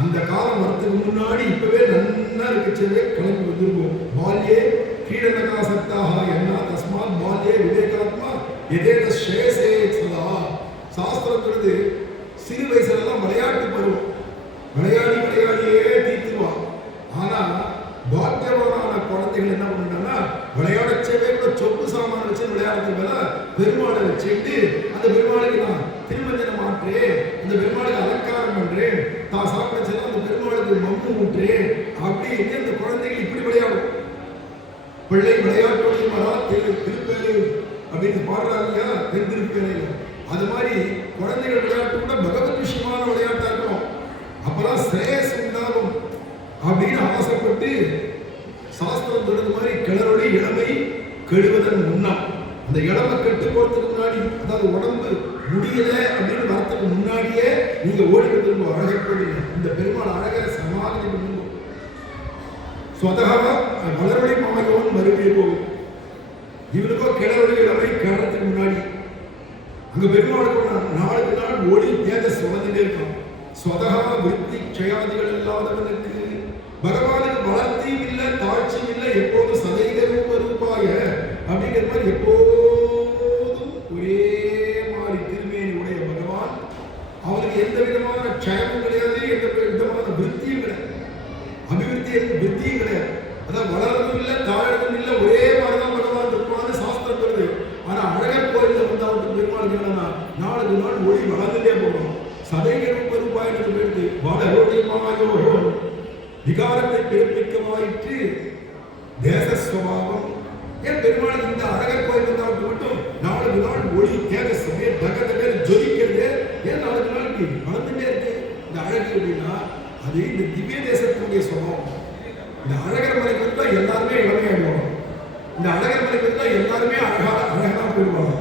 அந்த காலம் வரத்துக்கு முன்னாடி இப்பவே நன்னா இருக்கச்சவே கிளம்பி வந்துருவோம். பால்யே கிரீடனகாசக்தாக என்ன தஸ்மாத் பால்யே விவேகாத்மா எதேத ஸ்ரேசே சதா. சாஸ்திரம் சொல்லுது, சிறு வயசுலலாம் விளையாட்டு பருவம், விளையாடியே தீர்த்துருவான். ஆனா பாக்கியவானான குழந்தைகள் என்ன பண்ணுறாங்கன்னா, விளையாடச்சவே கூட சொப்பு சாமான வச்சு விளையாடுறது மேல பெருமாளை வச்சுட்டு அந்த பெருமாளுக்கு நான் திருமஞ்சனம் மாற்றேன், அந்த பெருமாளுக்கு அலங்காரம் பண்றேன், தான் சாப்பிட அந்த பெருமாளுக்கு மம்மு ஊட்டுறேன் அப்படின்னு அந்த குழந்தைகள் இப்படி விளையாடும். பிள்ளை விளையாட்டோடு வரா திருப்பேரு அப்படின்னு பாடுறாங்க இல்லையா, தென் திருப்பேரையில். அது மாதிரி குழந்தைகள் விளையாட்டு கூட பகவத் விஷயமான விளையாட்டா இருக்கும். அப்பதான் ஸ்ரேயஸ் உண்டாகும் அப்படின்னு ஆசைப்பட்டு சாஸ்திரம் சொல்றது மாதிரி கிளறொளி இளமை கெடுவதன் முன்னம். அந்த இளமை கெட்டு போறதுக்கு முன்னாடி, அதாவது உடம்பு முடியல அப்படின்னு வரத்துக்கு முன்னாடியே நீங்க ஓடி வந்துருங்க. அழகை போடுங்க, இந்த பெருமாள் அழகை சமாளித்து பண்ணுங்க. சொதகவா வளரொளி மாயோன் மறுபடியே போகும். இவனுக்கோ கிளறொளி இளமை கெடுறதுக்கு முன்னாடி அங்க பெருமாளுக்கு நாளுக்கு நாள் ஒளி தேஜஸ் வளர்ந்துட்டே இருக்கும். சொதகா விருத்தி க்ஷயாதிகள் இல்லாதவனுக்கு பகவானுக்கு வளர்ச்சியும் இல்லை தாழ்ச்சியும் இல்லை, எப்போதும் சதைக ரூபாய அப்படிங்கிற மாதிரி எப்போதும் ஒரே மாதிரி திருமேனி உடைய பகவான். அவனுக்கு எந்த விதமான க்ஷயமும் கிடையாது, எந்த விதமான விருத்தியும் கிடையாது, விருத்தியும் கிடையாது. அதான் வளர்றதும் இல்லை தாழதும் இல்லை, ஒரே மாதிரிதான் பகவான் இருப்பான்னு சாஸ்திரம் சொல்லுது. ஆனா அழகர் கோயில வந்தவங்க பெருமாள் என்னன்னா நாளுக்கு நாள் ஒளி வளர்ந்துட்டே போகணும். சதைக ரூபாயினு பேருக்கு வளரொளி மாயோ விகாரத்தை பிறப்பிக்கமாயிற்று தேசஸ்வபாவம். ஏன் பெருமாள் இந்த அழகர் கோயில் வந்தவங்க மட்டும் நாளுக்கு நாள் ஒளி தேஜஸ்வே தக ஜொலிக்கிறது? ஏன் நாளுக்கு நாள் வளர்ந்துட்டே இருக்கு இந்த அழகு அப்படின்னா, அது இந்த திவ்ய தேசத்துடைய சுபாவம். இந்த அழகர் மலைக்கு வந்தா எல்லாருமே இளமையாடுவாங்க, இந்த அழகர் மலைக்கு வந்தா எல்லாருமே அழகா போயிடுவாங்க.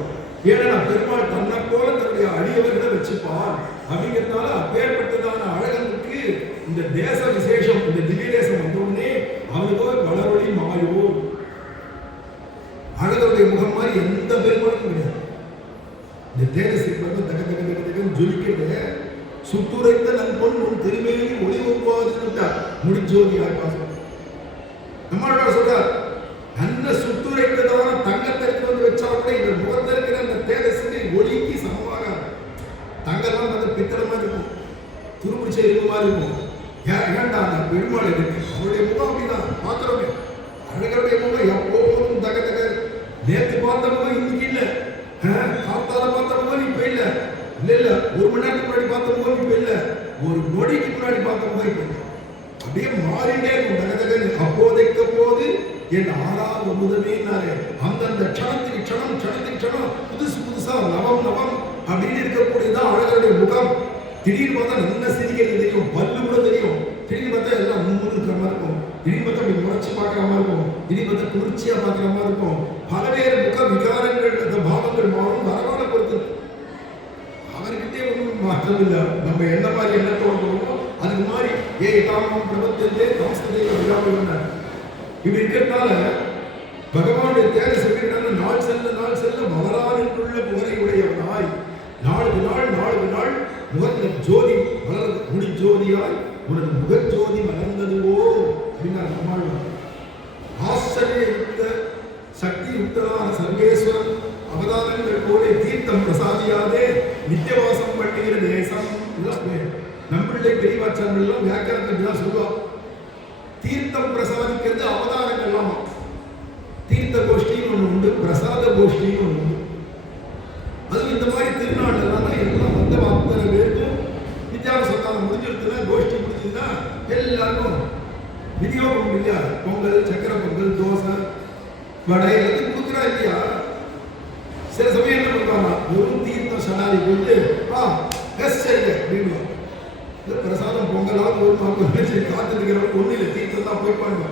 ஏன்னா பெருமாள் தன்னை போல தன்னுடைய அடியவர்களை வச்சுப்பான் அப்படிங்கிறதுனால அப்பேற்பட்டதான அழகனுக்கு இந்த தேச விசேஷம், இந்த திவ்ய தேசம் வந்தோடனே அவனுக்கோ வளரொளி மாயோ. அழகருடைய முகம் மாதிரி எந்த பெருமாளுக்கும் கிடையாது. இந்த தேஜஸுக்கு வந்து தக தக தக தகன்னு ஜொலிக்கிறது. சுட்டுரைத்த நண்பன் உன் திருமேனி ஒளி ஒவ்வாதுன்னு முடிச்சோதி ஆகாசம் நம்மாழ்வார் சொல்றார். நல்ல சுட்டுரைத்ததான தங்கத்தை எடுத்து வந்து வச்சா கூட இந்த முகத்தில் இருக்கிற அந்த தேஜஸுக்கு ஒளிக்கு சமமாக தங்கெல்லாம் வந்து பித்தளை மாதிரி இருக்கும், துருப்பிடிச்ச இரும்பு மாதிரி இருக்கும். ஏன்டா அந்த பெருமாள் இருக்கு, அவருடைய முகம் அப்படிதான் பார்க்கிறோமே. அழகருடைய முகம் எப்போதும் தக தக. நேற்று பார்த்த முகம் இன்னைக்கு இல்லை, காத்தால பார்த்த முகம் இப்ப இல்லை, இல்ல ஒரு மணி நேரத்துக்கு முன்னாடி பார்த்த முகம் இப்ப இல்லை, ஒரு நொடிக்கு முன்னாடி பார்த்த முகம் இப்ப இல்லை. அப்படியே மாறிட்டே இருக்கும் தக தகன்னு. அப்போதைக்கு போது என் ஆறாவது முதமேனாரு அந்தந்த க்ஷணத்துக்கு க்ஷணம் புதுசா நவம் அப்படின்னு இருக்கக்கூடியதான் அழகருடைய முகம். திடீர்னு பார்த்தா நல்ல சிரிக்கிறது தெரியும், பல்லு கூட தெரியும். திடீர்னு பார்த்தா எல்லாம் முன்னு இருக்கிற மாதிரி இருக்கும், திடீர்னு பார்த்தா அப்படி முறைச்சி பார்க்குற மாதிரி இருக்கும், திடீர்னு பார்த்தா குளிர்ச்சியா பார்க்குற மாதிரி இருக்கும். பலவேறு முக விகாரங்கள் அந்த பாவங்கள் மாறும் வரவான பொறுத்து. அவர்கிட்டே ஒன்றும் மாற்றம் இல்லை. நம்ம என்ன மாதிரி எண்ணத்தோடு போகிறோமோ அதுக்கு மாதிரி காமம் பிரபத்தே தாமஸ்தே விழாமல் இப்படி இருக்கிறதுனால பகவானுடைய தேவை சொல்லிட்டாங்க. நாள் செல்ல மலரானுக்குள்ள புகழை உடையவனாய் நாளுக்கு நாள் முகத்தில் ஜோதி வளர்ந்து முடி ஜோதியாய் உனது முகஜோதி மலர்ந்ததுவோ அப்படின்னா நம்மாழ்வார். ஆச்சரிய யுக்த சக்தி யுக்தனான சர்வேஸ்வரன் அவதாரங்கள் போலே தீர்த்தம் பிரசாதியாதே நித்தியவாசம் பண்ணுகிற தேசம். நம்மளுடைய பெரியவாச்சார்கள் வியாக்கியானத்தில் சொல்லுவார், தீர்த்தம் பிரசாதிக்கிறது அவதாரங்கள்லாம். தீர்த்த கோஷ்டின்னு ஒன்று உண்டு, பிரசாத கோஷ்டின்னு ஒன்று உண்டு. அதுவும் இந்த மாதிரி திருநாள் எல்லாம் வந்து அத்தனை பேருக்கும் வித்தியாசம் இல்லையா? பொங்கல், சக்கரை பொங்கல், தோசை, வடை எல்லாத்தையும் கொடுக்குறா இல்லையா? சில சமயம் என்ன பண்ணுவாங்க, வெறும் தீர்த்த சடாரி வந்து சரிங்க அப்படின்னு பிரசாதம் பொங்கலாவது ஒரு காத்துக்கிறவங்க ஒண்ணு இல்லை, தீர்த்தம் தான் போய்ப்பாங்க.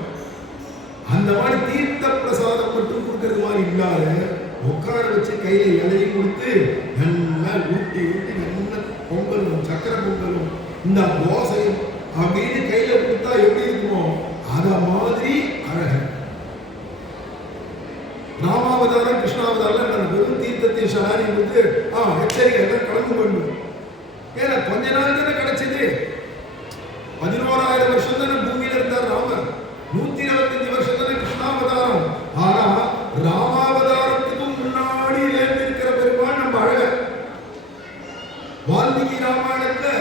அந்த மாதிரி தீர்த்த பிரசாதம் மட்டும் கொடுக்கறது மாதிரி இல்லாத உட்கார வச்சு கையில இலையும் கொடுத்து நல்லா ஊட்டி ஊட்டி நல்லா பொங்கலும் சக்கரை பொங்கலும் இந்த தோசையும் அப்படின்னு கையில கொடுத்தா எப்படி இருக்குமோ அத மாதிரி அழகன். ராமாவதாரம் கிருஷ்ணாவதாரம் நான் வெறும் தீர்த்தத்தை சடாரி வந்து எச்சரிக்கை எல்லாம் கலந்து வேண்டும். ஏன்னா கொஞ்ச நாள் தானே கிடைச்சது. 11,000 வருஷம் தானே பூமியில இருந்தார் ராமர். 125 வருஷம் தானே கிருஷ்ணாவதாரம். ஆனா ராமாவதாரத்துக்கு முன்னாடி இருக்கிற பெருமாள் நம்ம அழகர். வால்மீகி ராமாயணத்துல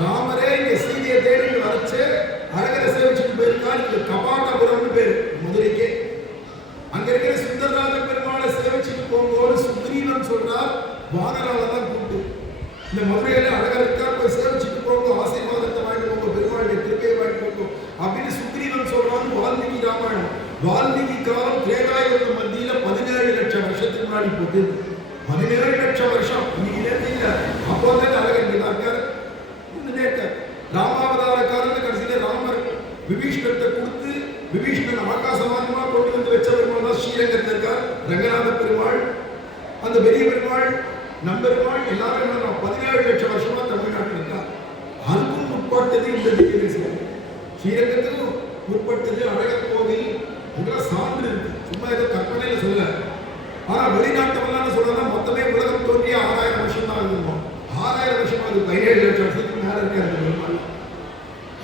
ராமரே இங்க சீதையை தேடி வரைச்சு அழகரை சேவிச்சுட்டு போயிருக்காரு. இங்க கபாட்டபுரம்னு பேரு மதுரைக்கே. அங்க இருக்கிற சுந்தரராஜ பெருமாளை சேவிச்சுட்டு போகும்போது சுக்ரீவன் சொல்றார், வானரால தான் கூப்பிட்டு இந்த மதுரையில அழகர் இருக்கார், போய் சேவிச்சுட்டு போங்க, ஆசீர்வாதத்தை வாங்கிட்டு போங்க, பெருமாளுடைய திருப்பையை வாங்கிட்டு போங்க அப்படின்னு சுக்ரீவன் சொல்றான்னு வால்மீகி ராமாயணம். வால்மீகி காலம் திரேதாயுக மத்தியில 17 லட்சம் வருஷத்துக்கு முன்னாடி போட்டு 17 லட்சம் வருஷம் இன்னைக்கு இல்ல. அப்போதான் அழகர் இருக்கார். ராமாவதார காலத்துல கடைசியில ராமர் விபீஷ்ணத்தை கொடுத்து விபீஷ்ணன் ஆகாச மார்க்கமா கொண்டு வந்து வச்ச பெருமாள் தான் ஸ்ரீரங்கத்தில் இருக்கார். ரங்கநாத பெருமாள், அந்த பெரிய பெருமாள், நம்பெருமாள் எல்லாரும் 17 லட்சம் வருஷமா தமிழ்நாட்டில் இருக்கார். அதுக்கும் முற்பட்டது இந்த திவ்ய தேசம். ஸ்ரீரங்கத்துக்கும் முற்பட்டது அழகர் கோவில். இதெல்லாம் சான்று இருக்கு, சும்மா ஏதோ கற்பனையில சொல்ல. ஆனா வெளிநாட்டவெல்லாம் சொல்றதா மொத்தமே உலகம் தோன்றிய 6000 வருஷம் தான் இருக்குமோ. 6000 வருஷமா அது 17 லட்சம் வருஷத்துக்கு மேல இருக்காரு இந்த பெருமாள்.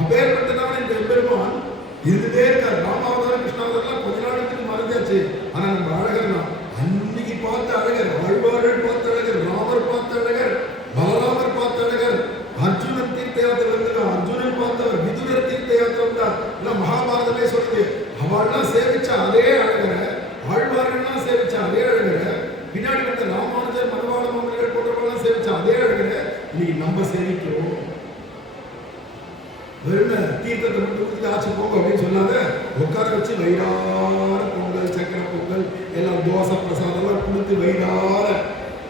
அப்பேற்பட்டதான இந்த பெருமாள் இருந்துட்டே இருக்கார். ராமாவதாரம் கிருஷ்ணாவதாரம் கொஞ்ச நாளுக்கு மறந்தாச்சு. ஆனா நம்ம அழகர் தான் அன்னைக்கு பார்த்த அழகர், ஆழ்வார்கள் பார்த்த அழகர், ராமர் பார்த்த அழகர், பலராமர் பார்த்த அழகர், அர்ஜுனன் தீர்த்த யாத்திரை வந்தது, அர்ஜுனன் பார்த்தவர், விதுரர் தீர்த்த யாத்திரை வந்தார். எல்லாம் மகாபாரதமே சொல்லுது. அவள்லாம் சேவிச்ச அதே அழகரை, ஆழ்வார்கள்லாம் சேவிச்ச அதே அழகரை, பின்னாடி வந்த ராமானுஜர், மனவாள மாமனிகள் போன்றவர்கள்லாம் சேவிச்ச அதே அழகரை இன்னைக்கு நம்ம சேவிக்கிறோம். வெறும் தீர்த்தத்தை மட்டும் கொடுத்து ஆச்சு போங்க அப்படின்னு சொல்லாத, உட்கார வச்சு வயிறார பொங்கல், சக்கரை பொங்கல் எல்லாம் தோசை பிரசாதம் எல்லாம் கொடுத்து வயிறார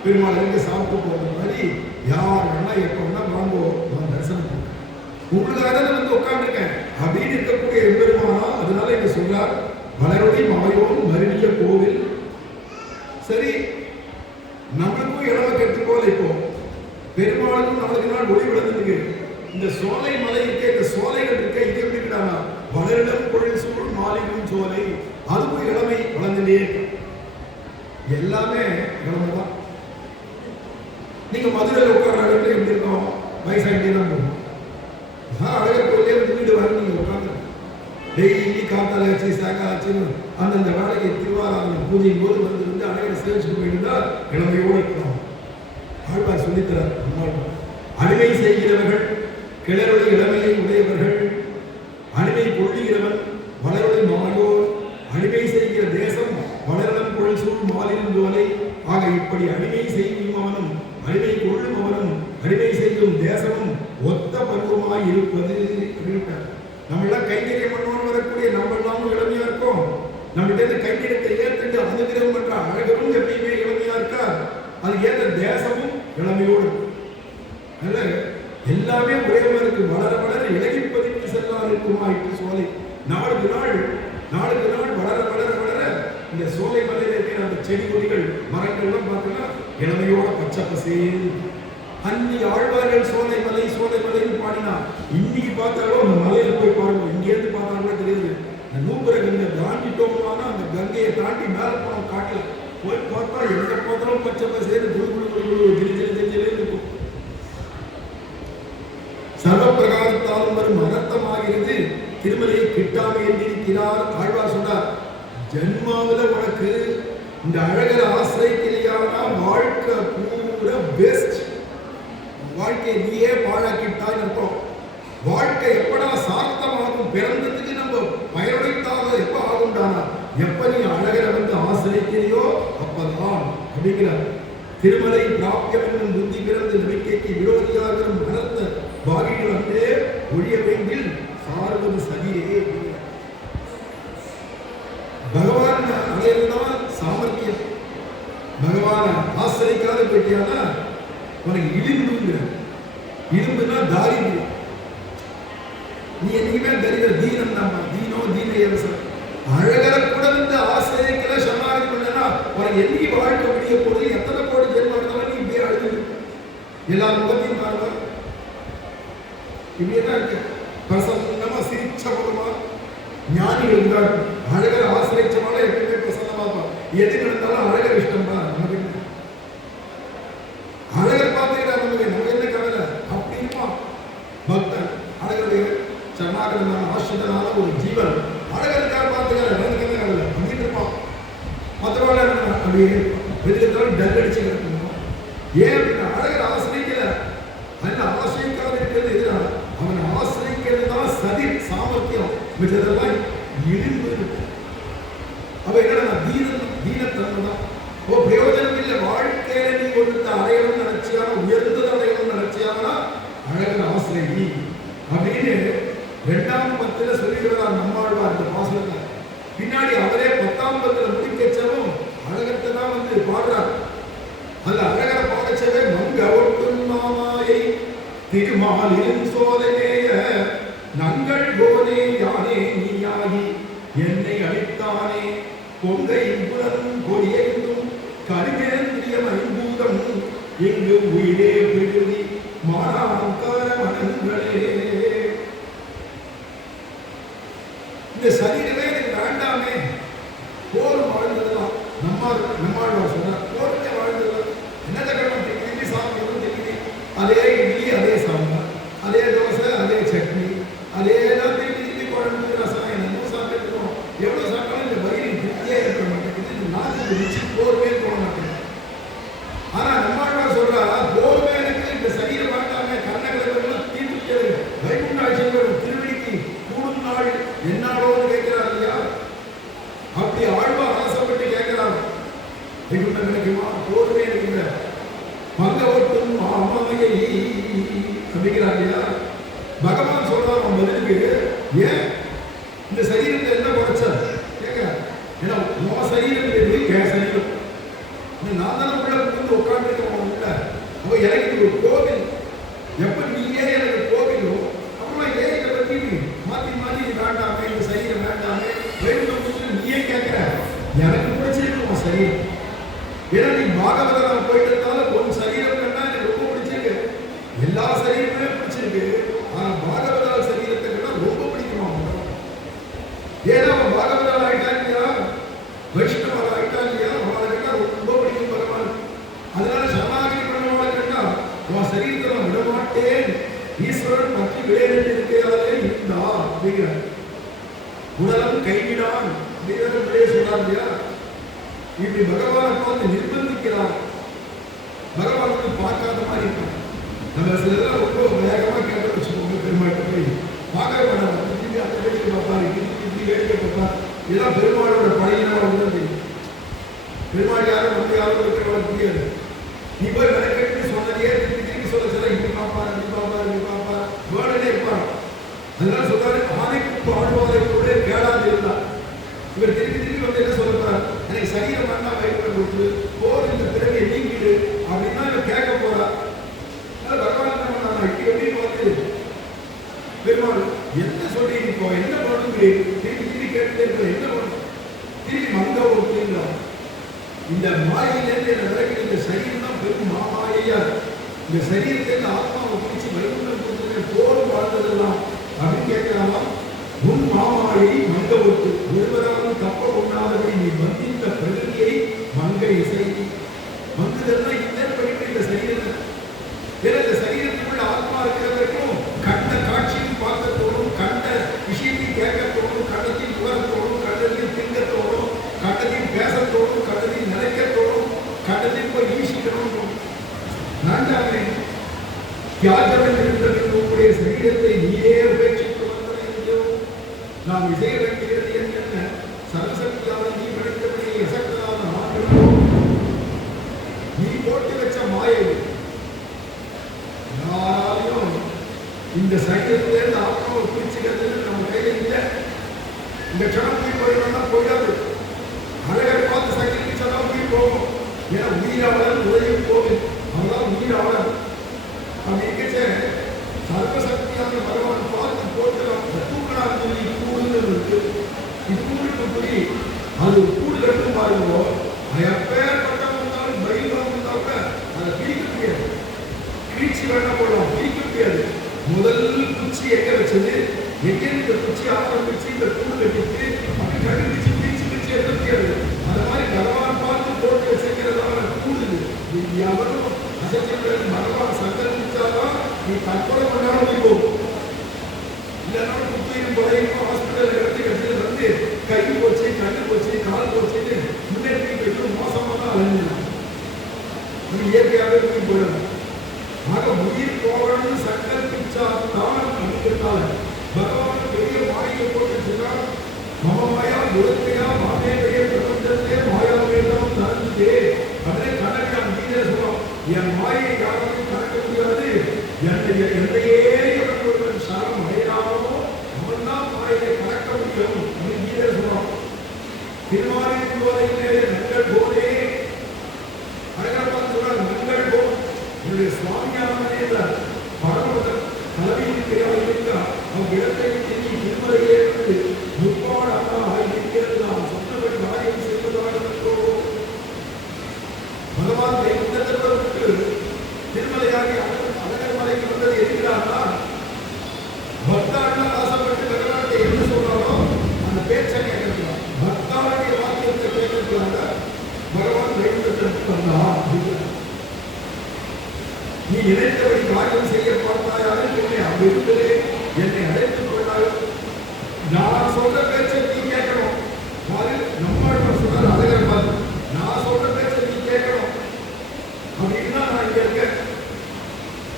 பெருமாள் சாப்பிட்டு போகிற மாதிரி யார் வேணா எப்போ வேணா வாங்குவோம், நான் தரிசனம் பண்ணுறேன், உங்களுக்காக தான் வந்து உட்காந்துருக்கேன் அப்படின்னு இருக்கக்கூடிய எம்பெருமானா. அதனால இங்க சொல்றார், வளரொளி மாயோன் மருவிய கோவில். சரி, நம்மளுக்கும் இளவ கெட்டு போல இப்போ பெருமாளுக்கும் நாளுக்கு நாள் ஒளி விழுந்துருக்கு. இந்த சோலை மலை இருக்க, இந்த சோலைகள் இருக்க, இது எப்படி இருக்கிறாங்க, வளரிடம் பொழில் சூழ் மாலிடும் சோலை, அதுவும் இளமை வளர்ந்துட்டே இருக்கு. எல்லாமே இளமைதான். நீங்க மதுரையில் உட்கார்ற இடத்துல எப்படி இருக்கோம், வயசாகிட்டே தான் போகும். அழகர் கோயிலே வந்து வீடு வர நீங்க உட்காந்து டெய்லி காத்தால ஆச்சு சாக்காச்சுன்னு அந்தந்த வேலைக்கு திருவாராதனை பூஜையின் போது வந்து அழகரை சேவிச்சுட்டு போயிட்டு இளமையோடு இருக்கணும். ஆழ்வார் சொல்லித்தரார். அடிமை செய்கிறவர்கள் கிளறுடைய இளமையை உடையவர்கள், அடிமை கொள்ளுகிறவன் வளருடைய மாயோர், அடிமை செய்கிற தேசம் வளரடம் பொருள் சூழ் மாலிடும் ஜோலை. ஆக இப்படி அடிமை செய்யும் அவனும் அடிமை கொள்ளும் அவனும் அடிமை செய்யும் தேசமும் ஒத்த பருவமாய் இருப்பது. நம்ம எல்லாம் கைங்கரியம் பண்ணோன்னு வரக்கூடிய நம்ம எல்லாமும் இளமையா இருக்கோம். நம்மகிட்ட இருந்து கைங்கரியத்தை ஏற்று அனுகிரகம் பண்ற அழகரும் எப்பயுமே இளமையா இருக்கா. அது ஏற்ற தேசமும் இளமையோடு அல்ல, எல்லாமே ஒரே மாதிரி இருக்கு. வளர வளர இலகிப்பதிக்கு செல்லாது இருக்குமாயிட்டு சோலை. நாளுக்கு நாள் வளர வளர வளர இந்த சோலை மலையில இருக்கிற அந்த செடி கொடிகள் மரங்கள்லாம் பார்த்தீங்கன்னா இளமையோட பச்சை பசேல். அன்னைக்கு ஆழ்வார்கள் சோலை மலைன்னு பாடினா, இன்னைக்கு பார்த்தாலும் அந்த மலையில போய் பாருங்க, இங்கேருந்து பார்த்தாலும் தெரியுது. இந்த நூப்புற கங்கை தாண்டிட்டோம்னா அந்த கங்கையை தாண்டி மேல போனோம் காட்டுல போய் பார்த்தா எங்க பார்த்தாலும் பச்சை பசேல் இருக்கும். சர்வ பிரகாரத்தாலும் வரும் அனர்த்தமாகிறது. திருமலையை கிட்டாமை என்றிருக்கிறார். ஆழ்வார் சொன்னார், ஜன்மாவில உனக்கு இந்த அழகர் ஆசிரியத்திலேயானா வாழ்க்கை பூரா பெஸ்ட். வாழ்க்கையை நீயே பாழாக்கிட்டான்னு அர்த்தம். வாழ்க்கை எப்படா சார்த்தமாகும், பிறந்ததுக்கு நம்ம பயனுடைத்தாக எப்ப ஆகும்டானா எப்ப நீ அழகரை வந்து ஆசிரியத்திலேயோ அப்பதான் அப்படிங்கிறார். திருமலை பிராப்தியம் என்னும் புத்தி பிறந்த நம்பிக்கைக்கு விரோதியாக அனர்த்த பாகிகள் அன்றே ஒழிய வேண்டில் சார்வது சதியே. பகவானை ஆசிரிக்காத போயிட்டியானா உனக்கு இழிவுங்கிற. இழிவுனா தாரியம். நீ என்னைக்குமே தரித்திர தீனம் தான். தீனோ தீன ஏவசம். அழகரை கூட வந்து ஆசிரியர்களை சமாதி பண்ணனா உனக்கு என்னைக்கு வாழ்க்கை முடிய போது எத்தனை கோடி ஜென்மம் இருந்தாலும் நீ இப்படியே அழுது எல்லா முகத்தையும் பாருங்க. இப்படியேதான் இருக்கு. பிரசன்னமா சிரிச்ச முகமா ஞானிகள் இருந்தார். அழகர் ஆசிரியச்சமான எப்பவுமே பிரசன்னமா இருப்பான். எது நடந்தாலும் அழகர் இஷ்டம் தான். நமக்கு அழகர் பார்த்துக்கிறார். நமக்கு என்ன கவலை அப்படி இருப்பான் பக்தன். அழகருடைய சரணாகரமான ஆசிரியனான ஒரு ஜீவன் அழகருக்காக பார்த்துக்கிறார். எனக்கு என்ன கவலை அப்படின்னு இருப்பான். மற்றவங்கள அப்படியே வெளியிட்டாலும் டல் அடிச்சு கிடக்கணும். ஏன் அப்படின்னா அழகர் ஆசிரியக்கல. அல்ல ஆசிரியக்காக இருக்கிறது எதிராக அவனை ஆசிரியக்கிறது தான் சதி சாமர்த்தியம். மிச்சதெல்லாம் இழிவு. அவ என்னடா தீனத்தன்மை தான். பிரயோஜனம் இல்லை. வாழ்க்கையில நீ ஒருத்த அடையணும் நினைச்சியான உயர்ந்தது அடையணும் நினைச்சியானா அழகர் ஆசிரியி அப்படின்னு 2ஆம் பத்துல சொல்லிடுறார் நம்மாழ்வார் இந்த பாசனத்தை. பின்னாடி அவரே 10ஆம் பத்துல முடிக்கச்சவும் அழகத்தை தான் வந்து பாடுறார். அந்த அழகரை பாடச்சவே மங்க ஒட்டும் மாமாயை திருமாலின் சோதனேய நங்கள் போனே யானே நீயாகி என்னை அளித்தானே பொங்கை புலனும் கொடியெங்கும் கருமேந்திரியம் ஐம்பூதம் இங்கு உயிரே பிரிதி மானாங்கார மனங்களே. இந்த சரீரமே எனக்கு வேண்டாமே. போர் வாழ்ந்ததுதான் நம்மாழ்வார் சொன்னார். போர்ல வாழ்ந்ததுதான் என்ன தகவல் திருப்பி சாப்பிடணும் தெரியுது. அதே இட்லி அதே சாம்பார் அதே தோசை அதே சட்னி அதே தான் திருப்பி குழம்பு ரசம் என்னமோ சாப்பிட்டுருக்கோம். எவ்வளவு சாப்பிட்டாலும் இந்த வயிறு திருப்தியே இருக்க மாட்டேங்குது. இந்த நாக்கு ருச்சி போர்வே போட மாட்டேங்குது. ஆனா நம்மாழ்வார் சொல்றா போர்வே எனக்கு இந்த சரீரம் வேண்டாமே. கண்ணங்களை தீர்த்து வைகுண்டாட்சியர் திருவடிக்கு கூடும் நாள் என்னாலோன்னு கேட்கிறார் இல்லையா. அப்படி ஆழ்வார் ஆசைப்பட்டு கேட்கிறார். வைகுண்டம் நினைக்குமா போர்வே நினைக்கிற மங்க ஒட்டும் மாமாயை அப்படிங்கிறார் இல்லையா. பகவான் சொல்றார் அவன் பதிலுக்கு ஏன் இந்த சரீரத்தை என்ன குறைச்சார் கேட்க. ஏன்னா உன் சரீரம் என் சரீரம் நான் தானே உள்ள புரிந்து உட்காந்துருக்கோம். உள்ள அவ எனக்கு ஒரு கோவில் எப்ப நீயே எனக்கு கோவிலோ அப்புறம் ஏன் இதை பற்றி மாற்றி மாற்றி வேண்டாமே இந்த சரீரம் வேண்டாமே வேண்டும் நீயே கேட்கிற. எனக்கு பிடிச்சிருக்கு உன் சரீரம். ஏன்னா நீ பாகவதனால் போயிட்டு இருந்தாலும் உன் சரீரம் கண்டா எனக்கு ரொம்ப பிடிச்சிருக்கு. எல்லா சரீரமே பிடிச்சிருக்கு. ஆனா பாகவதால் சரீரத்தை கண்டா ரொம்ப பிடிக்குமா. ஏன்னா அவன் பாகவதால் ஆயிட்டா இல்லையா வைஷ்ணவர் ஆயிட்டா இல்லையா அவனை கண்டா ரொம்ப பிடிக்கும் பகவான். அதனால சரணாகதி பண்ணவனை கண்டா அவன் சரீரத்தை நான் விடமாட்டேன் ஈஸ்வரன் பற்றி விளையாட்டு இருக்கிறாரே இருந்தா அப்படிங்கிறார். உடலம் கைவிடான் அப்படிங்கிற சொல்றார் இல்லையா. இப்படி பகவானை பார்த்து நிர்பந்திக்கிறார். பகவான் வந்து பார்க்காத மாதிரி இருக்கான். நம்ம சிலதெல்லாம் ரொம்ப வேகமா கேட்டு வச்சுக்கோங்க. பெருமாள்கிட்ட போய் பார்க்க வேண்டாம். திருப்பி அந்த வேடிக்கை பார்ப்பாரு இப்படி வேடிக்கை பார்ப்பார். இதெல்லாம் பெருமாளோட பழையினோட உள்ளது. பெருமாள் யாரும் வந்து யாரும் இருக்கிறவங்க தெரியாது. நீ போய் மெனக்கெட்டு சொன்னதையே திருப்பி திருப்பி சொல்ல சொல்ல இப்படி பார்ப்பாரு இப்படி பார்ப்பாரு இப்படி பார்ப்பாரு வேர்டனே இருப்பார். அதனால சொல்றாரு ஆணைக்கு ஆழ்வாரை கூட கேளாது இருந்தார். இவர் திருப்பி திருப்பி வந்து என்ன சொல்றார் எனக்கு சரீரம் வேண்டாம் வயிற்று கொடுத்து போர் இந்த பிறகு நீங்கிடு அப்படின்னா இவர் கேட்க போறார். பகவான் நான் எப்படி பார்த்து பெருமாள் என்ன சொல்றீங்க என்ன பண்ணுங்கிறீங்க திருப்பி திருப்பி கேட்டு என்ன பண்ணு திருப்பி மங்க ஒருங்கிறார். இந்த மாயிலிருந்து என்ன விலகி இந்த சரீரம் தான் பெரும் மாமாயா. இந்த சரீரத்திலிருந்து ஆத்மாவை பிடிச்சி வைகுண்டம் கொடுத்து போரும் வாழ்ந்ததெல்லாம் அப்படின்னு கேட்கலாமா. உன் மாமாயை மங்க ஒட்டு ஒருவராலும் தப்ப உண்ணாதபடி நீ வந்தித்த பிரகதியை மங்க இசை மங்குதல்னா இன்னும் பண்ணிட்டு இந்த சரீரத்தை. ஏன்னா இந்த சரீரத்துக்குள்ள ஆத்மா இருக்கிற வரைக்கும் கண்ட காட்சியும் பார்க்கத்தோடும் கண்ட விஷயத்தையும் கேட்கத்தோடும் கண்டத்தையும் உணரத்தோடும் கண்டத்தையும் திங்கத்தோடும் கண்டத்தையும் பேசத்தோடும் கண்டத்தையும் நினைக்கத்தோடும் கண்டத்தையும் போய் ஈசிக்கணும். நான்காவே தியாகவன் இருந்தவன் உங்களுடைய சரீரத்தை நீயே உபேட்சித்து வந்தோ நாம் விஜய வேண்டியது என்ன சரசக்தியான நீ படைத்தபடி எசக்தனான ஆற்றலும் நீ போட்டு வச்ச மாயை யாராலையும் இந்த சரீரத்திலிருந்து ஆத்மாவை பிரிச்சுக்கிறது நம்ம கையில இல்லை. இந்த க்ஷணம் போய் போயிடணும்னா போயிடாது. அழகரை பார்த்து சக்தி சொன்னா போய் போகும். ஏன்னா உயிராளர் உதயம் கோவில் அவர்தான் உயிராளர். அப்படி இருக்கச்ச சர்வசக்தியான பகவான் பார்த்து போட்டுலாம் தூக்கணார் சொல்லி கூடுதல் இருக்கு. இது கூடுக்கு போய் அது கூடு கட்டும் பாருங்க. எப்பேற்பட்ட வந்தாலும் பயிலாக இருந்தாக்க அதை பிரிக்க முடியாது. கிழிச்சி வேணா போடலாம், பிரிக்க முடியாது. முதல் குச்சி எங்க வச்சது, எங்க இந்த குச்சி ஆரம்பிச்சு இந்த கூடு கட்டிட்டு அப்படி கண்டுபிடிச்சு பிரிச்சு பிரிச்சு எடுக்க முடியாது. அது மாதிரி பகவான் பார்த்து போட்டு வச்சுக்கிறதான கூடுது. எவரும் அசைக்கிறது பகவான் சங்கல்பிச்சாதான் நீ தற்கொலை பண்ணாலும் நீ போகும். இல்லைன்னா குப்பையும் கொலையும் ஹாஸ்பிட்டல் எடுத்து கட்டில வந்து கை போச்சு கண்ணு போச்சு கால் போச்சுன்னு முன்னேற்றி போயிட்டு மோசமாக தான் அழிஞ்சிடும். நம்ம இயற்கையாகவே போய் போயிடலாம். ஆக உயிர் போகணும்னு சங்கல்பிச்சாதான் பண்ணிக்கிறதால பகவான் பெரிய மாயை போட்டுச்சுன்னா மமமாயா முழுக்கையா மாமேடைய பிரபஞ்சத்திலே மாயா வேண்டாம் நடந்ததே அப்படியே கணக்கிடம் கீழே சொல்லும். என் மாயை யாராலும் கணக்க முடியாது. என்னையே எவன் ஒருவன் சரம் அடையாமோ அவன் தான் மாயை கணக்க முடியும் அப்படின்னு கீழே சொல்லும். திருமாலின் போதையிலே நங்கள் போதே அழகப்பான் சொல்றார். நங்கள் போ என்னுடைய சுவாமியானே பரமதன் தலைவியின் கையால் இருந்தார். அவன் இடத்தை திரும்பி திருமலையே வந்து முப்பாடாக இருக்கிறது. நாம் சொன்னபடி காரியம் செய்வதாக இருக்கிறோம். பகவான் முன்னத்திற்கு திருமலையாகி அழகர் மலைக்கு வந்தது இருக்கிறாரா? பக்தார்கள் ஆசைப்பட்டு பகவானை என்ன சொல்றாரோ அந்த பேச்சை கேட்கலாம். பக்தாவுடைய வாக்கியத்தை கேட்கறதுக்காக பகவான் வைகுண்டத்திற்கு வந்தான். நீ நினைத்தபடி காரியம் செய்ய பார்த்தாயாக என்னை அவ்விடத்திலே என்னை அழைத்துக் கொண்டாய். நான் சொல்ற பேச்சை நீ கேட்கணும். நம்ம சொல்றாரு அழகர் பாரு, நான் சொல்ற பேச்சை நீ கேட்கணும் அப்படின்னா நான் இங்க இருக்கேன்.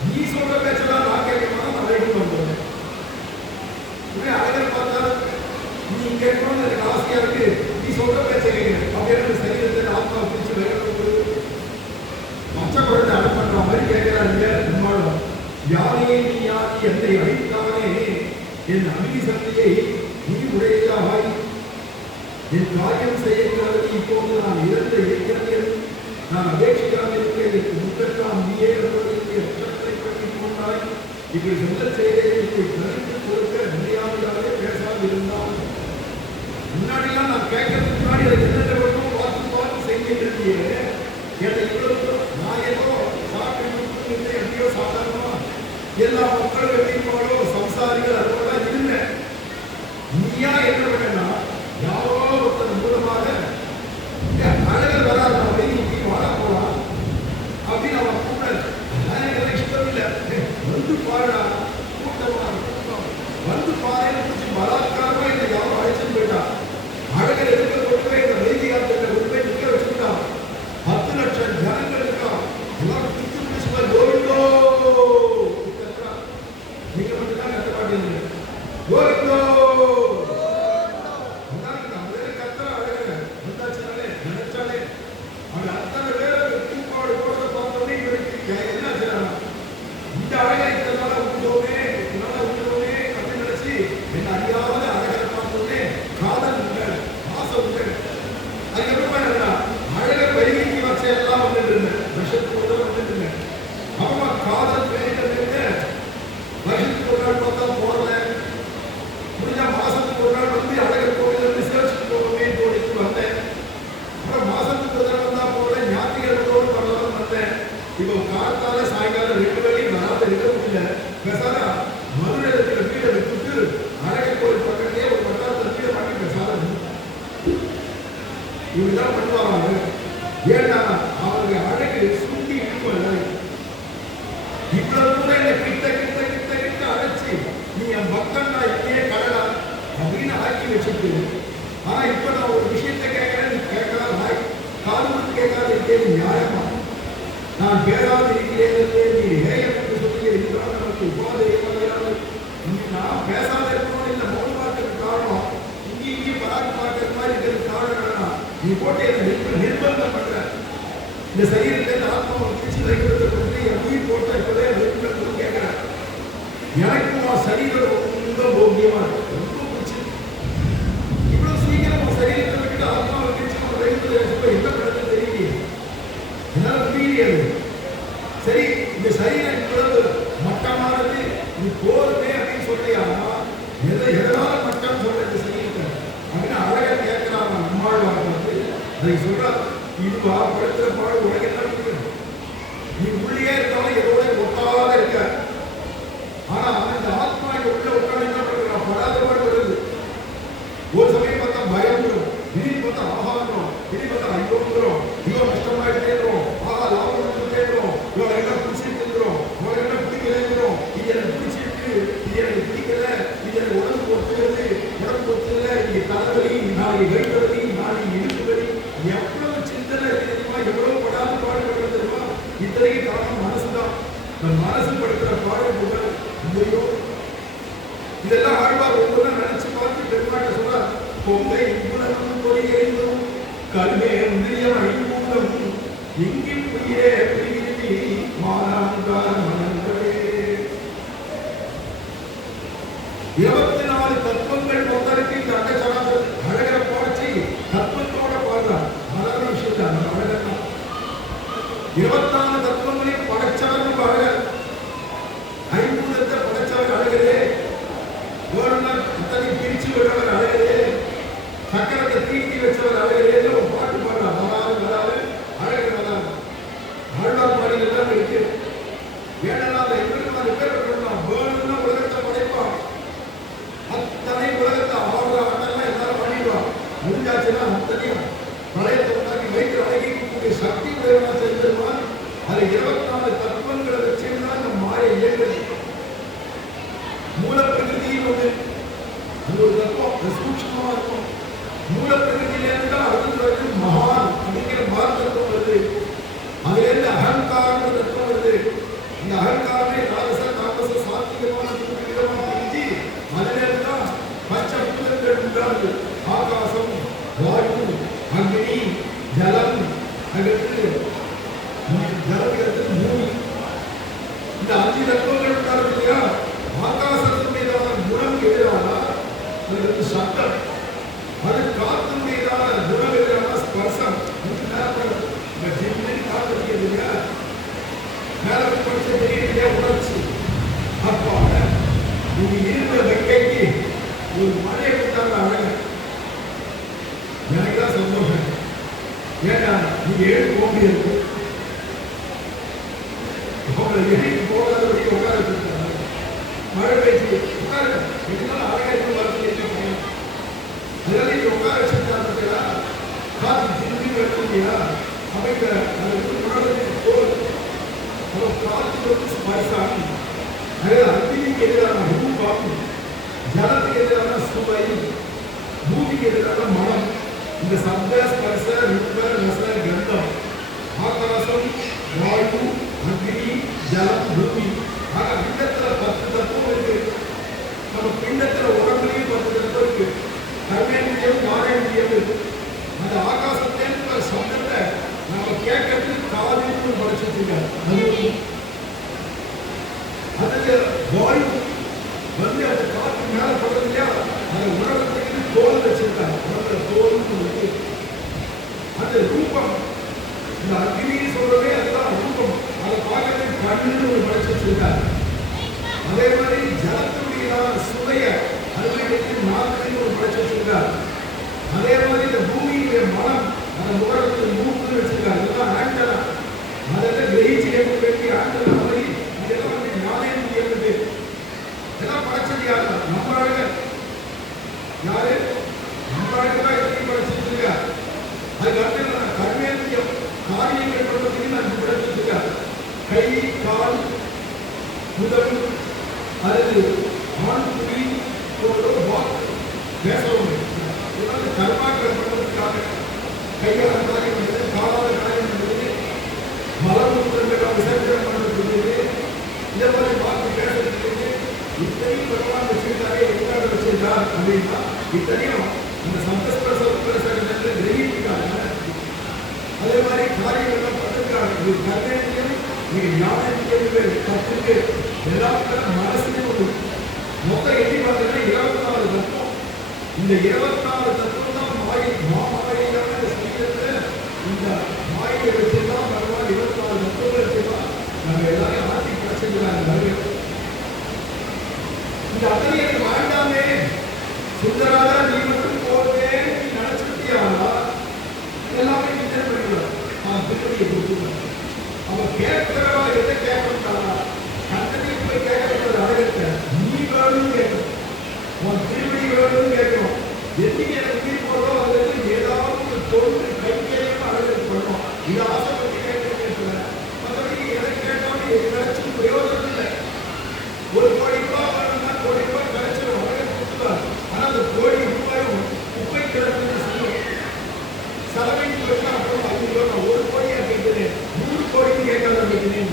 நீ சொல்ற பேச்செல்லாம் நான் கேட்கணும். நான் வைகுண்டம் போறேன். அழகர் பார்த்தா நீ கேட்கணும்னு எனக்கு ஆசையா இருக்கு. நீ சொல்ற பேச்சை கேட்கணும் அப்படின்னு சரீரத்தை ஆத்மா பிரிச்சு வைக்கிறது மச்ச குழந்தை அனுப்புற மாதிரி கேட்கிறாங்க. நம்மளும் யாரையே நீ யாரி என்னை அழைத்தானே என் அமீ சக்தியை நீ உடையதாய் என் காரியம் செய்யக்கூடாது. இப்போது நான் இறந்த இயற்கையில் நான் அபேட்சிக்காமல் இருக்கிறேன். முன்னெல்லாம் நீயே ரத்தத்தை பண்ணி கொண்டாய். இப்படி சொல்ல செய்தேன். இப்படி கருத்து கொடுக்க முடியாமலே பேசாமல் இருந்தால் முன்னாடிலாம் நான் கேட்கறதுக்கு முன்னாடி அதை என்னென்ன வேணும் பார்த்து பார்த்து செஞ்சுட்டு இருந்தேன். என்னை இவ்வளவு நான் ஏதோ சாப்பிட்டு எப்படியோ சாதாரணமா எல்லா மக்களும் எப்படிப்பாடோ சம்சாரிகள் அதோட இருந்தேன். நீயா என்ன பண்ணா யாரோ ஒருத்தர் மூலமாக அழகர் வராது வைகி வாழ போலாம் அப்படின்னு அவன் கூட எனக்கு இஷ்டம் இல்லை. வந்து பாருடா கூட்டமா வந்து பாருன்னு பலாத்காரமா இந்த யாரும் அழைச்சிட்டு போயிட்டா. அழகர் எடுக்க கொண்டு போய் இந்த வைகி ஆத்திர கொண்டு போய் நிற்க வச்சுக்கிட்டான். 10 லட்சம் ஜனங்கள் இருக்கா. எல்லாரும் திட்டு பிடிச்சு கோவிந்தோ நீங்க மட்டும் தான் கத்த மாட்டீங்க. கோவிந்தோ கத்தா அழகர் வந்தாச்சுனாலே நினைச்சாலே அவன் அத்தனை பேர் தூப்பாடு போடுறத பார்த்தோன்னே இவருக்கு என்ன ஆச்சுனா இந்த அழகர் இதனால விட்டுவோமே அப்படின்னு நினைச்சு என்ன அறியாத அழகரை பார்த்தோன்னே காதல் உண்டு ஆசை உண்டு. அதுக்கப்புறமா என்ன அழகர் வைகி வச்ச எல்லாம் வந்துட்டு இருந்தேன். வருஷத்துக்கு ஒரு வந்துட்டு இருந்தேன். அம்மா காதல் பேரிட்டு வருஷத்துக்கு ஒரு நாள் பார்த்தா போறல முடிஞ்ச மாசத்துக்கு ஒரு நாள் வந்து அழகர் கோவில் ரிசர்ச்சுக்கு போகவே தோணிட்டு வந்தேன். அப்புறம் மாசத்துக்கு ஒரு நாள் வந்தா போல ஞாயிற்றுக்கிழமை வரலாம் வந்தேன். இப்போ காலத்தால சாயங்காலம் 2 மணி வராத இருக்க முடியல. பெசாரா மதுரையில் வீடை விட்டுட்டு அழகர் கோவில் பக்கத்திலே ஒரு வட்டாரத்தில் வீடை வாங்கி பெசாரா இவங்கதான் பண்ணுவாங்க. ஏன்னா அவங்க அழகு சுண்டி இருக்குமல்ல. இவ்வளவு தூரம் என்னை கிட்ட கிட்ட கிட்ட கிட்ட அழைச்சி நீ என் பக்தன் நான் இங்கேயே கடலா அப்படின்னு ஆக்கி வச்சுட்டு. ஆனா இப்ப நான் ஒரு விஷயத்தை கேட்கிறேன். நீ கேட்கலாம் காரணம் கேட்காத இருக்கேன். நியாயமா நான் பேராது இருக்கிறேன். நீ ஏகப்பட்டு சொல்லி இருக்கிறான். நமக்கு உபாதையாக நான் பேசாத இருக்கணும். இல்லை மௌனமாக்கிறதுக்கு காரணம் இங்கேயும் பராக்கு பார்க்கற மாதிரி இருக்கிறது காரணம் நீ போட்டு என்ன நிர்பந்தம் பண்ற. இந்த சரீரத்தை ஆத்மாவை பிடிச்சி வைக்கிறத பற்றி என் உயிர் போட்ட இப்போதே வைக்கணும்னு கேட்கிறேன். எனக்கும் சரீரம் ரொம்ப போக்கியமா இருக்கு. ரொம்ப பிடிச்சி இவ்வளவு சீக்கிரம் சரீரத்தை விட்டு ஆத்மாவை பிடிச்சி வைக்கிறது என்ன பண்ணுறது தெரியலையே. புரிஞ்சுப்பா, படுத்துற பாடு உனக்கு என்ன புரியும்? நீ உள்ளே இருந்தாலும் எதோட ஒட்டாத இருக்க. ஆனா அந்த ஆத்மா உள்ள உட்கார்ந்து என்ன பண்றான்? படாத பாடு வருது. ஒரு சமயம் பார்த்தா பயம் வரும், திடீர்னு பார்த்தா ஆகாரம், திடீர்னு பார்த்தா ஐயோங்கிறோம், ஐயோ கஷ்டமாயிட்டேங்கிறோம், ஆகா லாபம் தேடுறோம், இவங்க என்ன பிடிச்சிருக்கிறோம், இவங்க என்ன பிடிக்கலைங்கிறோம், இது எனக்கு பிடிச்சிருக்கு, இது எனக்கு பிடிக்கல, இது எனக்கு உடம்பு ஒத்துக்கிறது, உடம்பு ஒத்துக்கல, இது தலைவலி, நாளைக்கு வயிற்று வலி, நாளைக்கு இடுப்பு வலி, எவ்வளவு சிந்தனை தெரியுமா, எவ்வளவு படாத பாடுபடுறது தெரியுமா? இத்தனைக்கு காரணம் மனசுதான். இந்த மனசு படுத்துற பாடு முதல் இல்லையோ. இதெல்லாம் ஆழ்வார் ஒவ்வொரு நினைச்சு பார்த்து பெருமாட்ட சொல்றார். பொங்கை இங்குணமும் பொறியைந்தும் கல்வே இந்திரியம் ஐம்பூதம் இங்கி புரியே பிரிவிதி மானாங்கார மனங்களே. 24 தத்துவங்கள் மொத்தருக்கு இந்த அண்டச்சராசர் அழகர பாட்சி தத்துவத்தோட பாடுறார். அழகான விஷயத்தை அந்த அழகர் 24 தத்துவங்களையும் படைச்சவரும் அழகர், ஐம்பூதத்தை படைச்சவர் அழகரே, இத்தனை பிரிச்சு விடுறவர் அழகரே, சக்கரத்தை தீட்டி வச்சவர் அழகரே. ஒரு பாட்டு பாடுறார். வராது வராது அழகர் வராது. ஆழ்வார் பாடல் எல்லாம் இருக்கு. ஏன்னா எங்களுக்கு நான் ரிப்பேர் பண்ணலாம். வேணும்னா உலகத்தை படைப்பான். அத்தனை உலகத்தை ஆடுற ஆட்டெல்லாம் எல்லாரும் பண்ணிடுவான். முடிஞ்சாச்சுன்னா அத்தனையும் பழையத்தை உண்டாக்கி வயிற்று அழகிக்கூடிய சக்தி உடையவனா செஞ்சிருவான். அது 24 தத்துவங்களை வச்சுன்னா இந்த மாய இயங்குது. மூல பிரகிருதியில் ஒன்று, அது ஒரு தத்துவம், அது சூட்சமா இருக்கும். மூல பிரகிருதியிலிருந்து அடுத்தது மகான் அப்படிங்கிற மகான் தத்துவம் வருது. அதிலிருந்து அகங்காரம் தத்துவம் வருது. இந்த அகங்காரமே ராஜச தாமச சாத்விகமான விதமாக பிரிஞ்சு அதிலிருந்து தான் பஞ்சபூதங்கள் உண்டாது. ஆகாசம், வாயு, அக்னி, ஜலம், அடுத்து ஜலத்துக்கு பூமி, இந்த 5 தத்துவங்கள் உண்டாது இல்லையா? ஆகாசத்தினுடையதான குணம் எதிரான அது சட்டம், அது காத்தினுடையதான குணம் எதிரான ஸ்பர்சம். காத்திருக்கிறது இல்லையா? மேல படிச்ச தெரியலையா உணர்ச்சி. அப்பால நீங்க இருக்கிற வெக்கைக்கு ஒரு மழையை கொடுத்தாங்க அழக. எனக்கு தான் சந்தோஷம். ஏன்னா நீங்க எழுதி போக முடியாது. உங்களை எழுதி போகாதபடி உட்கார வச்சிருக்காங்க. மழை பெய்ச்சு உட்காருங்க. இதனால அழகா இருக்க வரது என்ன பயன்? அதனால நீங்க உட்கார வச்சிருக்காங்க. காத்து திரும்பி வரலையா? அமைக்க அது உணர்வுக்கு போகுது. காற்று வந்து ஸ்பர்சாகி, அதாவது அக்னிக்கு எதிரான ரூபம், ஜலத்துக்கு எதிரான சுவை, பூமிக்கு எதிரான மனம், இந்த சப்த ஸ்பர்ச ரூப ரச கந்தம், ஆகாசம், வாயு, அக்னி, ஜலம், பூமி. ஆக பிண்டத்துல 10 தத்துவம் இருக்கு. நம்ம பிண்டத்துல உடம்புலையும் 10 தத்துவம் இருக்கு. கர்மேந்திரியம், ஞானேந்திரியம் இருக்கு. அந்த ஆகாசத்தேன்ற சப்தத்தை நம்ம கேட்கறதுக்கு காதுன்னு படிச்சிருக்கீங்க. அதுக்கு வாயு வந்து அந்த காற்று மேல படுறது இல்லையா? அதை உணர்றதுக்கு தோல் வச்சிருக்காங்க. உணர்ற தோல். அந்த ரூபம், இந்த அக்னின்னு சொல்றதே அதுதான் ரூபம். அதை பார்க்கறதுக்கு கண்ணுன்னு ஒரு படிச்சு வச்சிருக்காங்க. அதே மாதிரி ஜலத்துடைய சுவைய அனுபவிக்கு நாக்குன்னு ஒரு படிச்சு வச்சிருக்காங்க. அதே மாதிரி இந்த பூமியுடைய மனம், அந்த உணர்வுக்கு மூக்குன்னு வச்சிருக்காங்க. இதெல்லாம் ஆண்டனா. அதெல்லாம் கிரகிச்சு ஏற்பட வேண்டிய ஆண்டனா மாதிரி இதெல்லாம் வந்து ஞானேந்திரியம் இருக்கு. இதெல்லாம் படைச்சது யாரு? நம்ம அழகர். யாரு? நம்ம அழகர் தான் எப்படி படைச்சிருக்கா. அதுக்கு அர்த்தம் கர்மேந்திரியம், காரியங்கள் பண்றதுக்கு நான் படைச்சிருக்கா. கை, கால், முதல், அது ஆண் குடி போன்ற வாக்கு பேசவும் கர்மாக்கள் பண்ணுவதற்காக கையாள காரியம் பண்ணுறது, காலாத காரியம் பண்ணுறது, மலமூத்திரங்கள் விசர்ஜனம் பண்ணுறது, இந்த மாதிரி வாக்கு பேசுறது, இத்தனையும் பகவான் வச்சிருக்காரு. எங்காவது வச்சிருக்கார் அப்படின்னா இத்தனையும் அந்த சந்தஸ்பிரசத்தில் கிரகிக்கிறாங்க. அதே மாதிரி காரியங்கள்லாம் பண்ணிருக்காங்க. இது கர்மேந்திரியம், நீங்க ஞானேந்திரியம், கற்றுக்கு எல்லாத்துக்கும் மனசுலேயும் ஒரு மொத்தம் எண்ணி பார்த்தீங்கன்னா 24 தத்துவம். இந்த 24 தத்துவம் தான் மாமாயான சரீரத்தில் இந்த மாயை வச்சுதான் பகவான் 24 தத்துவங்கள் வச்சுதான் நம்ம எல்லாரையும் ஆட்சி கிடைச்சிருக்கிறாங்க. இந்த அத்தனை எனக்கு வேண்டாமே, சுந்தராக நீ மட்டும் போவே நீ நினைச்சிருக்கியாரா? எல்லாமே கிண்டல் பண்ணிக்கலாம். கேட்கிறவா எதை கேட்கணும்னா கண்ணனை போய் கேட்கறது அழகத்தை நீ வேணும்னு கேட்கணும், உன் திருவடி வேணும்னு கேட்கணும். என்னைக்கு எனக்கு உயிர் போடுறோம் அதுல ஏதாவது தொண்டு கைகேயம் அழகு பண்ணணும். இது ஆசைப்பட்டு கேட்கல, மற்றபடி எதை கேட்டாலும் எதாச்சும் பிரயோஜனம் இல்லை. ஒரு கோடி ரூபாய் வேணும்னா கோடி ரூபாய் கிடைச்சிடும், அழகு கொடுத்துருவார். ஆனா அந்த கோடி ரூபாயும் குப்பை கிடக்குன்னு சொல்லுவோம். செலவின் போயிட்டா அப்புறம் ஐயோ நான் ஒரு கோடியா கேட்கிறேன், 100 கோடிக்கு கேட்காத கேட்கிறேன்,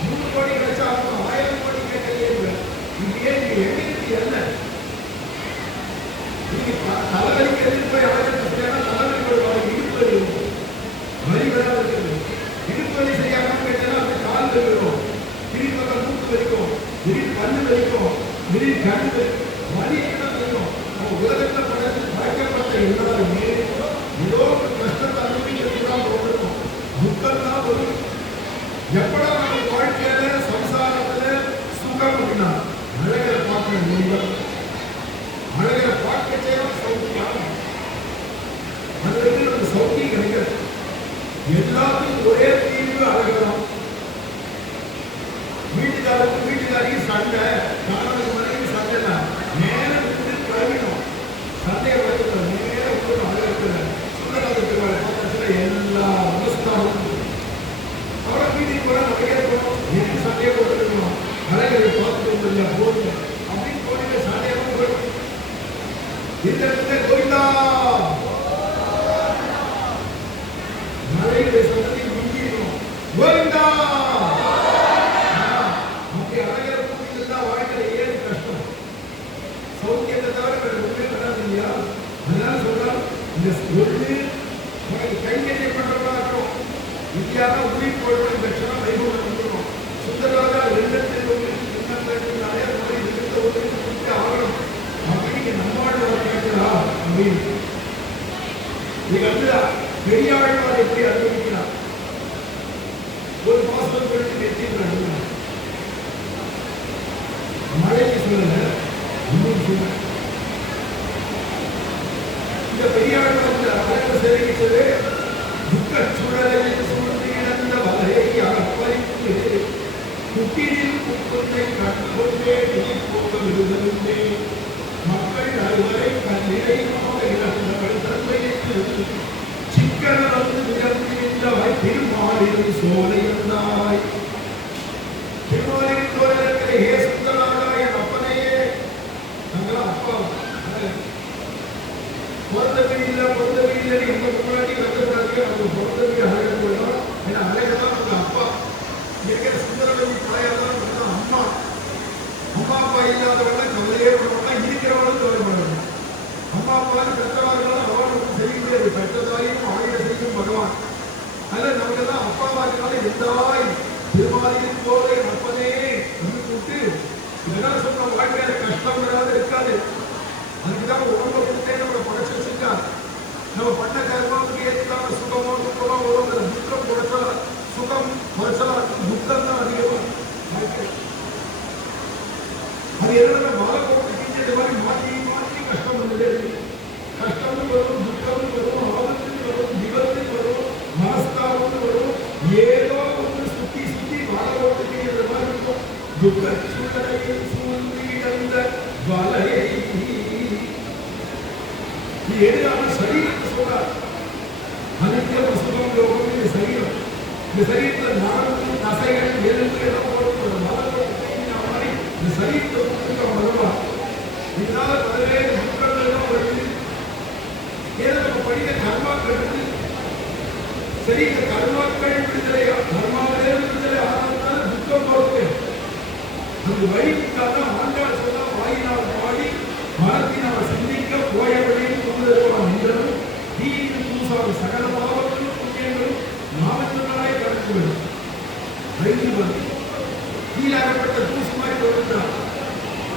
100 கோடி கிடைச்சா அப்புறம் 1000 கோடி கேட்கலையே. இது ஏன் எங்க இருக்கு என்ன தலைவலிக்கு எதிர்த்து போய் அழகு தலைவலி வருவாங்க, இடுப்பு வலி இருக்கும், வலி வராது இருக்குது. இடுப்பு வலி செய்யாம கேட்டா அந்த கால் வலி வரும், திடீர் பக்கம் மூக்கு வலிக்கும், திடீர் கண்ணு வலிக்கும், திடீர் கண் வலி என்ன வலிக்கும். நம்ம உலகத்தில் படைத்து படைக்கப்பட்ட எல்லாருமே ஏதோ ஒரு கஷ்டத்தை அனுபவிக்கிறதுதான் வரும், துக்கம் தான் வரும். எப்படா நம்ம வாழ்க்கையில சம்சாரத்துல சுகம் அப்படின்னா அழகரை பார்க்கணும். நீங்கள் அழகரை பார்க்க செய்யலாம் சௌக்கியம், அதுல நமக்கு சௌக்கியம் கிடைக்கிறது. எல்லாத்துக்கும் ஒரே தீர்வு அழகலாம். வீட்டுக்காரருக்கு வீட்டுக்காரிக்கு சண்டை, கணவனுக்கு மனைவி சண்டை தான் நேர விட்டு கழுவிடும். சண்டையை வளர்க்கிற நேர விட்டு அழகு சுந்தரத்துல எல்லா அவஸ்தாவும் அவரை வீட்டுக்கு போற நிறைய இருக்கணும். எதுக்கு சண்டையை போட்டுக்கணும், அழகரை பார்த்துட்டு இல்லை போடுங்க அப்படின்னு போட்டு சண்டையாக போயிடும். இந்த இடத்துல கோவிந்தா மழையுடைய சந்ததி மிஞ்சிடும். கோவிந்தா அப்படி அழகரை கூட்டிட்டு வாழ்க்கையில ஏழு கஷ்டம், சௌக்கியத்தை தவிர வேற ஒன்றுமே வராது இல்லையா. அதனால சொல்றாரு இந்த ஒன்று கைங்கரியம் பண்றவங்களா இருக்கணும். இந்தியாவில் உயிர் போடுறது லட்சணம் வைபவம் வந்துடும். சுந்தரராஜா 2 நிறைய முறை கொடுத்து ஆகணும் அப்படின்னு நம்மாழ்வார் கேட்கிறா அப்படின்னு. நீங்க வந்து பெரியாழ்வார் எப்படி அனுபவிக்கிறார், ஒரு மாசம் கழித்து வெற்றிக்கிறாங்க. மழைக்கு சொல்லல, இன்னும் சொல்ல இந்த பெரியாழ்வார் அழகு சேவிச்சது துக்க சுழலில் சூழ்ந்து இழந்த வலையை அகப்பறித்து குட்டியில் குப்பத்தை கண்கொண்டே போக விடுதலுண்டே மக்கள் அறுவரை கண்ணிலை இழந்தவள் தந்தைக்கு சிக்கன வந்து நிரம்பின்றவாய் திருமாலின் சோலை இருந்தாய். திருமாலின் சோலை இருக்கிற ஏ சுந்தரராஜா என் அப்பனையே நாங்களா அப்பா பொருந்தவி இல்லை எங்க முன்னாடி வந்துடாதீங்க. அவங்க பொருந்தவி அழகு போயிடும். ஏன்னா அழகுதான் உங்க அப்பா இருக்கிற சுந்தரவதி தாயாதான் அம்மா. அம்மா அப்பா இல்லாதவங்க கவலையே பண்ணலாம், இருக்கிறவங்களும் கவலைப்படணும். அம்மா அப்பாவுக்கு பெற்றவார்களும் அவனுக்கு செய்ய முடியாது, பெற்றதாயும் ஆயுத செய்யும் பகவான். அதில் நமக்கு எல்லாம் அப்பாவா இருக்கனால எந்தாய் திருமாலியின் போதை அப்பனே வந்து கூப்பிட்டு இதெல்லாம் சொல்ற வாழ்க்கையில கஷ்டம் வராது இருக்காது. அதுக்குதான் உடம்பை கொடுத்தே நம்மளை படைச்சு வச்சிருக்காங்க. நம்ம பண்ண கர்மாவுக்கு ஏற்றான சுகமோ துக்கமோ வரும். துக்கம் குறைச்சலா, சுகம் குறைச்சலா, துக்கம் தான் அதிகமா. அது என்ன மலை போட்டு இந்த மாதிரி மாற்றி மாற்றி கஷ்டம் வந்ததே. கஷ்டமும் வரும், துக்கமும் வரும், ஆபத்து வரும், விபத்து வரும், மனஸ்தாபம் வரும். ஏதோ ஒன்று சுத்தி சுத்தி மலை போட்டு மாதிரி இருக்கும். துக்க சூழலையில் சூழ்ந்து இழந்த வலையை எதிரான சரீரத்தை சொல்றார். அனைத்து சுகம் லோகம் இந்த சரீரம். இந்த சரீரத்தில் நான்கு தசைகள் எலும்பு எல்லாம் போட்டு மாதிரி இந்த சரீரத்தை வருவார். இதனால பல்வேறு துக்கங்கள் எல்லாம் வருது. ஏன்னா நம்ம படித்த கர்மாக்கள் சரி, இந்த கர்மாக்கள் விடுதலையா கர்மாவிலே விடுதலை ஆனால்தான் துக்கம் வருது. அந்த வழிக்காக ஆண்டாள் சொன்னா வாயினால் பாடி மனத்தினால் சிந்திக்க போய வழியில் கொண்டிருக்கலாம் என்றும் தீயின் பூசாத சகல பாவங்களும் புண்ணியங்களும் நாமத்தினாலே கடந்துவிடும். கீழாகப்பட்ட தூசு மாதிரி வருகிறார்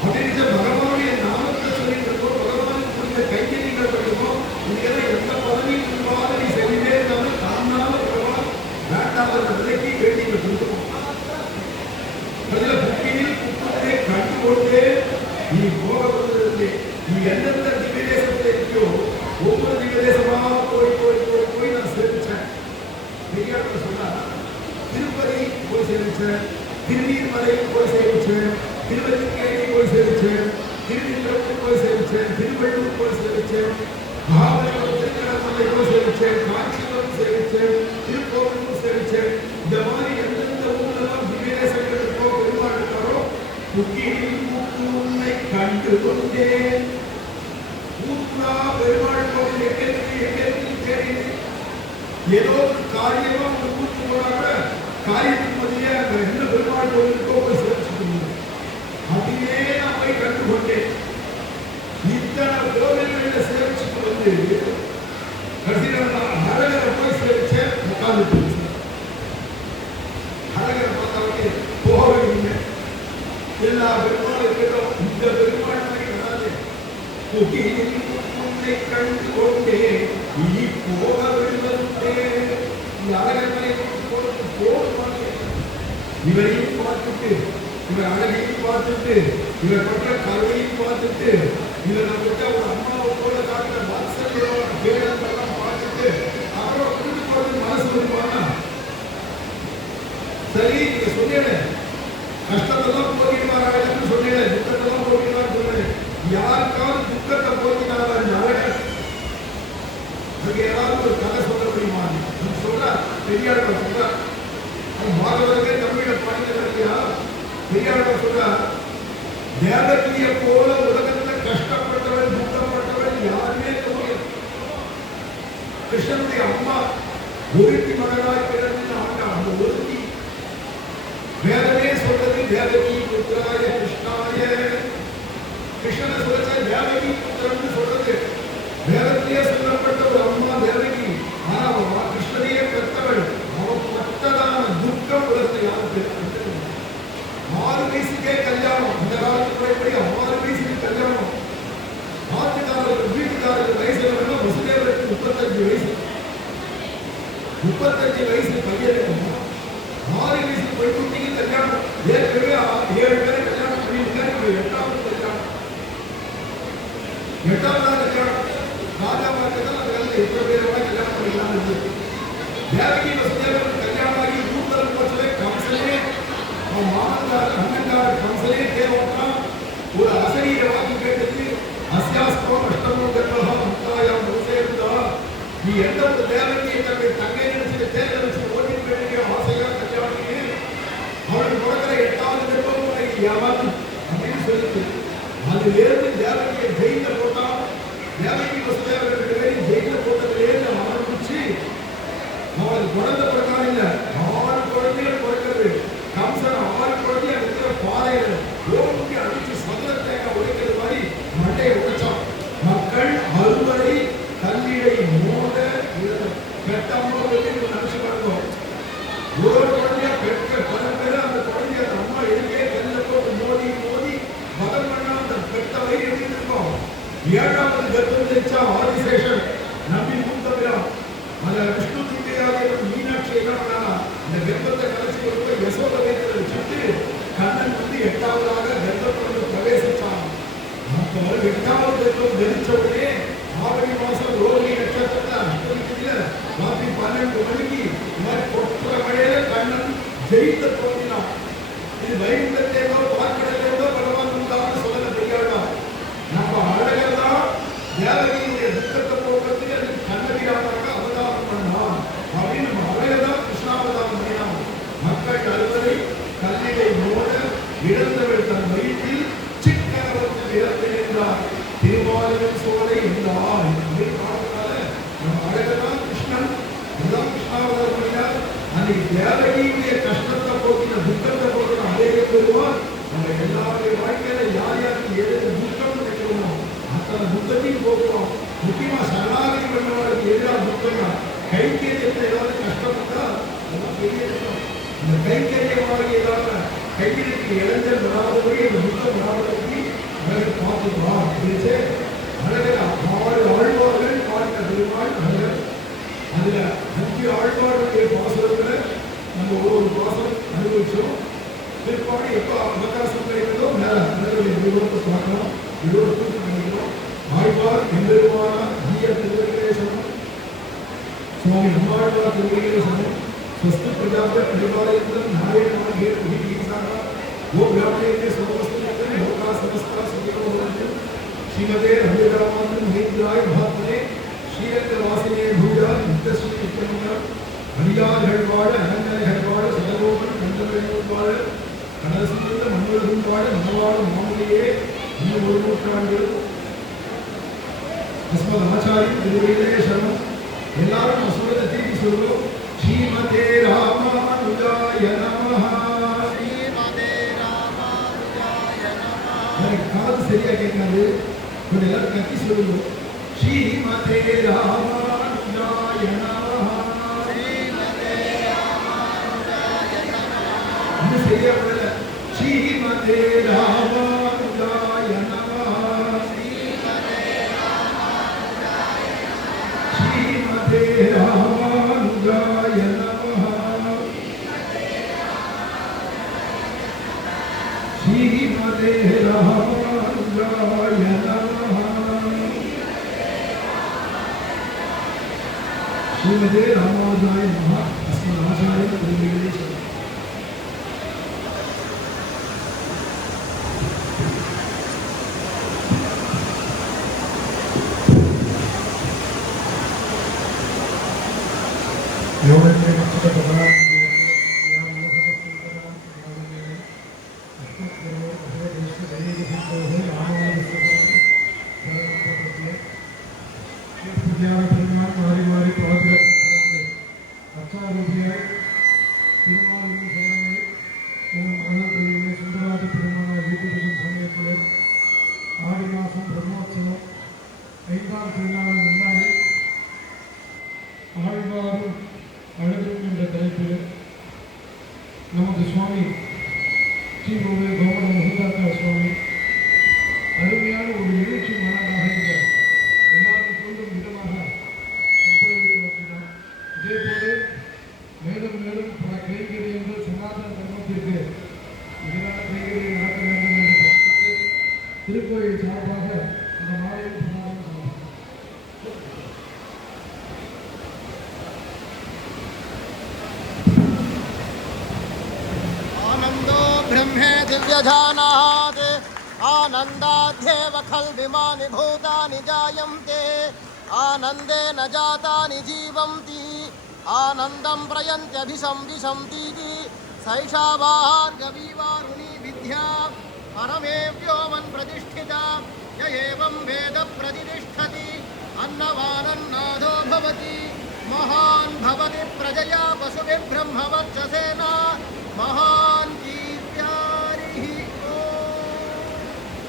அப்படின்னு பகவானுடைய நாமத்தை சொல்லிட்டு பகவானுக்கு புரிந்த கைத்தறிகள் பண்ணுவோம். இதெல்லாம் எந்த பதவியும் இல்லாத நீ செய்தே இருந்தாலும் தானால பகவான் வேண்டாத விலைக்கு வேண்டி கொடுத்துருவோம். அதில் புக்கியில் புத்தகத்தை கண்டு கொண்டே நீ போக வந்திருந்தே. நீ எந்தெந்த திவ்யதேசத்தில் இருக்கியோ ஒவ்வொரு திவ்யதேசமா போய் போய் போய் போய் நான் சேர்த்தேன். சொன்னா திருப்பதி திருக்கேணி போய் சேவிச்சேன், திருநின்றவூர் போய் சேவிச்சேன், திருவள்ளூர் போய் சேவிச்சேன், மகாபலிபுரம் திருக்கடற்கரை போய் சேவிச்சேன், காஞ்சிபுரம் சேவிச்சேன், திருக்கோவிலூர் சேவிச்சேன். இந்த மாதிரி எந்தெந்த ஊர்லாம் திவ்யதேசங்களுக்கு போக பெருமாள் இருக்காரோ முக்கியில் மூக்கு உன்னை கண்டு கொண்டேன். ஊர்லா பெருமாள் கோவில் எங்கே தேடி ஏதோ ஒரு காரியமா ஒரு ஊருக்கு போனாங்க, காரியத்துக்கு மத்தியே அங்க என்ன பெருமாள் கோவிலுக்கோ போய் சேவிச்சுக்கணும். அப்படியே நான் போய் கண்டுகொண்டேன். இத்தனை கோவில்களில் சேவிச்சுட்டு வந்து கடைசியில் நான் அழகரை போய் சேவிச்சேன். உட்கார்ந்து அழகரை பார்த்தாலே போக வேண்டிய எல்லா பெருமாள் இருக்கட்டும், இந்த பெருமாள் மாதிரி வராது. உன்னை கண்டு கொண்டே இனி போக விடுவதே. இந்த அழகரை போக இவரையும் பார்த்துட்டு, இவர் அழகையும் பார்த்துட்டு, இவர் பண்ற கருவையும் பார்த்துட்டு, இவர் நம்மகிட்ட ஒரு அம்மாவை போல காட்டுற வாத்சல்யோட பேரத்தெல்லாம் பார்த்துட்டு அப்புறம் கூட்டு போறது மனசு வருவானா? சரி, நீங்க சொன்னீங்க கஷ்டத்தெல்லாம் போக்கிடுவாரான்னு சொன்னீங்க, துக்கத்தெல்லாம் போக்கிடுவான்னு சொன்னீங்க. யாருக்காவது துக்கத்தை போக்கினாரா இந்த அழகர்? அதுக்கு ஏதாவது ஒரு கதை சொல்ல முடியுமா? சொல்ற பெரியார் சொல்ற அது பாகவதற்கே தமிழ பாடிக்கிறது இல்லையா? பெரியார் சொல்ற தேவகிய போல உலகத்துல கஷ்டப்பட்டவன் துக்கப்பட்டவன் யாருமே முடியாது. கிருஷ்ணனுடைய அம்மா ஒருத்தி மகனாய் பிறந்து அந்த ஒருத்தி வேதமே சொல்றது தேவகி புத்திராய கிருஷ்ணாய. கிருஷ்ணனை சொல்ல தேவகி புத்திரன்னு சொல்றது வேதத்திலே சொல்லப்பட்ட ஒரு அம்மா தேவகி. ஆனா அவன் கிருஷ்ணனையே பெற்றவள். அவன் பட்டதான துக்கம் உலகத்தை யாருக்கு 6 வயசுக்கே கல்யாணம். இந்த காலத்து முறைப்படி 6 வயசுக்கு கல்யாணம். ஆத்துக்காரர்கள் வீட்டுக்காரர்கள் வயசுல வேணா வசுதேவருக்கு 35 வயசு. 35 வயசு பையனுக்கும் 6 வயசு பெண்குட்டிக்கு கல்யாணம். ஏற்கனவே 7 பேரை கல்யாணம் பண்ணியிருக்காரு. 8வது கல்யாணம். 8வது கல்யாணம் ராஜா பார்க்கதான் அந்த காலத்தில் எத்தனை பேரோட கல்யாணம் பண்ணிக்கலாம் இருந்தது. தேவகி வசுதேவருக்கு கல்யாணம் ஆகி ஊர்தல் போச்சலே கம்சனே அவன் மாமன்கார் அண்ணன்கார் கம்சனே தேவத்தான் ஒரு அசரீர வாக்கு கேட்டது. அஸ்யாஸ்தவம் அஷ்டமம் கர்ப்பம் முக்தாயாம் முசேர்ந்தா. நீ எந்த ஒரு தேவகியை தன்னுடைய தங்கை நினைச்சு தேர்தல் வச்சு ஓட்டி வேண்டிய ஆசையா கல்யாணி அவனுக்கு பிறக்கிற 8வது கர்ப்பம் உனக்கு ஏமாத்து அப்படின்னு சொல்லிட்டு அதிலிருந்து தேவகியை ஜெயில போட்டான். தேவகி வசுதேவர் 2 பேரையும் ஜெயில போட்டதிலேருந்து ஆரம்பிச்சு அவனுக்கு குழந்தை பிறக்காம இல்ல 6 குழந்தைகள் பிறக்கிறது. கம்சன் 6 குழந்தைய இருக்கிற பாறையில ஓமுக்கி அடிச்சு சதுர தேங்காய் உடைக்கிறது மாதிரி மண்டையை உடைச்சான். மக்கள் அறுவடை கல்லிடை மோத பெட்டம்மா நினைச்சு பார்க்கணும். ஒரு குழந்தைய பெற்ற 10 பேர் அந்த குழந்தைய அம்மா எடுக்கே கல்ல போட்டு மோதி மோதி மதம் பண்ணா அந்த பெட்ட வயிறு எப்படி இருக்கும்? 7வது கர்ப்பம் தெரிச்சா ஆதிசேஷன் நம்பி மூத்தவரான் அந்த விஷ்ணு துர்க்கையாக மீனாட்சி என்ன இந்த கர்ப்பத்தை கலைச்சி கொடுத்த யசோத வயிற்றில் வச்சுட்டு கண்ணன் வந்து 8வதாக கர்ப்பத்தை பிரவேசிச்சான். அப்போ 8வது கர்ப்பம் தரிச்ச உடனே ஆவணி மாசம் ரோகிணி நட்சத்திரத்துல அஷ்டமியில ராத்திரி 12 மணிக்கு இந்த மாதிரி கொற்ற மழையில கண்ணன் ஜெயித்த தோன்றினான். இது வைகுண்டத்தேவோ பார்க்கடலேவோ பகவான் உண்டான்னு சொல்லல பெரியாளா. நம்ம அழகர் தான் தேவகியுடைய துக்கத்தை போக்குறதுக்கு அது கண்ணகிராமாக அவதாரம் பண்ணான் அப்படின்னு நம்ம அழகர் தான் கிருஷ்ணாவதாரம் பண்ணினான். மக்கள் அறுவடை கல்லிடை மோத இழந்தவள் தன் வயிற்றில் சிக்கனவர்கள் இறந்திருந்தார். திருமாலின் சோலை என்றார். நம்ம அழகர் தான் கிருஷ்ணன் இதுதான் கிருஷ்ணாவதாரம் பண்ணினார். அன்னைக்கு தேவகியுடைய கஷ்டத்தை போக்கின துக்கத்தை போக்கின அழக பெறுவார். நம்ம எல்லாருடைய வாழ்க்கையில யார் யாருக்கு எது துக்கம் கிடைக்கிறோமோ அத்தனை துக்கத்தையும் போக்குவோம். முக்கியமா சரணாகதி பண்ணவர்களுக்கு எதிராக துக்கம் தான். கைக்கேரியத்தில் ஏதாவது கஷ்டப்பட்டா அதெல்லாம் பெரிய கஷ்டம். இந்த கைக்கேரியமாக ஏதாவது கையிலுக்கு இளைஞர் வராதபடி அந்த துக்கம் வராதபடி அழகர் பார்த்துக்கலாம் அப்படின்னு அழகர் 6 ஆழ்வார்கள் பார்த்த பெருமாள் அழகர். அதுல 5 ஆழ்வார்களுடைய பாசனத்துல நம்ம ஒவ்வொரு பாசனம் அனுபவிச்சோம். பிற்பாடு எப்போ அவகாசம் கிடைக்கிறதோ மேல அழகருடைய விவரத்தை பார்க்கலாம். இதோட கூட்டு பண்ணிக்கிறோம். ஆழ்வார் எம்பெருமானா ஜீய திருவடிகளேசனம் சுவாமி நம்மாழ்வார் திருவடிகளேசனம் ஸ்வஸ்தி பிரஜாபதி பரிபாலயந்தம் நாராயண கேட் ஈசாரா ஓ பிராமணே சோமஸ்து श्रीमते रघुरामानंद महेंद्राय महात्मने श्रीरंगवासिने भूजा नित्यश्री नित्यमंगल மணியார் கழ்வாழ அனங்கனை கழ்வாழ சதகோபன் கண்டவெளியூர் வாழ கனசிந்த மன்னரும் வாழ மனவாழ மாமுனியே இன்னும் ஒரு நூற்றாண்டு அஸ்மத் ஆச்சாரிய திருவிலே சரணம். எல்லாரும் அசுரத்தை திருப்பி சொல்லுவோம். ஸ்ரீமதே ராமானுஜாய நமஹ. ஸ்ரீமதே ராமானுஜாய நமஹ. எனக்கு காது சரியா கேட்காது, கொஞ்சம் எல்லாரும் கத்தி சொல்லுவோம். ஸ்ரீமதே ராமானுஜாய நமஹ. சரியா பண்ணல. ஸ்ரீமதே ராமானுஜாய நமஹ. ஸ்ரீமதே ராமானுஜாய நமஹ. ஸ்ரீமதே ராமானுஜாய நமஹ. ஸ்ரீமதே ராமானுஜாய நமஹ. அஸ்மத் ஆச்சாரிய திருவிலே சரணம். யோகத்தை மற்றவர்களால் பெருமாள் மாறி மாறி பாதுகாப்பு அச்சாரூபியாய் திருமாலின் சோழனை மதத்திலே சுந்தராஜ பெருமானார் வீட்டுக்கும் சமயத்தில் ஆடி மாதம் பிரம்மோற்சவம் 5ஆம் திருநாள் முன்னாடி ஆழ்வாரும் அழகும் என்ற தலைப்பில் நமது சுவாமி ஸ்ரீ கோமட முகுந்தாத்தா சுவாமி அருமையான ஒரு எழுச்சி மாநாடாக இந்த எல்லாரும் சொல்லும் விதமாக நடத்தினார். இதே போல மேலும் மேலும் பல கைகரியங்கள் சனாதன தர்மத்திற்கு எதிரான கைகரியை நடத்த வேண்டும் என்று பிரார்த்தித்து திருக்கோயில் சார்பாக அந்த நாளையும் பிரதானம் செய்தார். ब्रह्मे दिव्यजानात् आनन्दाध्येव खल्विमानि भूतानि जायन्ते आनन्देन जातानि जीवन्ति आनन्दं प्रयन्त्यभिसंविशन्तीति सैषा वार्गवीवारुणी विद्या परमे व्योमन् प्रतिष्ठिता य एवं वेद प्रतिष्ठति अन्नवानन्नादो भवति महान् भवति प्रजया पशुभिः ब्रह्मवर्चसे